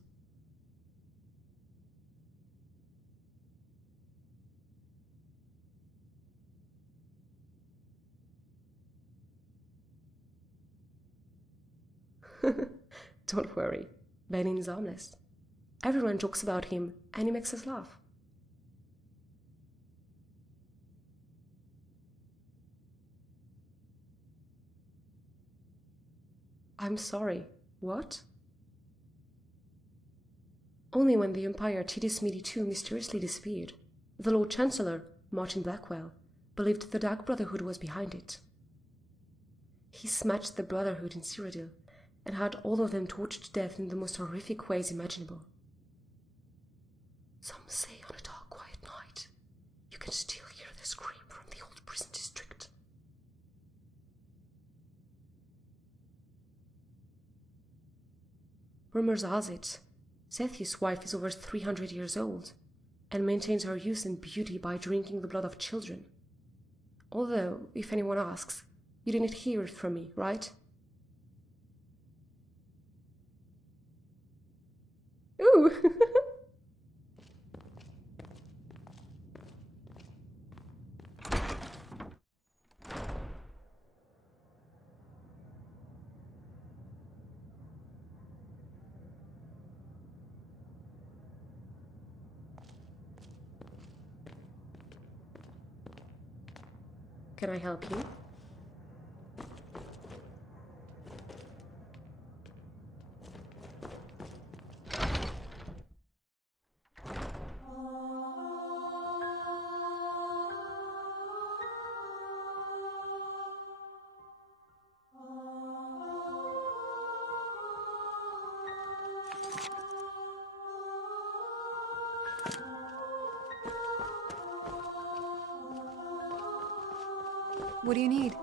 Don't worry, Balin is harmless. Everyone jokes about him and he makes us laugh. I'm sorry, what? Only when the Empire Tidismidi II mysteriously disappeared, the Lord Chancellor, Martin Blackwell, believed the Dark Brotherhood was behind it. He smashed the Brotherhood in Cyrodiil and had all of them tortured to death in the most horrific ways imaginable. Some say on a dark, quiet night, you can still hear the scream from the old prison district. Rumors has it, Zethi's wife is over 300 years old and maintains her youth and beauty by drinking the blood of children. Although, if anyone asks, you didn't hear it from me, right? Ooh! Can I help you? What do you need?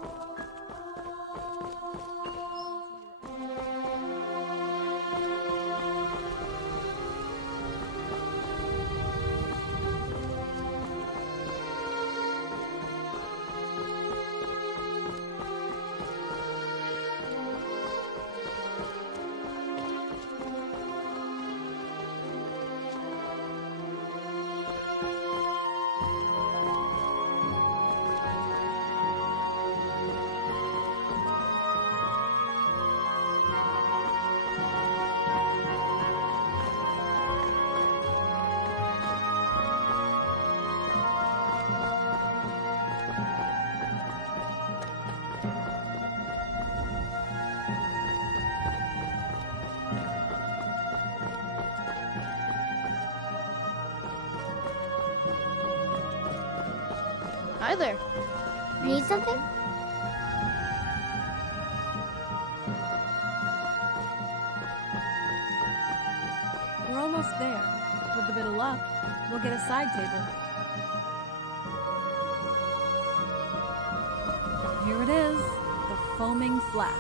Hi there. Need something? We're almost there. With a bit of luck, we'll get a side table. Here it is, the foaming flask.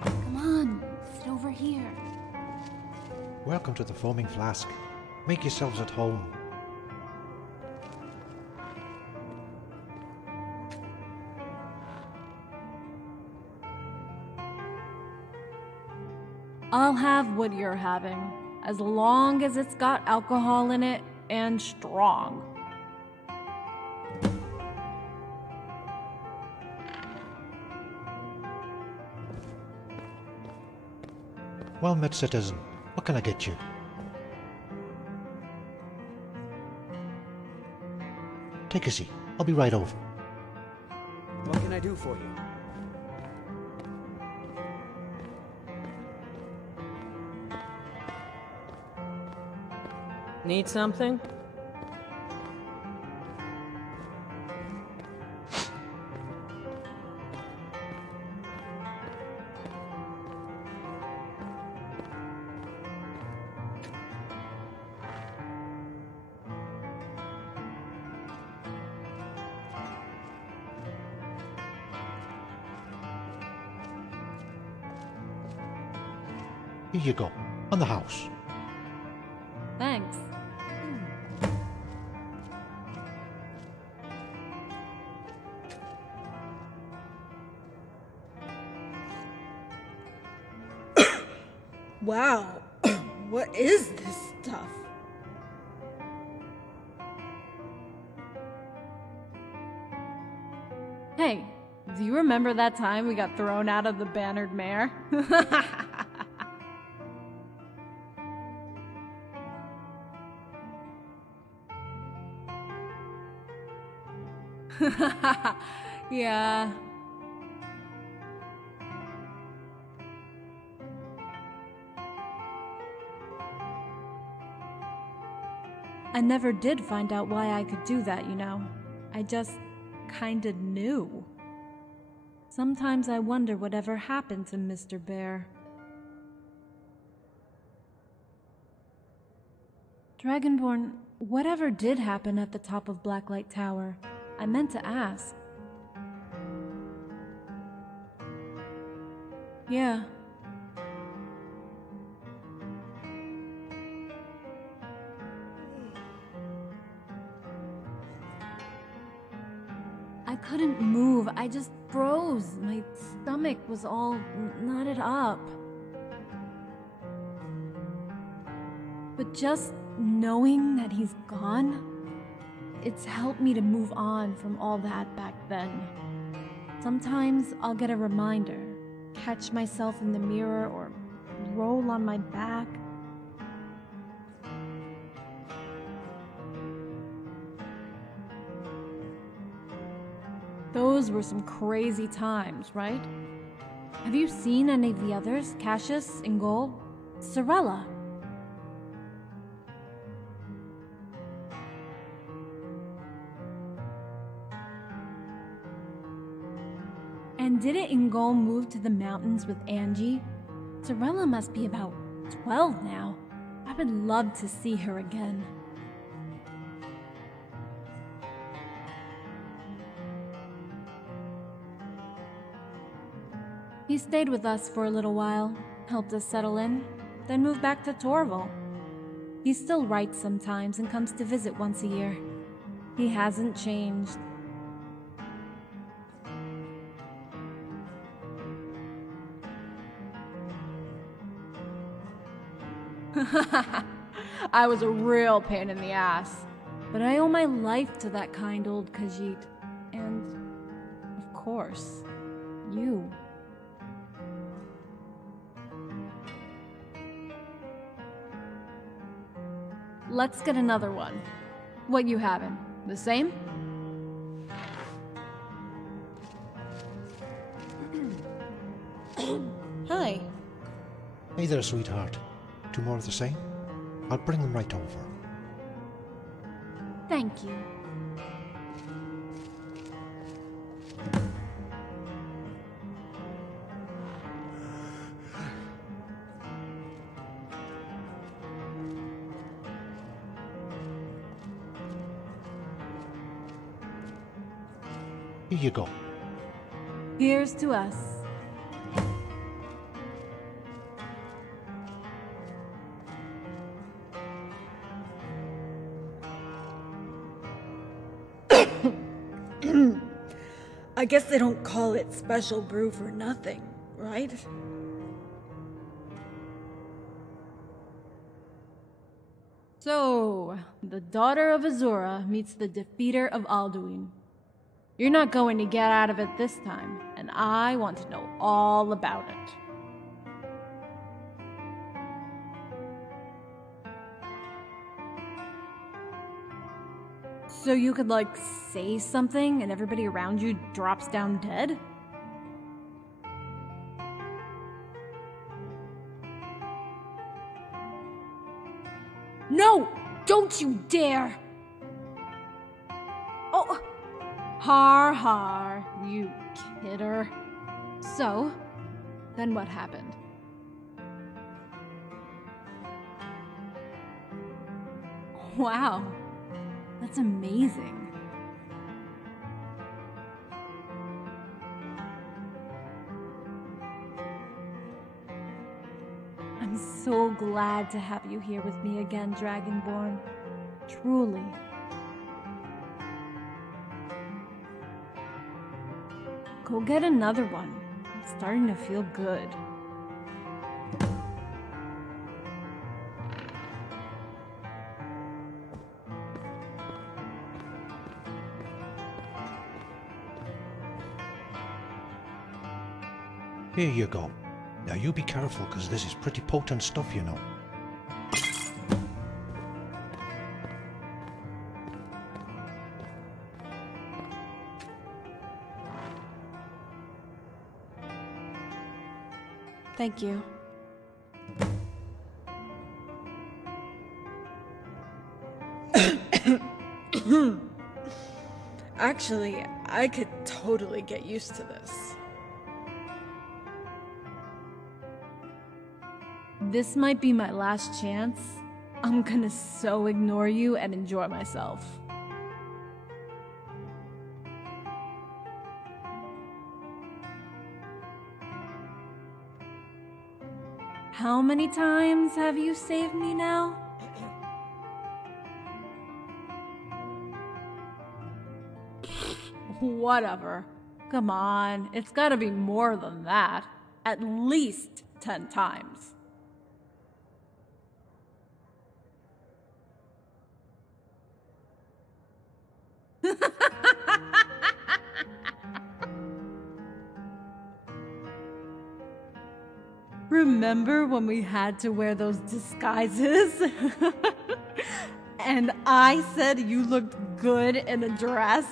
Come on, sit over here. Welcome to the Foaming Flask. Make yourselves at home. I'll have what you're having, as long as it's got alcohol in it and strong. Well met, citizen. What can I get you? Take a seat. I'll be right over. What can I do for you? Need something? Here you go. On the house. Thanks. Wow, what is this stuff? Hey, do you remember that time we got thrown out of the bannered mare? Yeah. I never did find out why I could do that, you know. I just kinda knew. Sometimes I wonder whatever happened to Mr. Bear. Dragonborn, whatever did happen at the top of Blacklight Tower? I meant to ask. Yeah. I couldn't move. I just froze. My stomach was all knotted up. But just knowing that he's gone, it's helped me to move on from all that back then. Sometimes I'll get a reminder, catch myself in the mirror, or roll on my back. Those were some crazy times, right? Have you seen any of the others? Cassius, Ingol, Sorella? And didn't Ingol move to the mountains with Angie? Sorella must be about 12 now. I would love to see her again. He stayed with us for a little while, helped us settle in, then moved back to Torval. He still writes sometimes and comes to visit once a year. He hasn't changed. I was a real pain in the ass, but I owe my life to that kind old Khajiit, and, of course, you. Let's get another one. What you having? The same? Hi. Hey there, sweetheart. 2 more of the same? I'll bring them right over. Thank you. Here you go. Here's to us. I guess they don't call it special brew for nothing, right? So, the daughter of Azura meets the defeater of Alduin. You're not going to get out of it this time, and I want to know all about it. So you could, like, say something and everybody around you drops down dead? No! Don't you dare! Oh! Har har, you kidder. So, then what happened? Wow, that's amazing. I'm so glad to have you here with me again, Dragonborn. Truly. Go get another one. I'm starting to feel good. Here you go. Now you be careful, because this is pretty potent stuff, you know. Thank you. Actually, I could totally get used to this. This might be my last chance. I'm gonna so ignore you and enjoy myself. How many times have you saved me now? Whatever. Come on, it's gotta be more than that. At least 10 times. Remember when we had to wear those disguises? And I said you looked good in a dress?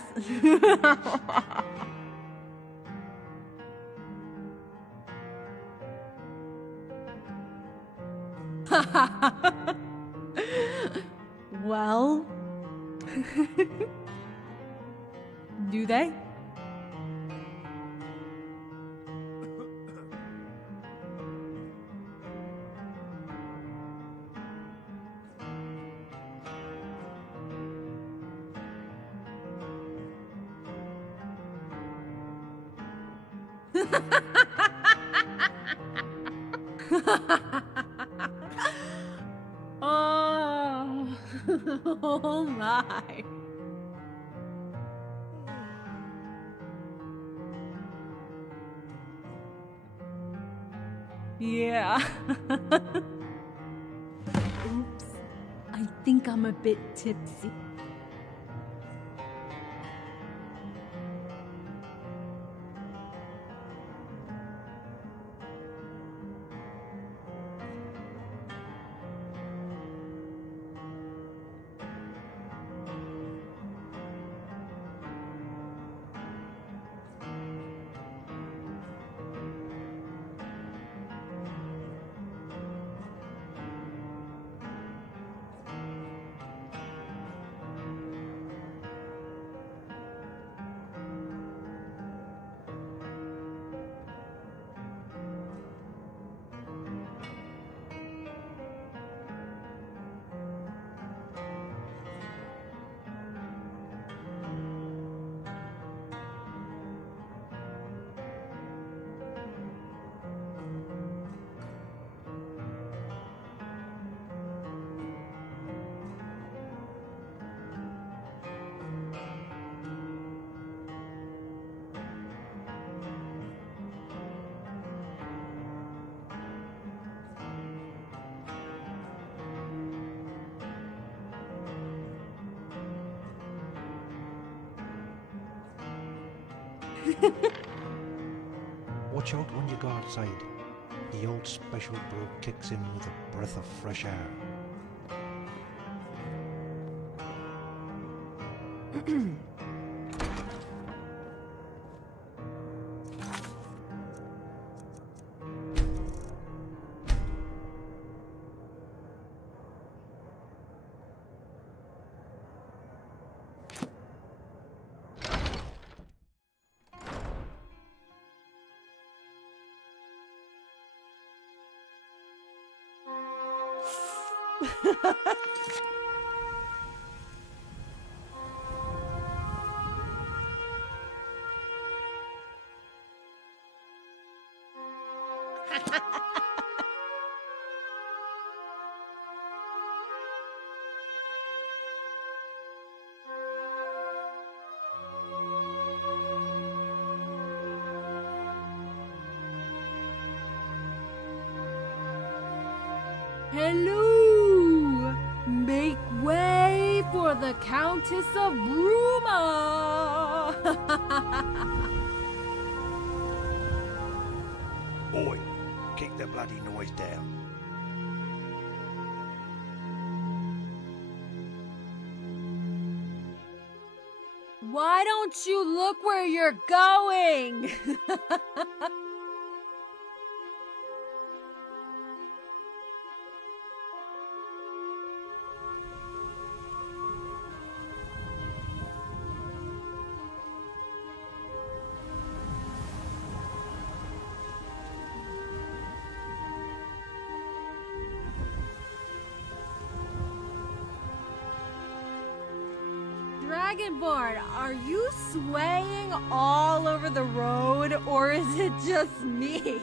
Well, do they? Oh, oh my. Yeah. Oops. I think I'm a bit tipsy. Watch out when you go outside. The old special brew kicks in with a breath of fresh air. Hello! Make way for the Countess of Bruma! Boy, keep the bloody noise down. Why don't you look where you're going? Dragonborn, are you swaying all over the road, or is it just me?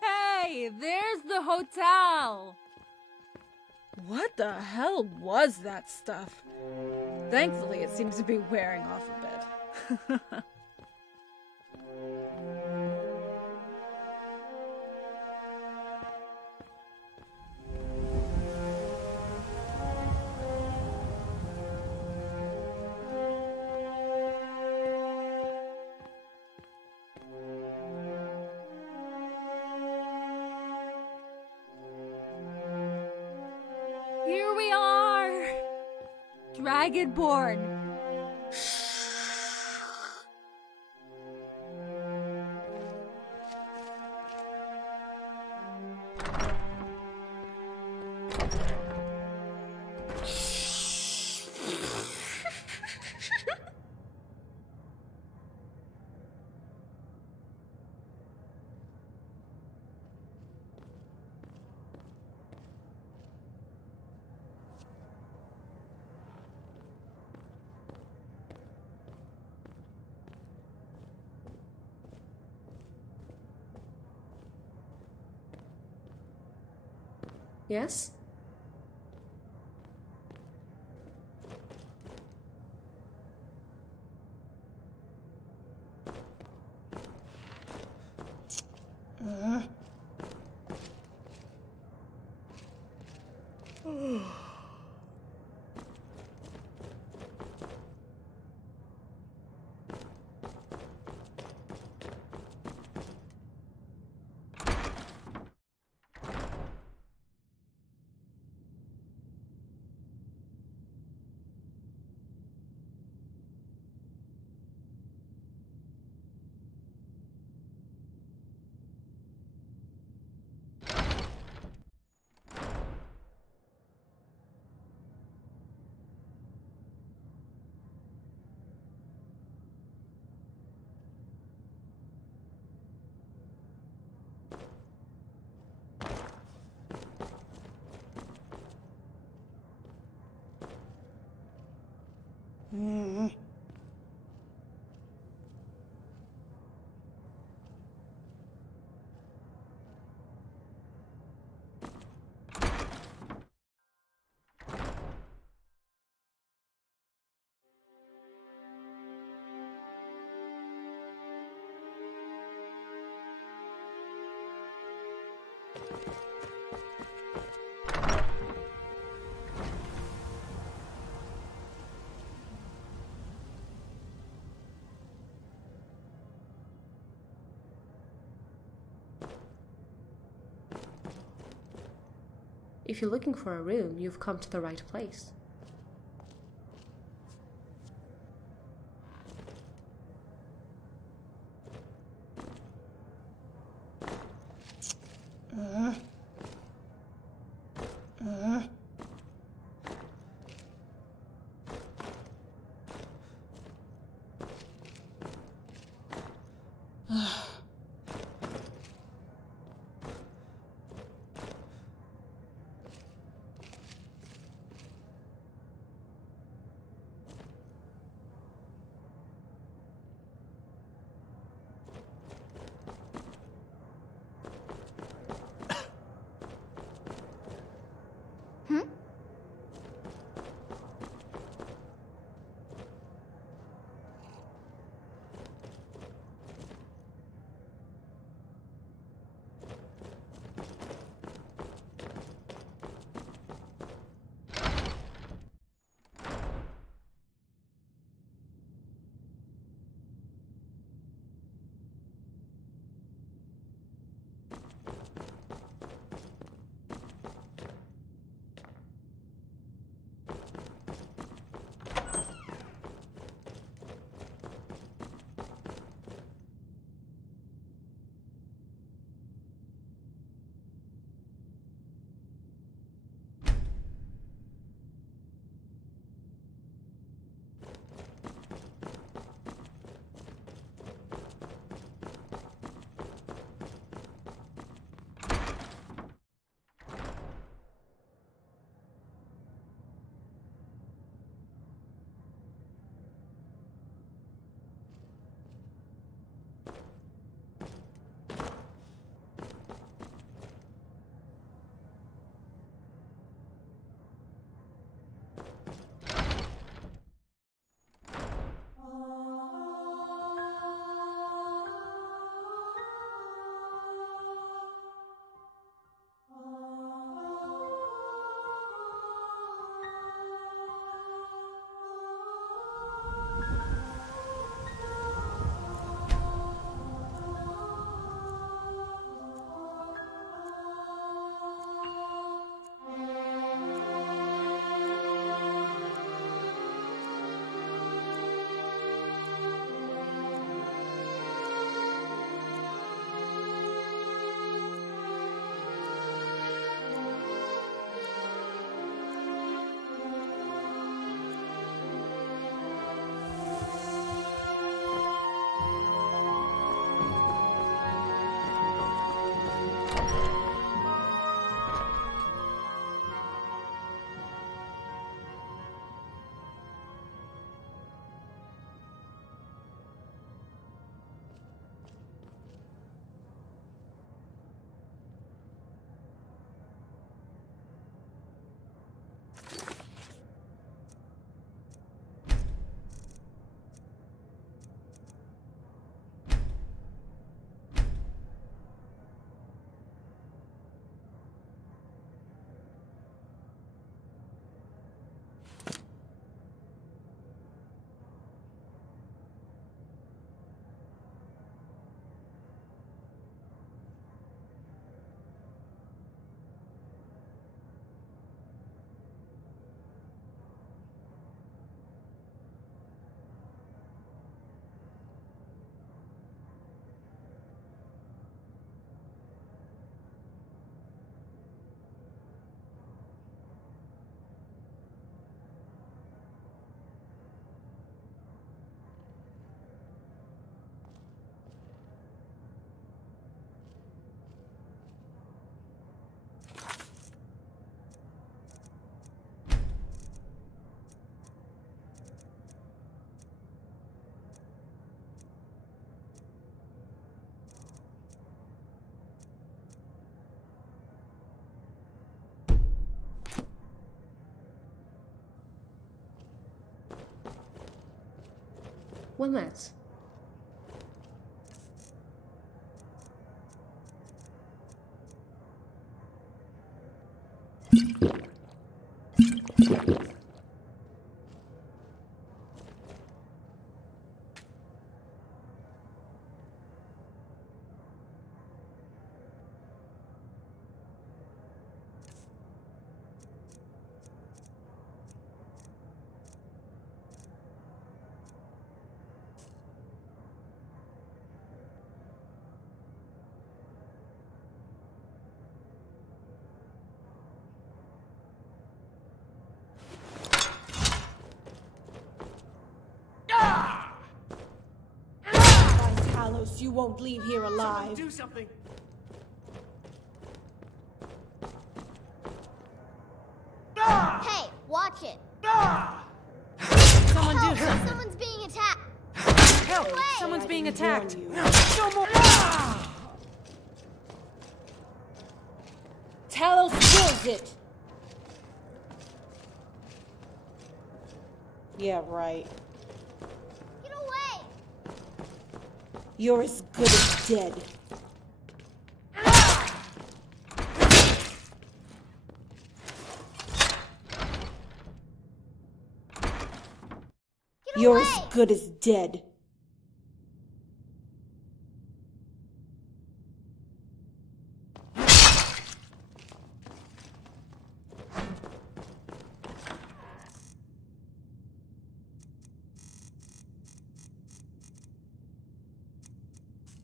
Hey, there's the hotel! What the hell was that stuff? Thankfully, it seems to be wearing off a bit. Here we are! Dragonborn! Yes? if you're looking for a room, you've come to the right place. Well, let's. Talos, you won't leave here alive. Do something! Hey, watch it. Someone do Help, something. someone's being attacked. Help! Away. Someone's being attacked. No more! Talos kills it. Yeah, right. Get away. You're as good as dead. You're as good as dead.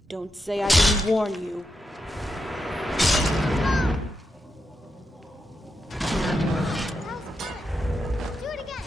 Don't say I didn't warn you. Do it again.